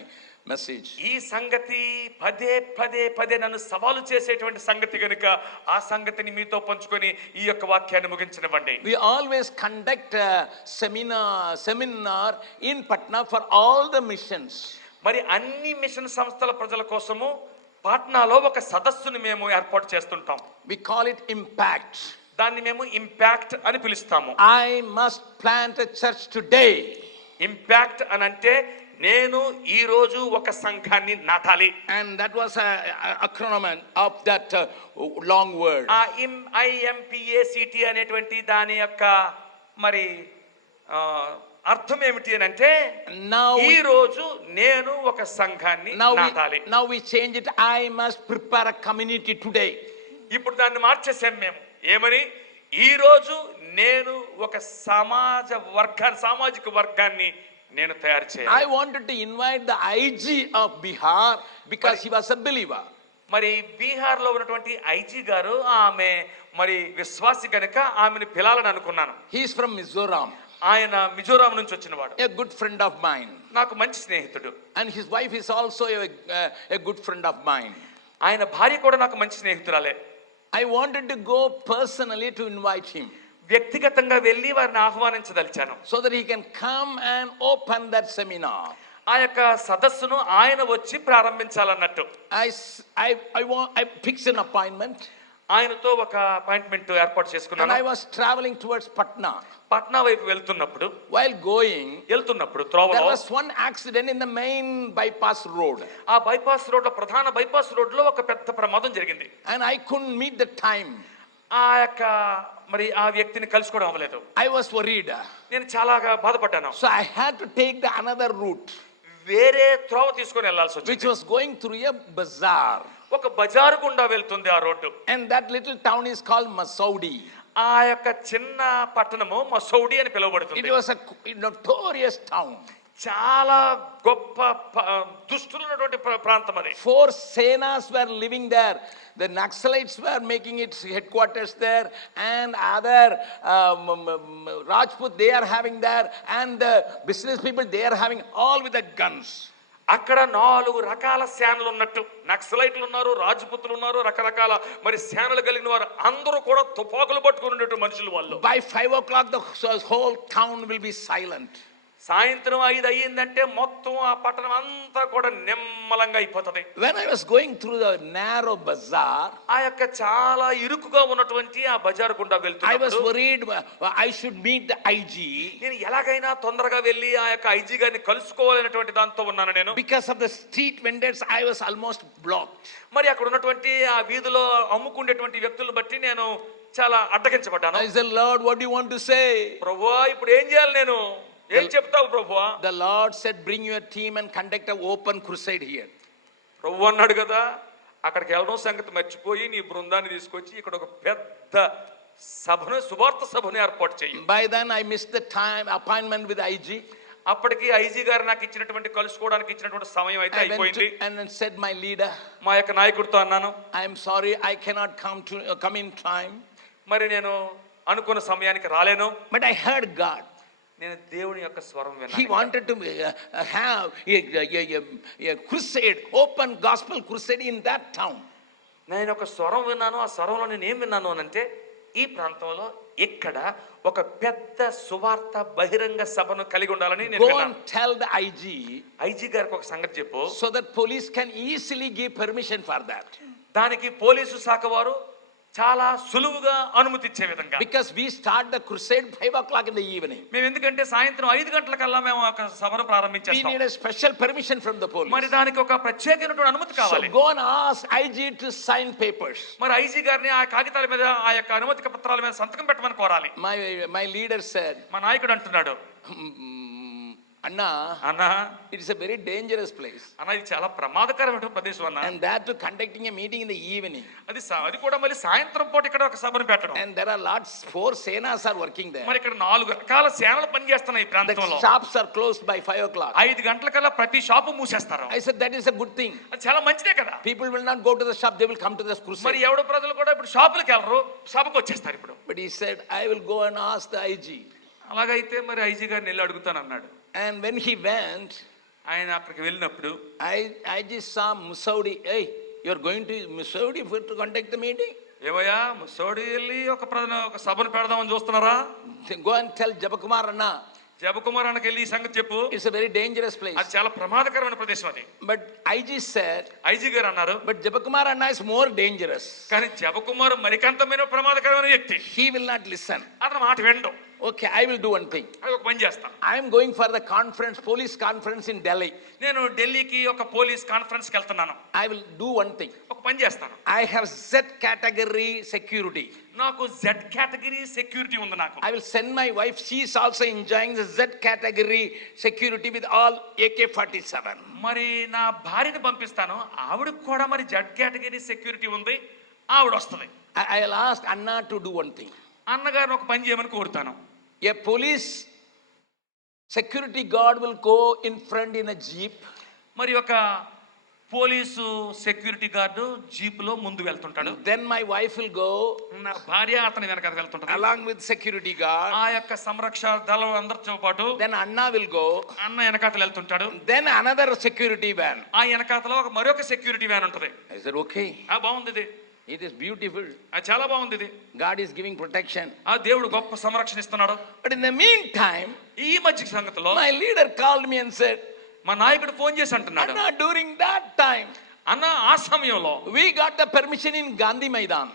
message. ఈ సంగతి పదే పదే పదే నన్ను సవాలు చేసేటువంటి సంగతి గనుక ఆ సంగతిని మీతో పంచుకొని ఈ యొక్క వాక్యాన్ని ముగించనివ్వండి. We always conduct a seminar in Patna for all the missions. మరి అన్ని మిషన్ సంస్థల ప్రజల కోసము పాట్నాలో ఒక సదస్సుని మేము ఏర్పాటు చేస్తుంటాం. We call it impact. దాన్ని మేము ఇంపాక్ట్ అని పిలుస్తాము. I must plant a church today. Impact అని అంటే నేను ఈ రోజు ఒక సంఘాన్ని నాటాలి. And that was a acronym of that long word. ఆ IMPACT అనేటువంటి దాని యొక్క మరి అర్థం ఏమిటి అని అంటే ఈ రోజు నేను ఒక సంఘాన్ని నాటాలి. Now we change it. I must prepare a community today. ఇప్పుడు దాన్ని మార్చేసాం మేము. ఏమని? ఈ రోజు నేను ఒక సామాజిక వర్గాన్ని నేను తయారు చేయాలి. I wanted to invite the IG of Bihar because he was a believer. మరి బీహార్ లో ఉన్నటువంటి ఐజీ గారు ఆమె మరి విశ్వాసి గనుక ఆమెను పిలాలని అనుకున్నాను. He is from Mizoram. ఆయన మిజోరాం నుంచి వచ్చినవాడు. A good friend of mine. నాకు మంచి స్నేహితుడు. And his wife is also a good friend of mine. ఆయన భార్య కూడా నాకు మంచి స్నేహితురాలే. I wanted to go personally to invite him. వ్యక్తిగతంగా వెళ్ళి వారిని ఆహ్వానించదలిచాను. So that he can come and open that seminar. ఆ యొక్క సదస్సును ఆయన వచ్చి ప్రారంభించాలన్నట్టు. I fixed an appointment. ఆయనతో ఒక అపాయింట్మెంట్ ఏర్పాటు చేసుకున్నాను. And I was traveling towards Patna. Patna వైపు వెళ్తున్నప్పుడు త్రోవలో there was one accident in the main bypass road. ఆ బైపాస్ రోడ్ లో ప్రధాన బైపాస్ రోడ్ లో ఒక పెద్ద ప్రమాదం జరిగింది. And I couldn't meet the time. ఆ యొక్క మరి ఆ వ్యక్తిని కలుసుకోవడం అవ్వలేదు. I was worried. నేను చాలా బాధపడ్డాను. So I had to take the another route. వేరే త్రోవ తీసుకొని వెళ్ళాల్సి వచ్చింది. Which was going through a bazaar. ఒక బజారు గుండా వెళ్తుంది ఆ road. And that little town is called Masoudi. ఆ యొక్క చిన్న పట్టణము మసౌడి అని పిలువబడుతుంది. It was a notorious town. చాలా గొప్ప దుష్టులు ఉన్నటువంటి ప్రాంతం అది. 4 senas were living there. The Naxalites were making its headquarters there, and other Rajput they are having there, and the business people they are having, all with the guns. అక్కడ 4 రకాల సేనలు ఉన్నట్టు, నక్సలైట్లు ఉన్నారు, రాజపుతులు ఉన్నారు, రకరకాల మరి సేనలు కలిగిన వారు అందరూ కూడా తుపాకులు పట్టుకుని ఉన్నట్టు మనుషులు వాళ్ళు. By 5 o'clock the whole town will be silent. సాయంత్రం 5 అయ్యిందంటే మొత్తం ఆ పట్టణం అంతా కూడా నిమ్మలంగా అయిపోతుంది. When I was going through the narrow bazaar, ఆ యొక్క చాలా ఇరుకుగా ఉన్నటువంటి ఆ బజార్ గుండా I was వెళ్తున్నప్పుడు worried I should meet the IG. నేను ఎలాగైనా తొందరగా వెళ్ళి ఆ యొక్క ఐజీ గారిని కలుసుకోవాలనేటువంటి దాంతో ఉన్నాను నేను. Because of the street vendors I was almost blocked. మరి అక్కడ ఉన్నటువంటి ఆ వీధిలో అమ్ముకునేటువంటి వ్యక్తులను బట్టి నేను చాలా అడ్డగించబడ్డాను. I said, Lord, what do you want to say? ప్రభువా ఇప్పుడు ఏం చేయాలి, నేను ఏం చెప్తావు ప్రభువా? The Lord said, bring your team and conduct an open crusade here. ప్రభు అన్నాడు కదా, అక్కడికి వెళ్ళడం సంగతి మర్చిపోయి నీ బృందాన్ని తీసుకొచ్చి ఇక్కడ ఒక పెద్ద సభను, సువార్త సభను ఏర్పాటు చేయి. By then I missed the time appointment with IG. అప్పటికి ఐజీ గారు నాకు ఇచ్చినటువంటి కలుసుకోవడానికి ఇచ్చినటువంటి సమయం అయితే అయిపోయింది. And said my leader, మా యొక్క నాయకుడితో అన్నాను, I am sorry I cannot come in time. మరి నేను అనుకున్న సమయానికి రాలేను. But I heard God. నేను దేవుని యొక్క స్వరం He విన్నాను. wanted to have a crusade, open gospel crusade in that town. నేను ఒక స్వరం విన్నాను. ఆ స్వరంలో నేను ఏం విన్నాను అనంటే, ఈ ప్రాంతంలో ఇక్కడ ఒక పెద్ద సువార్త బహిరంగ సభను కలిగి ఉండాలని నేను Go విన్నాను. and tell the IG IG గారికి ఒక సంగతి చెప్పు, so that police can easily give permission for that. దానికి పోలీసు శాఖ వారు చాలా సులువుగా అనుమతి ఇచ్చే విధంగా. Because we start the crusade 5 o'clock in the evening. మేము ఎందుకంటే సాయంత్రం 5 గంటలకల్లా మేము ఒక సభను We ప్రారంభించేస్తాం. need a special permission from the police. మరి దానికి ఒక ప్రత్యేకమైనటువంటి అనుమతి So కావాలి. go and ask IG to sign papers. మరి ఐజీ గారిని ఆ కాగితాల మీద, ఆ యొక్క అనుమతి పత్రాల మీద సంతకం పెట్టమని కోరాలి. My leader said, మా నాయకుడు అంటున్నాడు, Anna, అన్నా it is a very dangerous place. అన్న ఇది చాలా ప్రమాదకరమైన ప్రదేశం అన్న. And that to conducting a meeting in the evening. అది కూడా మళ్ళీ సాయంత్రం పూట ఇక్కడ ఒక సభను పెట్టడం. And there are lots, 4 senas are working there. మరి ఇక్కడ 4 రకాల సేనలు పనిచేస్తున్నాయి ఈ The ప్రాంతంలో. shops are closed by 5 o'clock. 5 గంటలకల్లా ప్రతి shop మూసేస్తారు. I said that is a good thing. అది చాలా మంచిదే కదా. People will not go to the shop, they will come to the మరి crusade. ఎవడు ప్రజలు కూడా ఇప్పుడు షాపులకు వెళ్ళరు, సభకు వచ్చేస్తారు ఇప్పుడు. But he said, I will go and ask the IG. అలాగైతే మరి ఐజీ గారిని వెళ్ళి అడుగుతాను అన్నాడు. And when he went, ఆయన అక్కడికి వెళ్ళినప్పుడు IG saw Musaudi. Hey, you are going to Musaudi to conduct the meeting? ఏమయ్యా ముసోడి వెళ్ళి ఒక సభను పెడదామని చూస్తున్నారా? Go and tell Jabakumar Anna. జబకుమార్ అన్నకి వెళ్ళి ఈ సంగతి చెప్పు, It's a very dangerous place. అది చాలా ప్రమాదకరమైన ప్రదేశం అది. But IG said, ఐజీ గారు అన్నారు, but Jabakumar Anna is more dangerous. కానీ జబకుమార్ మరికంతమైన ప్రమాదకరమైన వ్యక్తి. He will not listen. అతను మాట వినడు. Okay, I will do one thing. అది ఒక పని చేస్తాను. I am going for the conference, police conference in Delhi. నేను ఢిల్లీకి ఒక పోలీస్ కాన్ఫరెన్స్కి వెళ్తున్నాను. I will do one thing. ఒక పని చేస్తాను. I have Z category security. నాకు జెడ్ కేటగిరీ సెక్యూరిటీ ఉంది నాకు. I will send my wife. She is also enjoying the Z category security with all AK-47. మరి నా భార్యని పంపిస్తాను, ఆవిడకి కూడా మరి జెడ్ కేటగిరీ సెక్యూరిటీ ఉంది, ఆవిడ వస్తుంది. I will ask Anna to do one thing. అన్నగారిని ఒక పని చేయమని కోరుతాను. A police security guard will go in front in a jeep. మరి ఒక పోలీసు సెక్యూరిటీ గార్డు జీపులో ముందు వెళ్తుంటాడు. Then my wife will go నా భార్య అతని వెనక వెళ్తుంటాడు along with security guard. ఆ యొక్క సంరక్షణ దళం అందరితో పాటు. Then Anna will go. అన్న వెనకాతలు వెళ్తుంటాడు. Then another security van. ఆ వెనకాతలో మరొక సెక్యూరిటీ వ్యాన్ ఉంటుంది. I said, okay. బాగుంది ఇది. It is beautiful. అది చాలా బాగుంది ఇది. God is giving protection. ఆ దేవుడు గొప్ప సంరక్షణ ఇస్తున్నాడు. But in the meantime, ఈ మధ్య సంగతిలో my leader called me and said, మా నాయకుడు ఫోన్ చేసి అంటున్నాడు, Anna, during that time, అన్న ఆ సమయంలో we got the permission in Gandhi Maidan.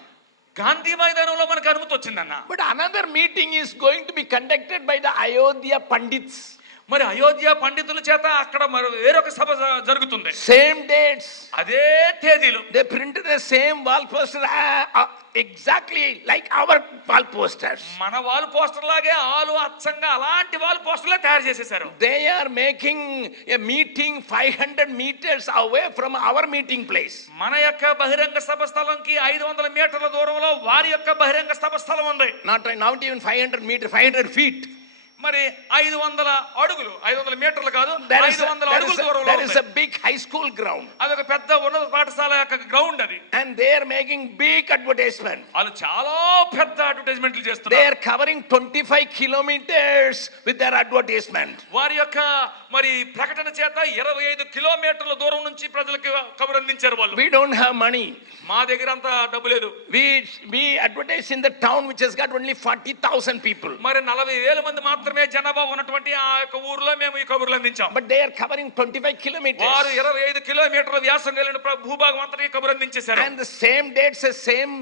Gandhi మైదానంలో మనకు అనుమతి వచ్చిందన్న. But another meeting is going to be conducted by the Ayodhya Pandits. మరి అయోధ్య పండితుల చేత అక్కడ మరి వేరొక సభ జరుగుతుంది. Same dates. అదే తేదీలు. They printed the same wall poster exactly like our wall posters. మన వాల్ పోస్టర్ లాగే అచ్చంగా అలాంటి వాల్ పోస్టర్లే తయారు చేసేసారు. They are making a meeting 500 meters away from our meeting place. మన యొక్క బహిరంగ సభ స్థలంకి 500 మీటర్ల దూరంలో వారి యొక్క బహిరంగ సభ స్థలం ఉంది. Not even 500 meters, 500 feet. మరి 500 అడుగులు, 500 మీటర్లు కాదు, There is 500 అడుగుల దూరంలో there is ఉంది. a big high school ground. అదొక పెద్ద ఉన్నత పాఠశాల యొక్క గ్రౌండ్ అది. And they are making big advertisement. వాళ్ళు చాలా పెద్ద అడ్వర్టైజ్మెంట్లు They చేస్తున్నారు. are covering 25 kilometers with their advertisement. వారి యొక్క మరి ప్రకటన చేత 25 కిలోమీటర్ల దూరం నుంచి ప్రజలకు కబురు అందించారు వాళ్ళు. We don't have money. మా దగ్గర అంత డబ్బు లేదు. We advertise in the town which has got only 40,000 people. మరి 40,000 మంది మాత్రమే జనాభా ఉన్నటువంటి ఆ యొక్క ఊర్లో మేము ఈ కబుర్లు అందించాం. But they are covering 25 kilometers. వారు 25 కిలోమీటర్ల వ్యాసం కలిగిన భూభాగం అంతటికి కబురు అందించేశారు. And the same dates, the same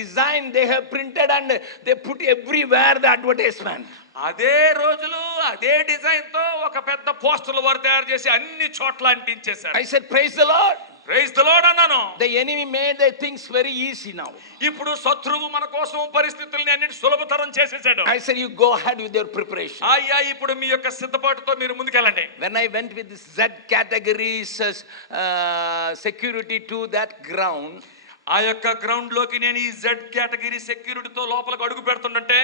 design they have printed and they put everywhere the advertisement. అదే రోజులు అదే డిజైన్ తో ఒక పెద్ద పోస్టర్లు వారు తయారు చేసి అన్ని చోట్ల అంటించేశారు. I said, praise the Lord. Praise the Lord అన్నాను. The enemy made the things very easy now. ఇప్పుడు శత్రువు మన కోసం పరిస్థితుల్ని అన్నిటి సులభతరం చేసేసాడు. I said, you go ahead with your preparation. అయ్యా ఇప్పుడు మీ యొక్క సిద్ధపాటుతో మీరు ముందుకెళ్ళండి. When I went with this Z categories security to that ground, ఆ యొక్క గ్రౌండ్ లోకి నేను ఈ జెడ్ కేటగిరీ సెక్యూరిటీతో లోపలికి అడుగు పెడుతుంటే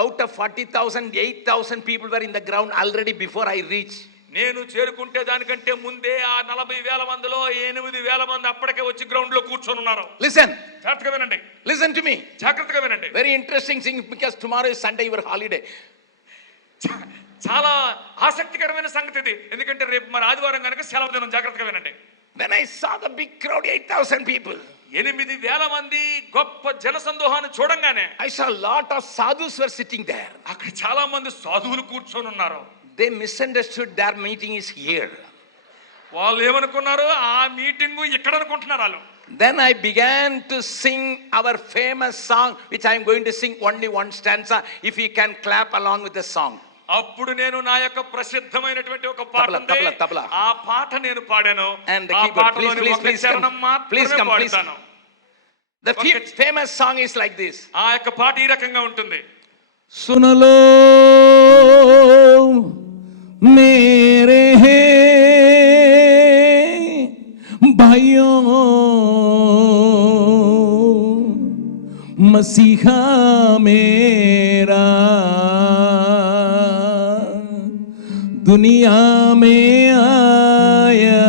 out of 40,000, 8,000 people were in the ground already before I reached. నేను చేరుకుంటే దానికంటే ముందే ఆ 40,000 మందిలో 8,000 మంది అప్పటికే వచ్చి గ్రౌండ్ లో కూర్చొని ఉన్నారు. Listen. జాగ్రత్తగా వినండి. Listen to me. జాగ్రత్తగా వినండి. Very interesting thing because tomorrow is Sunday, your holiday. చాలా ఆసక్తికరమైన సంగతి ఇది. ఎందుకంటే రేపు మరి ఆదివారం కనుక సెలవు దినం. జాగ్రత్తగా వినండి. When I saw the big crowd, 8,000 people, 8,000 మంది గొప్ప జనసందోహాన్ని చూడంగానే I saw a lot of sadhus were sitting there. అక్కడ చాలా మంది సాధువులు కూర్చొని ఉన్నారు. They misunderstood their meeting is here. వాళ్ళు ఏమనుకున్నారు, ఆ మీటింగ్ ఇక్కడ అనుకుంటున్నారు వాళ్ళు. Then I began to sing our famous song, which I am going to sing only one stanza. If you can clap along with the song. అప్పుడు నేను నా యొక్క ప్రసిద్ధమైనటువంటి ఒక పాట ఉంది. తబలా. ఆ పాట నేను పాడాను. And the ఆ keyboard, పాటలోని ఒక చరణం మాత్రమే పాడతాను. The famous song is like this. ఆ యొక్క పాట ఈ రకంగా ఉంటుంది. సునలో मेरे भाइयों मसीहा मेरा दुनिया में आया,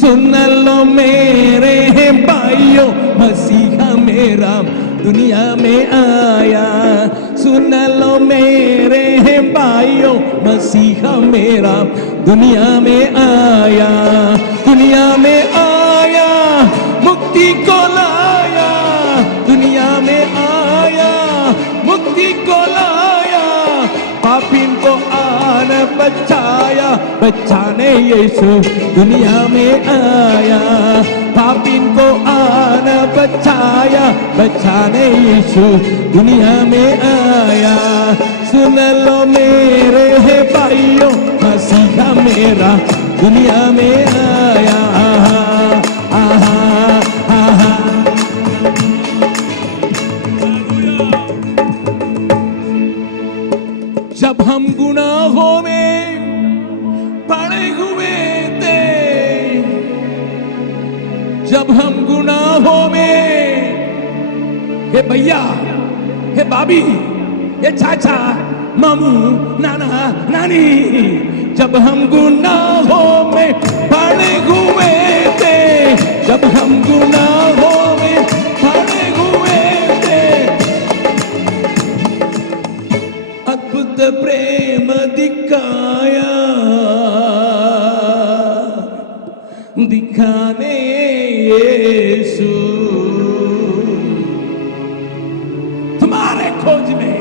सुन लो मेरे भाइयों मसीहा मेरा दुनिया में आया, सुन लो मेरे भाइयों मसीहा मेरा दुनिया में आया, दुनिया में आया मुक्ति को लाया, दुनिया में आया मुक्ति को लाया, पापीन को आन बचाया, बचाने यीशु दुनिया में आया, पापीन को आन बचाया, बचाने यीशु दुनिया में आया, सुन लो मेरे भाइयों मसीहा मेरा दुनिया में आया, आहा आहा। जब हम गुनाहों में पड़े हुए थे, जब हम गुनाहों में, हे भैया, हे भाभी, हे चाचा, मामू, नाना, नानी, जब हम गुनाहों में पड़े हुए थे, जब हम गुनाहों में पड़े हुए थे, अद्भुत प्रेम दिखाया, दिखाने यीशु तुम्हारे खोज में,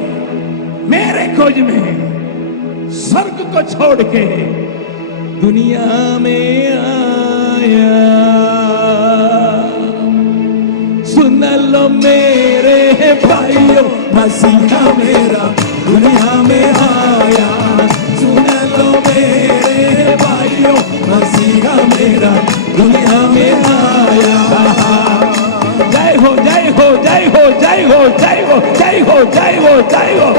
मेरे खोज में, स्वर्ग को छोड़ के दुनिया में आया, सुन लो मेरे भाइयों मसीहा मेरा दुनिया में आया, सुन लो मेरे भाइयों मसीहा मेरा दुनिया में आया, जय हो जय हो जय हो जय हो जय हो जय हो जय हो जय हो।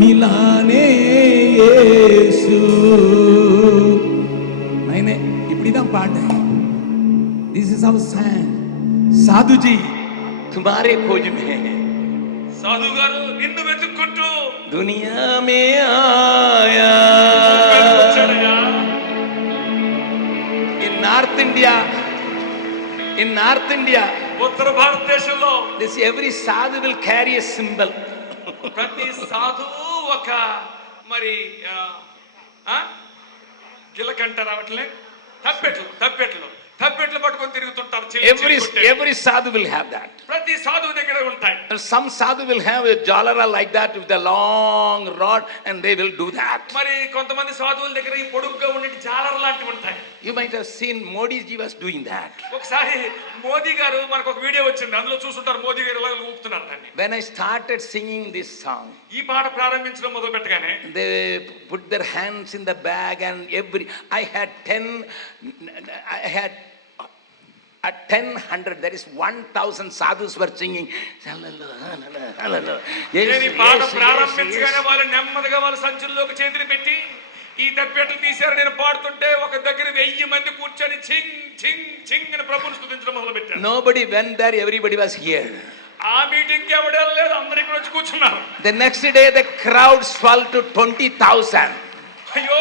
मिलाने यीशु मैंने இப்படிதான் பாட்டேன். This is our song. साधु जी तुम्हारे खोज में है. సాధు గారు నిన్ను వెతుక్కుంటూ दुनिया में आया. వచ్చాడయ్యా. In North India, ఉత్తర భారతదేశంలో this every sadhu will carry a symbol. ప్రతి సాధువు ఒక మరి గిలకంట రావట్లే తప్పెట్లు పట్టుకొని తిరుగుతుంటారు. Every sadhu will have that. ప్రతి సాధువు దగ్గర ఉంటాయి. Some sadhu will have a jalara like that with a long rod and they will do that. మరి కొంతమంది సాధువుల దగ్గర ఈ పొడుగ్గా ఉండే జాలర లాంటివి ఉంటాయి. You might have seen Modi ji was doing that. ఒకసారి మోదీ గారు మనకు ఒక వీడియో వచ్చింది, అందులో చూస్తుంటారు మోదీ గారు ఇలా ఊపుతున్నారు దాన్ని. When I started singing this song, ఈ పాట ప్రారంభించడం మొదలు పెట్టగానే they put their hands in the bag and I had 100, there is 1,000 sadhus were singing. నేను ఈ పాట ప్రారంభించగానే వాళ్ళు నెమ్మదిగా వాళ్ళ సంచుల్లోకి చేతులు పెట్టి ఈ తప్పెట్లు తీశారు. నేను పాడుతుంటే ఒక దగ్గర 1000 మంది కూర్చొని చింగ్ చింగ్ చింగ్ అని ప్రభువుని స్తుతించడం మొదలు పెట్టారు. Nobody went there, everybody was here. ఆ మీటింగ్ కి ఎవరు వెళ్ళలేదు, అందరూ ఇక్కడ వచ్చి కూర్చున్నారు. The next day the crowd swelled to 20,000. అయ్యో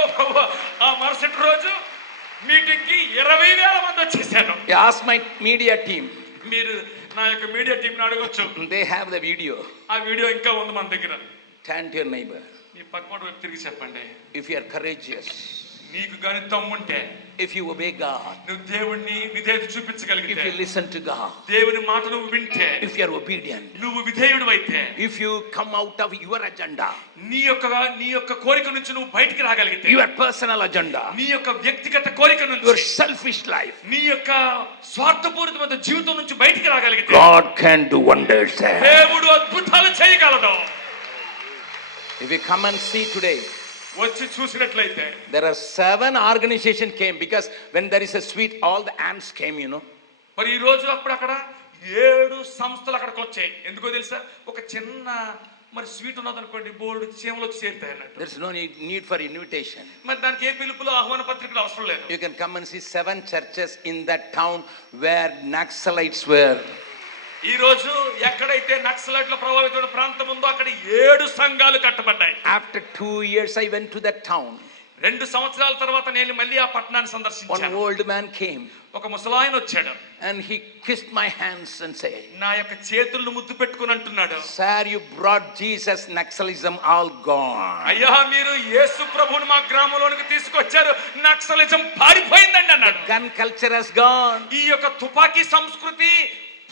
ఆ మరుసటి రోజు మీటింగ్ కి 20,000 మంది వచ్చేసారు. I asked my media team. మీరు నా యొక్క మీడియా టీం ని అడగొచ్చు. They have the video. ఆ వీడియో ఇంకా ఉంది మన దగ్గర. Turn to your neighbor. మీ పక్కన వైపు తిరిగి చెప్పండి. If you are courageous, నీకు గాని దమ్ముంటే, if you obey God, నువ్వు దేవుణ్ణి విధేయత if చూపించగలిగితే, you listen to God, దేవుని మాట నువ్వు వింటే, if you are obedient, నువ్వు విధేయుడు అయితే, if you come out of your agenda, నీ యొక్క కోరిక నుంచి నువ్వు బయటికి రాగలిగితే, your personal agenda, నీ యొక్క వ్యక్తిగత కోరిక your నుంచి, selfish life, నీ యొక్క స్వార్థపూరితమైన జీవితం నుంచి బయటికి రాగలిగితే, God can do wonders there. దేవుడు అద్భుతాలు చేయగలడు. If you come and see today, వచ్చి చూసినట్లయితే there are 7 organizations came because when there is a sweet, all the ants came, you know. మరి ఈ రోజు అక్కడ 7 సంస్థలు అక్కడికి వచ్చాయి. ఎందుకో తెలుసా? ఒక చిన్న మరి స్వీట్ ఉన్నదనుకోండి, బోల్డ్ చీమలు వచ్చి చేరుతాయి అన్నట్టు. There is no need for invitation. మరి దానికి ఏ పిలుపులు ఆహ్వాన పత్రికలు అవసరం లేదు. You can come and see 7 churches in that town where Naxalites were. ఈ రోజు ఎక్కడైతే నక్సలైట్ల ప్రభావితమైన ప్రాంతం ఉందో అక్కడ 7 సంఘాలు కట్టబడ్డాయి. After 2 years I went to that town. 2 సంవత్సరాల తర్వాత నేను మళ్ళీ ఆ పట్టణాన్ని సందర్శించాను. One old man came. ఒక ముసలాయన వచ్చాడు. And he kissed my hands and said, నా యొక్క చేతులను ముద్దు పెట్టుకుని అంటున్నాడు, "Sir, you brought Jesus, Naxalism all gone." అయ్యా మీరు యేసు ప్రభువుని మా గ్రామంలోనికి తీసుకొచ్చారు, నక్సలిజం పారిపోయిందండి అన్నాడు. Gun culture has gone. ఈ యొక్క తుపాకీ సంస్కృతి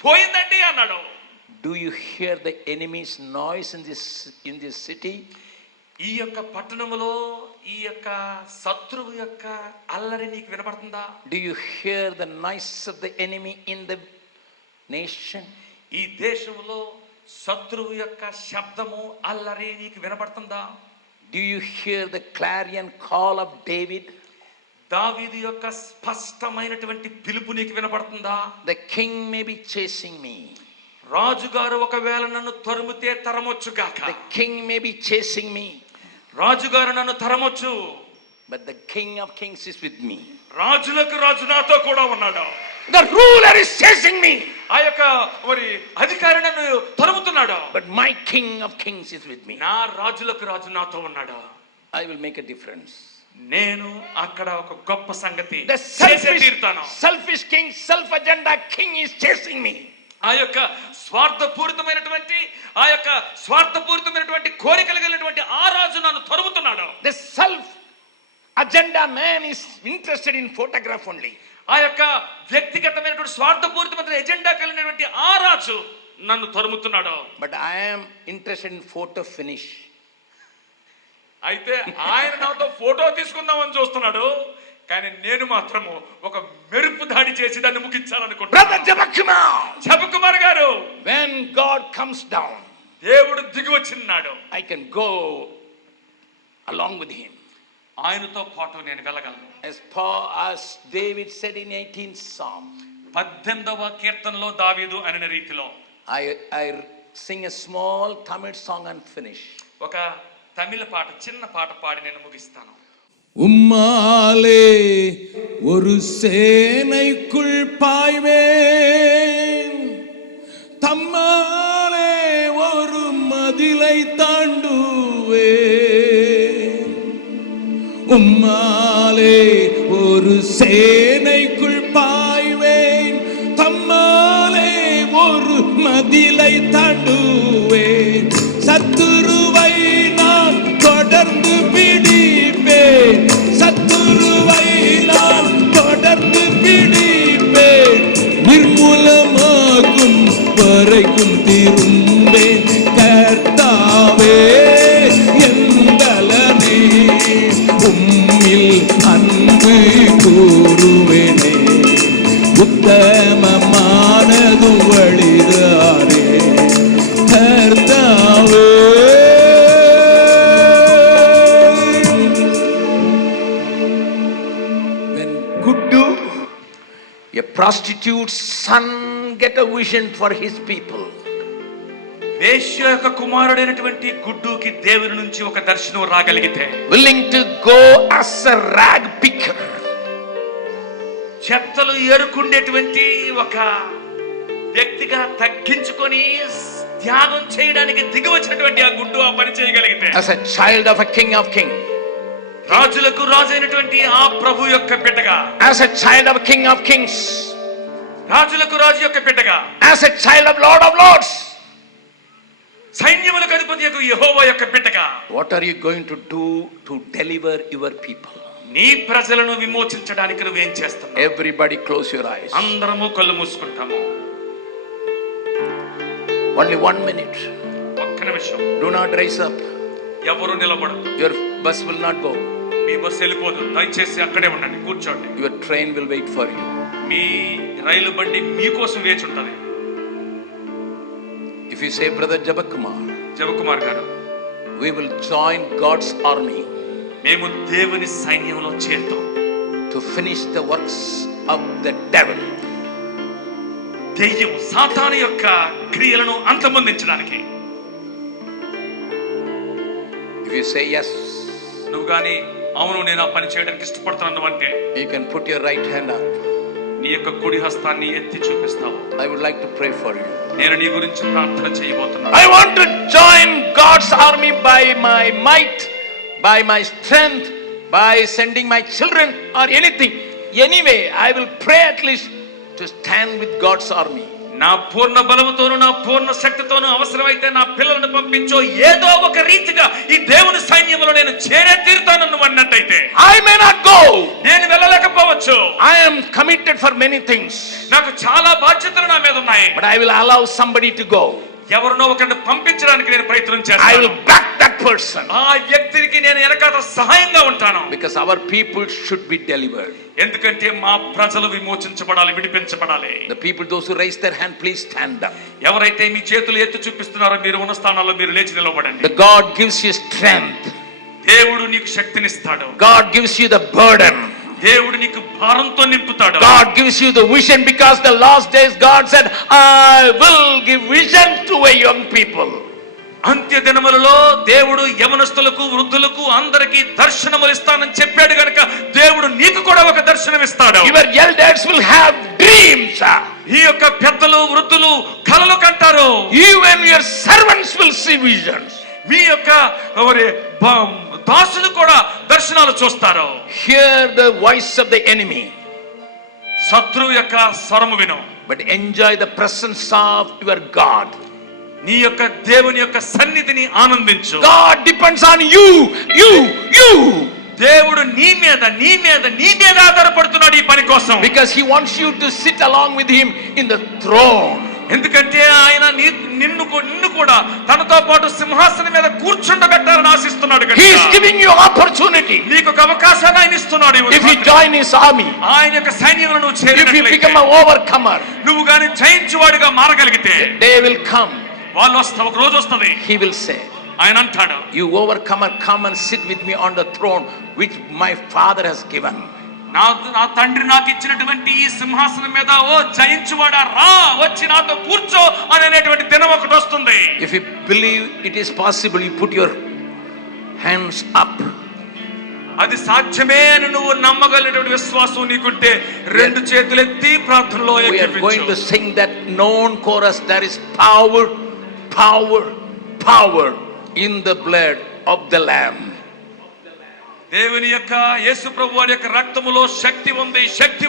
పోయిందండి అన్నాడు. Do you hear the enemy's noise in this city? ఈ యొక్క పట్టణములో ఈ యొక్క శత్రువు యొక్క అల్లరి నీకు వినపడుతుందా? Do you hear the noise of the enemy in the nation? ఈ దేశంలో శత్రువు యొక్క శబ్దము అల్లరి నీకు వినపడుతుందా? Do you hear the clarion call of David? దావీదు యొక్క స్పష్టమైనటువంటి పిలుపు నీకు వినపడుతుందా? The king may be chasing me. రాజుగారు ఒకవేళ నన్ను తరుముతే తరమొచ్చు గాక. The king may be chasing me. రాజుగారు నన్ను తరమొచ్చు. But the King of Kings is with me. రాజులకు రాజు నాతో కూడా ఉన్నాడు. The ruler is chasing me. ఆ యొక్క మరి అధికారి నన్ను తరుముతున్నాడు. But my King of Kings is with me. నా రాజులకు రాజు నాతో ఉన్నాడు. I will make a difference. నేను అక్కడ ఒక గొప్ప సంగతి The చేసే తీరుతాను. selfish king, self agenda king is chasing me. ఆ యొక్క స్వార్థపూరితమైనటువంటి కోరికలు కలిగినటువంటి ఆ రాజు నన్ను తరుముతున్నాడు. The self agenda man is interested in photograph only. ఆ యొక్క వ్యక్తిగతమైనటువంటి స్వార్థపూరితమైన ఎజెండా కలిగినటువంటి ఆ రాజు నన్ను తరుముతున్నాడు. But I am interested in photo finish. అయితే ఆయన నాతో ఫోటో తీసుకుందామని చూస్తున్నాడు, కానీ నేను మాత్రము ఒక మెరుపు దాడి చేసి దాన్ని ముగించాలనుకుంటున్నాను. Brother Jabakumar, జపకుమార్ గారు, when God comes down, దేవుడు దిగి వచ్చినాడు, I can go along with him. ఆయనతో పాటు నేను వెళ్ళగలను. As David said in 18th Psalm, 18వ కీర్తనలో దావీదు అనే రీతిలో I sing a small Tamil song and finish. ఒక తమిళ పాట, చిన్న పాట పాడి నేను ముగిస్తాను. உம்மாலே ஒரு சேனைக்குள் பாய்வேன், தம்மாலே ஒரு மதிலை தாண்டுவேன். உம்மாலே ஒரு சேனைக்குள் பாய்வேன், தம்மாலே ஒரு மதிலை தாண்டுவேன். சத்துருவை நான் தொடர்ந்து பிடிப்பேன், சத்துருவை நான் தொடர்ந்து பிடிப்பேன். நிர்மூலமாகும் வரைக்கும் திரும்பேன். கர்த்தாவே எந்தலனே, உம்மில் அன்பு கூறுவேனே. உத்தமமானது வழிதாரே கர்த்தாவே. A prostitute's son get a vision for his people. వేశ్య యొక్క కుమారుడైనటువంటి గుడ్డుకి దేవుని నుంచి ఒక దర్శనం రాగలిగితే, willing to go as a rag picker, చెత్తలు ఏరుకుండేటువంటి ఒక వ్యక్తిగా తగ్గించుకొని త్యాగం చేయడానికి దిగి వచ్చినటువంటి ఆ గుడ్డు ఆ పని చేయగలిగితే, as a child of a king of kings, రాజులకు రాజు అయినటువంటి ఆ ప్రభు యొక్క బిడ్డగా, as a child of king of kings, రాజులకు రాజు యొక్క బిడ్డగా, as a child of lord of lords, సైన్యములకు అధిపతి యొక్క యెహోవా యొక్క బిడ్డగా, what are you going to do to deliver your people? నీ ప్రజలను విమోచించడానికి నువ్వేం చేస్తున్నావు? Everybody close your eyes. అందరము కళ్ళు మూసుకుంటాము. Only 1 minute. ఒక్క నిమిషం. Do not rise up. ఎవరు నిలబడదు. Your bus will not go. మీ బస్సు వెళ్ళిపోదు. దయచేసి అక్కడే ఉండండి, కూర్చోండి. Your train will wait for you. మీ రైలు బండి మీకోసం వేచి ఉంటది. If you say, Brother Jabakumar, జబకుమార్ గారు, we will join God's army మేము దేవుని సైన్యంలో చేరుతాం to finish the works of the devil. దెయ్యం సాతాను యొక్క క్రియలను అంతమొందించడానికి. If you say yes, నువ్వు గాని అవును నేను ఆ పని చేయడానికి ఇష్టపడుతున్నాను అంటే, you can put your right hand up. నీ యొక్క కుడి హస్తాన్ని ఎత్తి చూపిస్తావు. I would like to pray for you. నేను నీ గురించి ప్రార్థన చేయబోతున్నాను. I want to join God's army by my might, by my strength, by sending my children or anything. Anyway, I will pray at least to stand with God's army. నా పూర్ణ బలముతోను నా పూర్ణ శక్తితోను అవసరమైతే నా పిల్లలను పంపించో, ఏదో ఒక రీతిగా ఈ దేవుని సైన్యంలో నేను చేరే తీరుతాను నువ్వు అన్నట్టయితే, I may not go. నేను వెళ్ళలేకపోవచ్చు. I am committed for many things, నాకు చాలా బాధ్యతలు నా మీద ఉన్నాయి. but I will allow somebody to go. ఎవరినో ఒకరిని పంపించడానికి నేను ప్రయత్నం I చేస్తాను. will back that person, ఆ వ్యక్తికి నేను వెనకాల సహాయంగా ఉంటాను. because our people should be delivered. ఎందుకంటే మా ప్రజలు విమోచించబడాలి, విడిపించబడాలి. The people, those who raise their hand, please stand up. ఎవరైతే మీ చేతులు ఎత్తి చూపిస్తున్నారో మీరు ఉన్న స్థానాల్లో మీరు లేచి నిలబడండి. The God gives you strength. దేవుడు నీకు శక్తినిస్తాడు. God gives you the burden. దేవుడు నీకు భారంతో నింపుతాడు. God gives you the vision, because the last days God said, I will give vision to a young people. అంత్య దినములలో దేవుడు యవనస్తులకు, వృద్ధులకు అందరికీ దర్శనములు ఇస్తానని చెప్పాడు గనుక దేవుడు నీకు కూడా ఒక దర్శనం ఇస్తాడు. Your elders will have dreams. ఈ యొక్క పెద్దలు, వృద్ధులు కలలు కంటారు. Even your servants will see visions. మీ యొక్క దాసులు కూడా దర్శనాలు చూస్తారు. Hear the voice of the enemy, శత్రువు యొక్క స్వరము విను, but enjoy the presence of your God. నీ యొక్క దేవుని యొక్క సన్నిధిని ఆనందించు. God depends on you. దేవుడు నీ మీద ఆధారపడుతున్నాడు ఈ పని కోసం. Because he wants you to sit along with him in the throne. ఎందుకంటే ఆయన నిన్ను కూడా తనతో పాటు సింహాసనం మీద కూర్చుండబెట్టాలని ఆశిస్తున్నాడు. He is giving you opportunity. నీకు ఒక అవకాశాన్ని ఆయన ఇస్తున్నాడు. If you join his army, ఆయన యొక్క సైన్యంలో నువ్వు if you చేరినట్లయితే, become an overcomer, నువ్వు గాని జయించువాడిగా మారగలిగితే, they will come. వాళ్ళు వస్తారు, ఒక రోజు వస్తుంది. He will say, ఆయన అంటాడు, you overcomer, come and sit with me on the throne which my father has given. నా తండ్రి నాకు ఇచ్చినటువంటి ఈ సింహాసనం మీద ఓ జయించువాడా రా, వచ్చి నాతో కూర్చో అనేటువంటి దినం ఒకటి వస్తుంది. If you believe it is possible, you put your hands up. అది సాధ్యమే అని నువ్వు నమ్మగలిగినటువంటి విశ్వాసం నీకుంటే రెండు చేతులు ఎత్తి ప్రార్థనలో We are going to ఏకీభవించు. sing that known chorus. There is power, power, power in the blood of the Lamb. దేవుని యొక్క యేసు ప్రభు వారి యొక్క రక్తములో శక్తి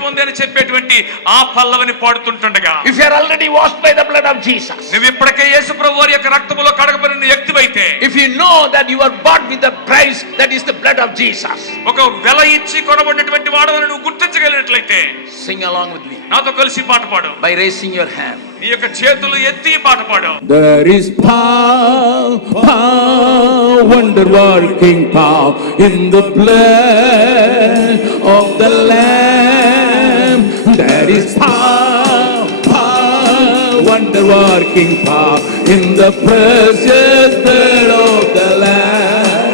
ఉంది అని చెప్పేటువంటి ఆ పల్లవిని పాడుతుంటుండగా, If you are already washed by the blood of Jesus, నువ్వు ఇప్పటికే యేసు ప్రభు వారి యొక్క రక్తములో కడగబడిన వ్యక్తివైతే, if you know that you are bought with the price that is the blood of Jesus, ఒక వెల ఇచ్చి కొనబడినటువంటి వాడవని నువ్వు గుర్తించగలిగినట్లయితే sing along with me నాతో కలిసి పాట పాడు. by raising your hand. నీ యొక్క చేతులు ఎత్తి పాట పాడు. There is power, power, wonder-working power in the blood of the Lamb. There is power, power, wonder-working power in the precious blood of the Lamb.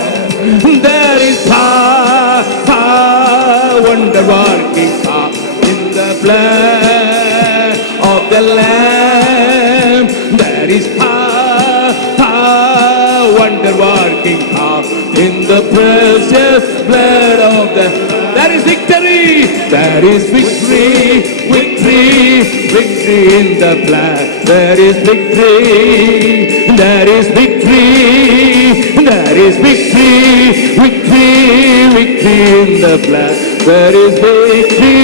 There is power, power, wonder-working power in the blood of the Lamb. There is power, power, wonder-working power in the precious blood of the. There is victory, there is victory, victory, victory in the blood. There is victory, there is victory, there is victory, victory, victory in the blood. There is victory